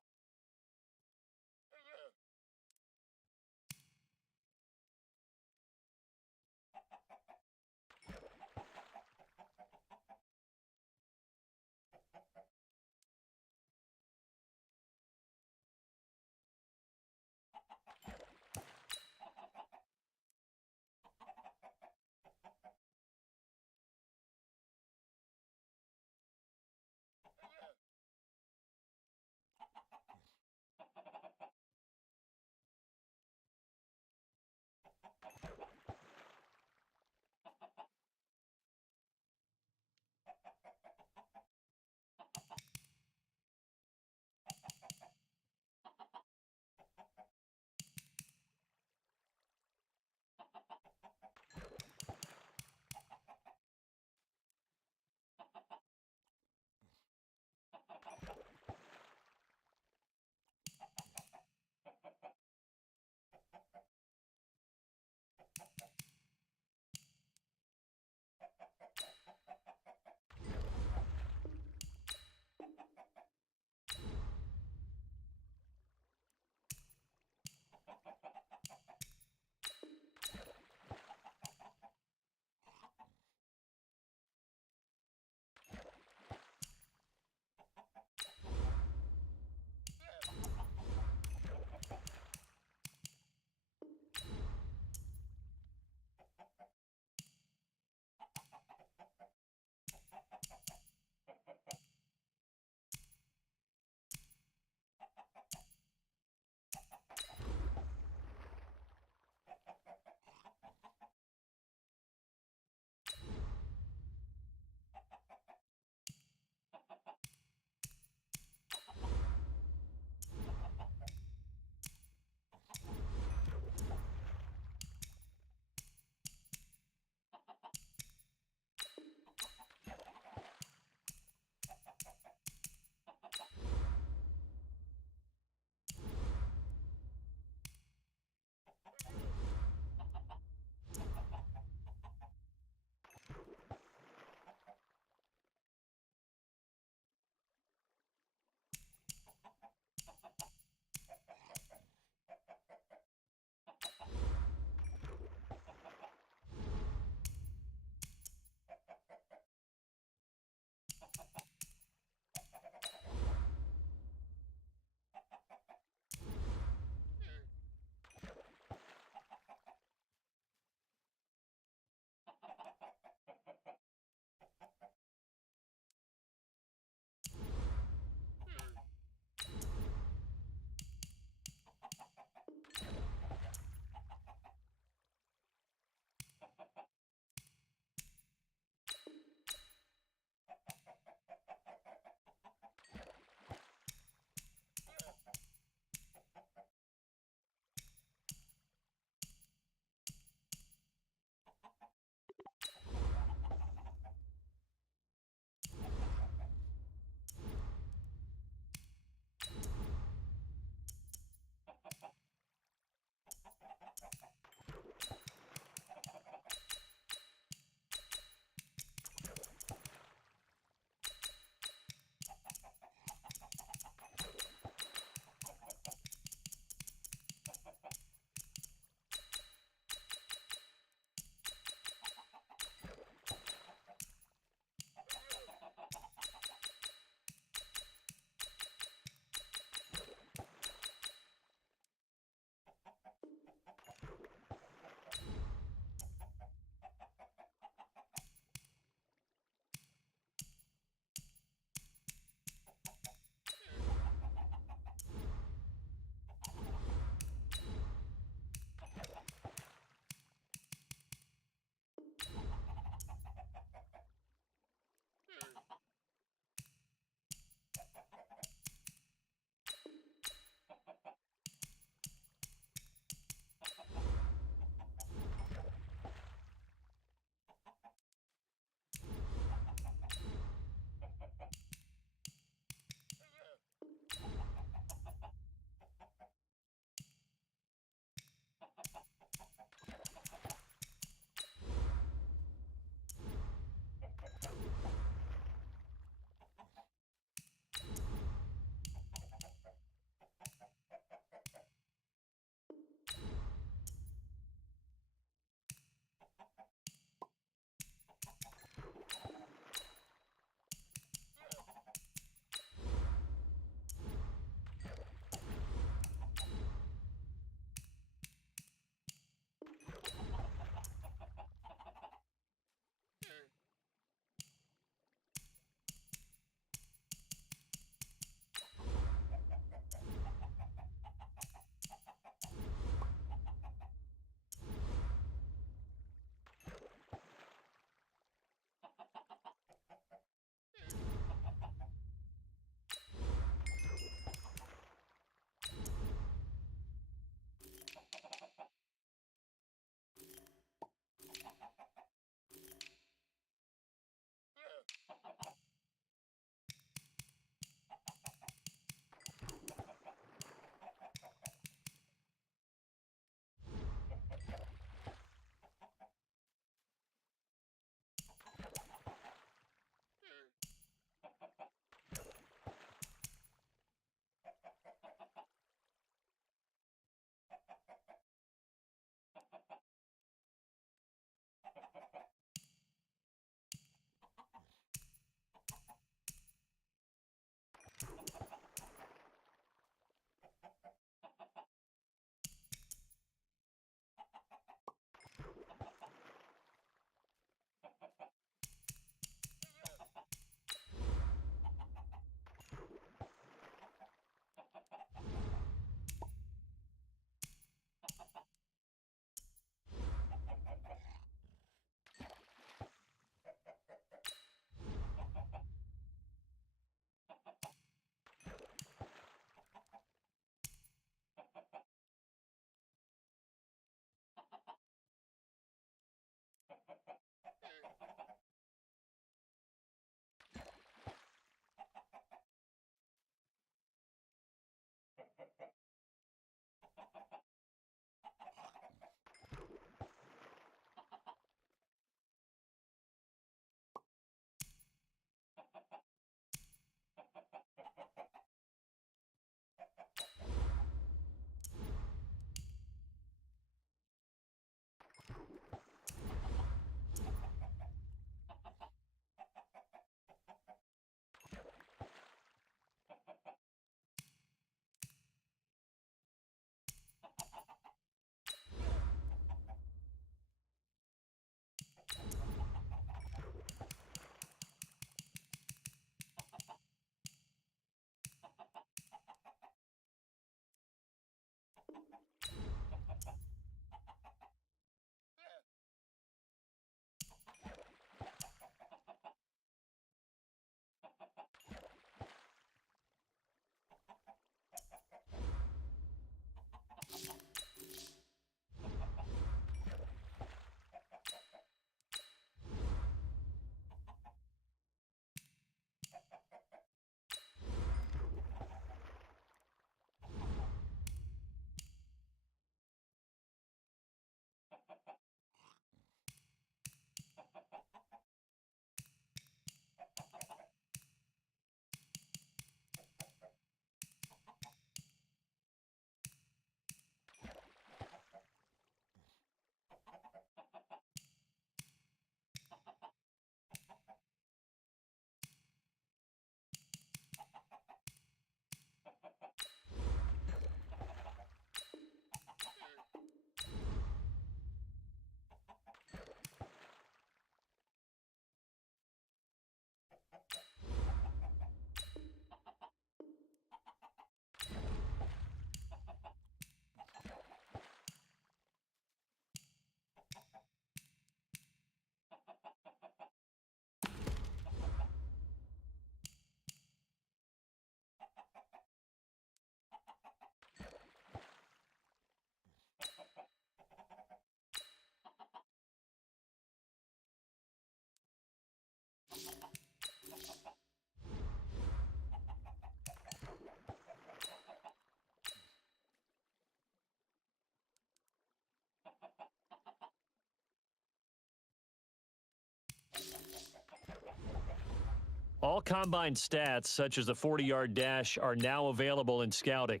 combine stats, such as the 40-yard dash, are now available in scouting.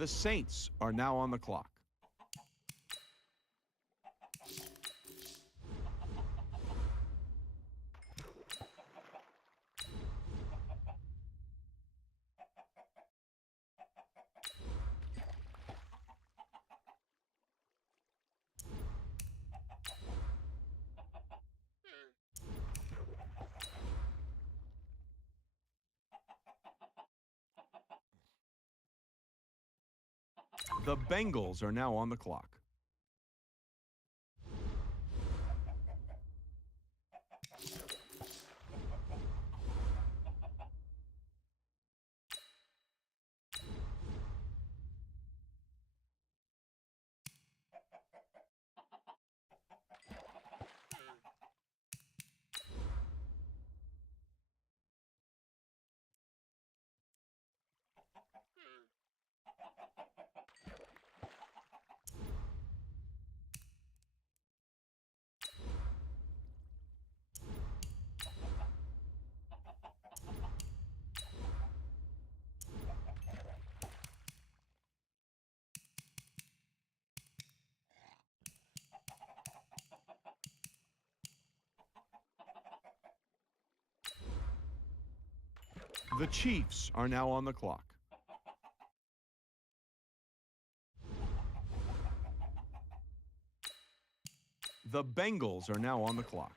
The Saints are now on the clock. The Bengals are now on the clock. The Chiefs are now on the clock. The Bengals are now on the clock.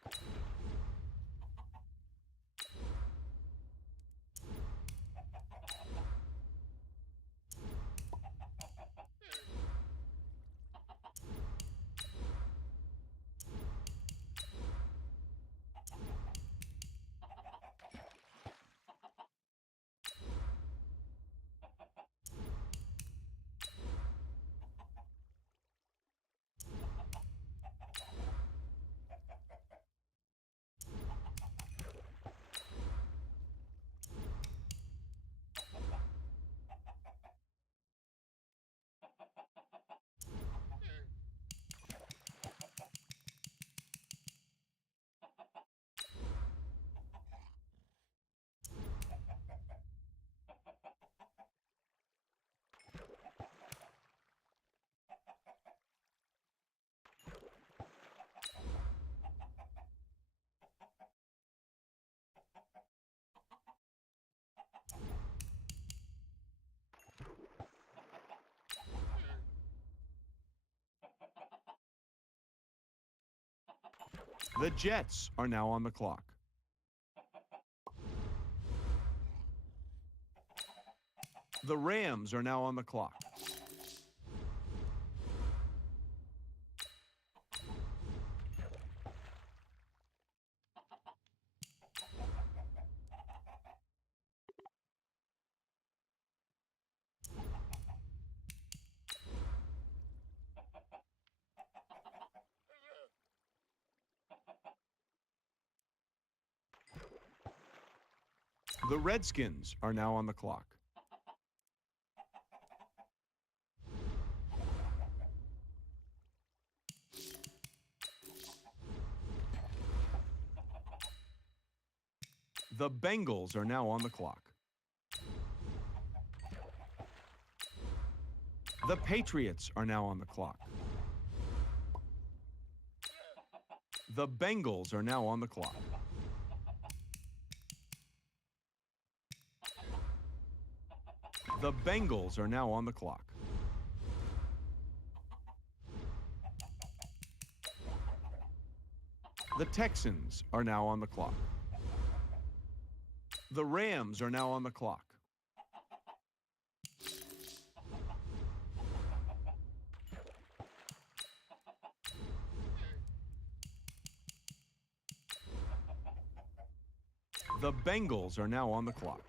The Jets are now on the clock. The Rams are now on the clock. The Redskins are now on the clock. The Bengals are now on the clock. The Patriots are now on the clock. The Bengals are now on the clock. The Bengals are now on the clock. The Texans are now on the clock. The Rams are now on the clock. The Bengals are now on the clock.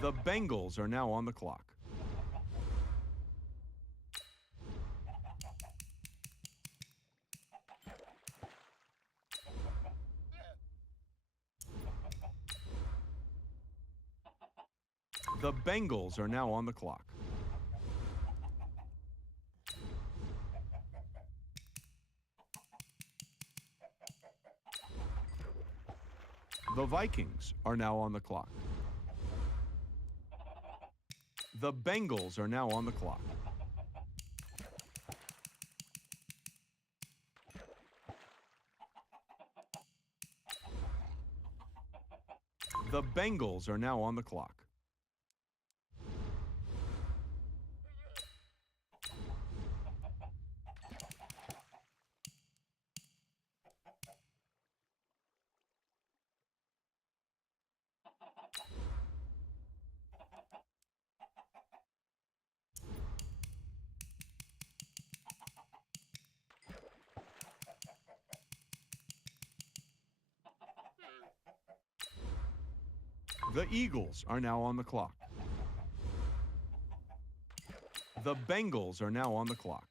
The Bengals are now on the clock. The Bengals are now on the clock. The Vikings are now on the clock. The Bengals are now on the clock. The Bengals are now on the clock. The Eagles are now on the clock. The Bengals are now on the clock.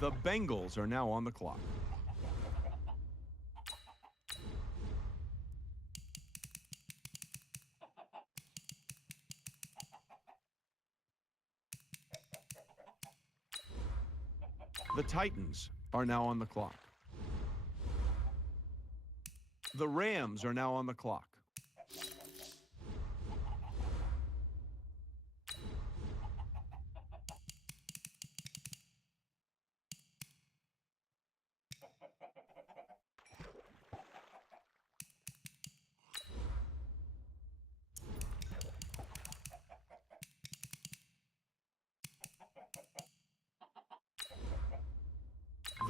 The Bengals are now on the clock. The Titans are now on the clock. The Rams are now on the clock.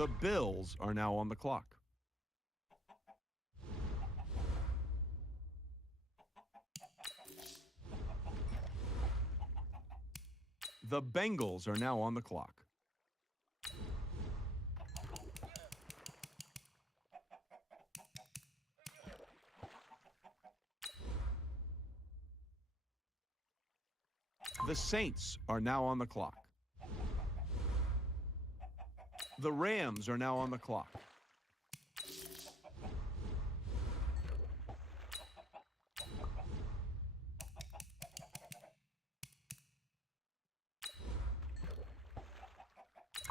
The Bills are now on the clock. The Bengals are now on the clock. The Saints are now on the clock. The Rams are now on the clock.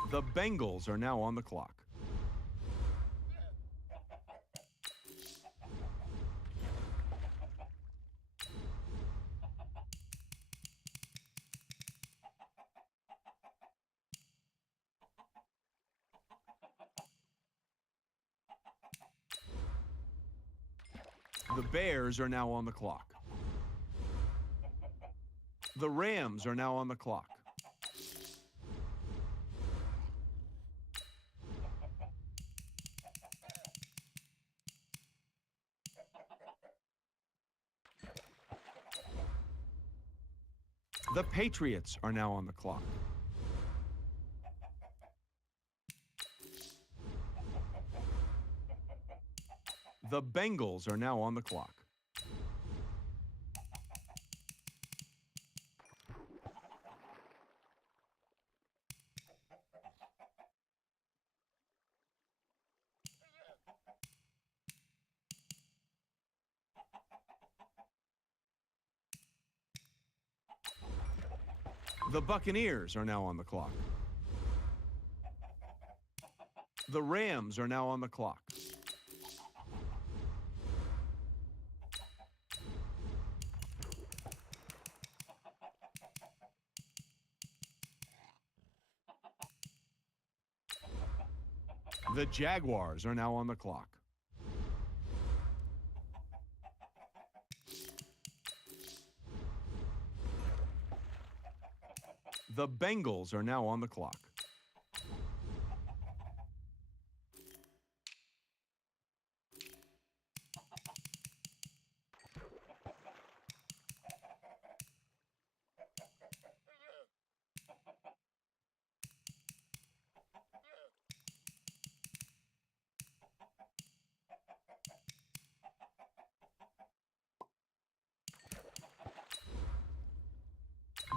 The Bengals are now on the clock. The Bears are now on the clock. The Rams are now on the clock. The Patriots are now on the clock. The Bengals are now on the clock. The Buccaneers are now on the clock. The Rams are now on the clock. The Jaguars are now on the clock. The Bengals are now on the clock.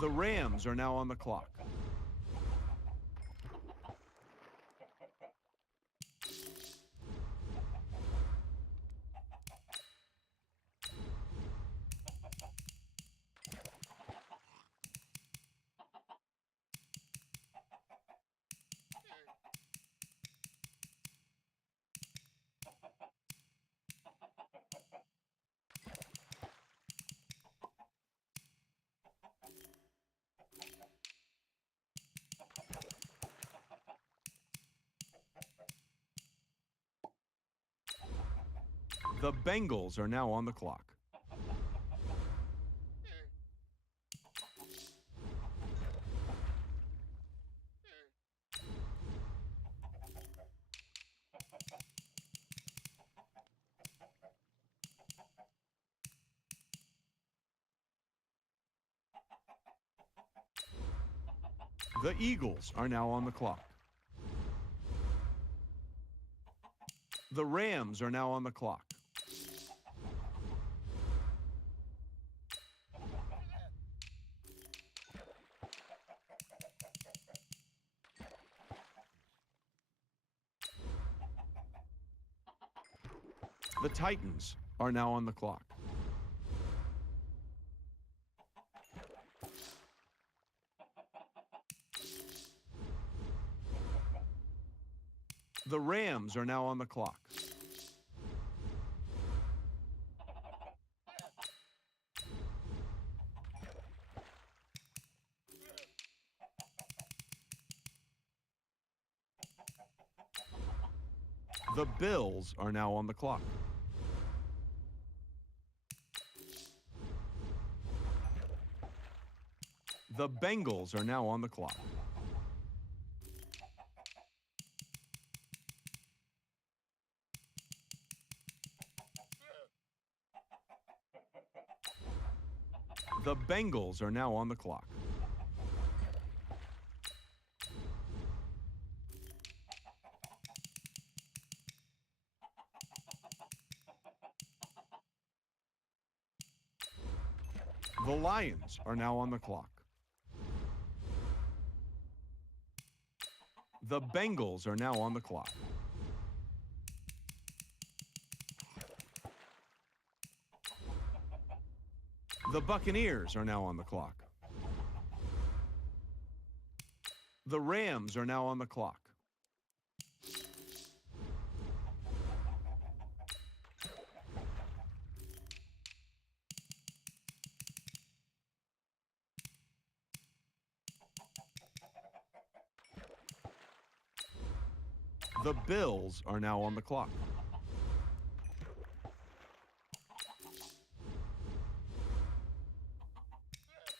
The Rams are now on the clock. The Bengals are now on the clock. The Eagles are now on the clock. The Rams are now on the clock. The Titans are now on the clock. The Rams are now on the clock. The Bills are now on the clock. The Bengals are now on the clock. The Bengals are now on the clock. The Lions are now on the clock. The Bengals are now on the clock. The Buccaneers are now on the clock. The Rams are now on the clock. The Bills are now on the clock.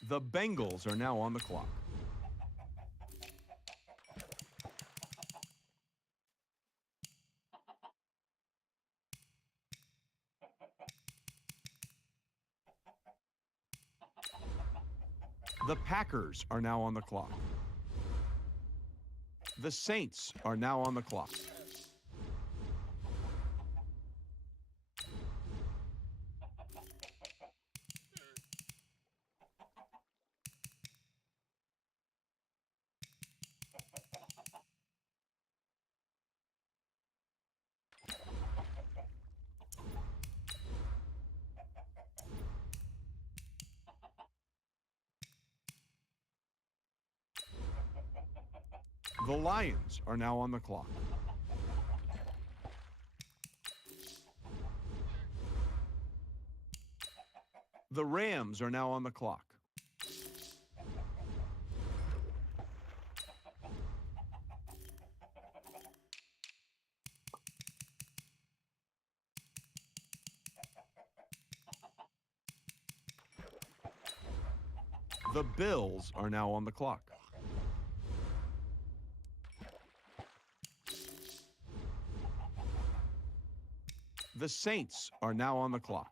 The Bengals are now on the clock. The Packers are now on the clock. The Saints are now on the clock. The Lions are now on the clock. The Rams are now on the clock. The Bills are now on the clock. The Saints are now on the clock.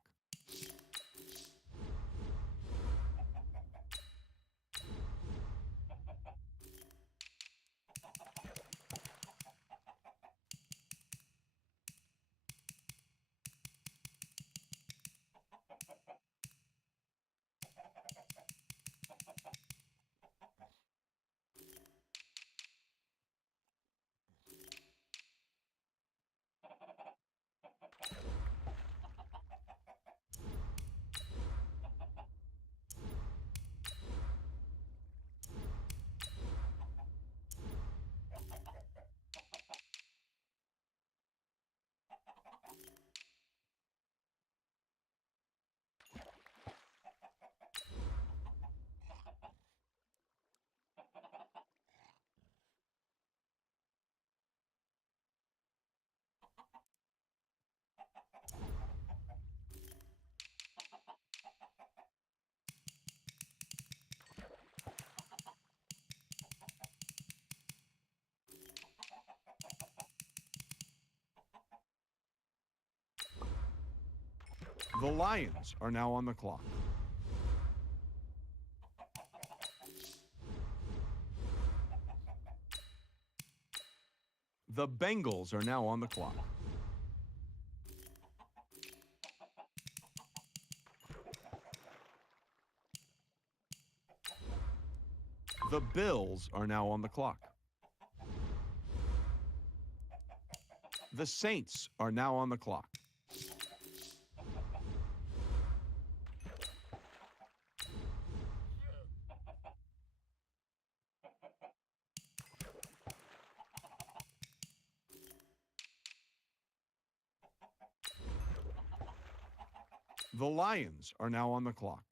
The Lions are now on the clock. The Bengals are now on the clock. The Bills are now on the clock. The Saints are now on the clock. The Lions are now on the clock.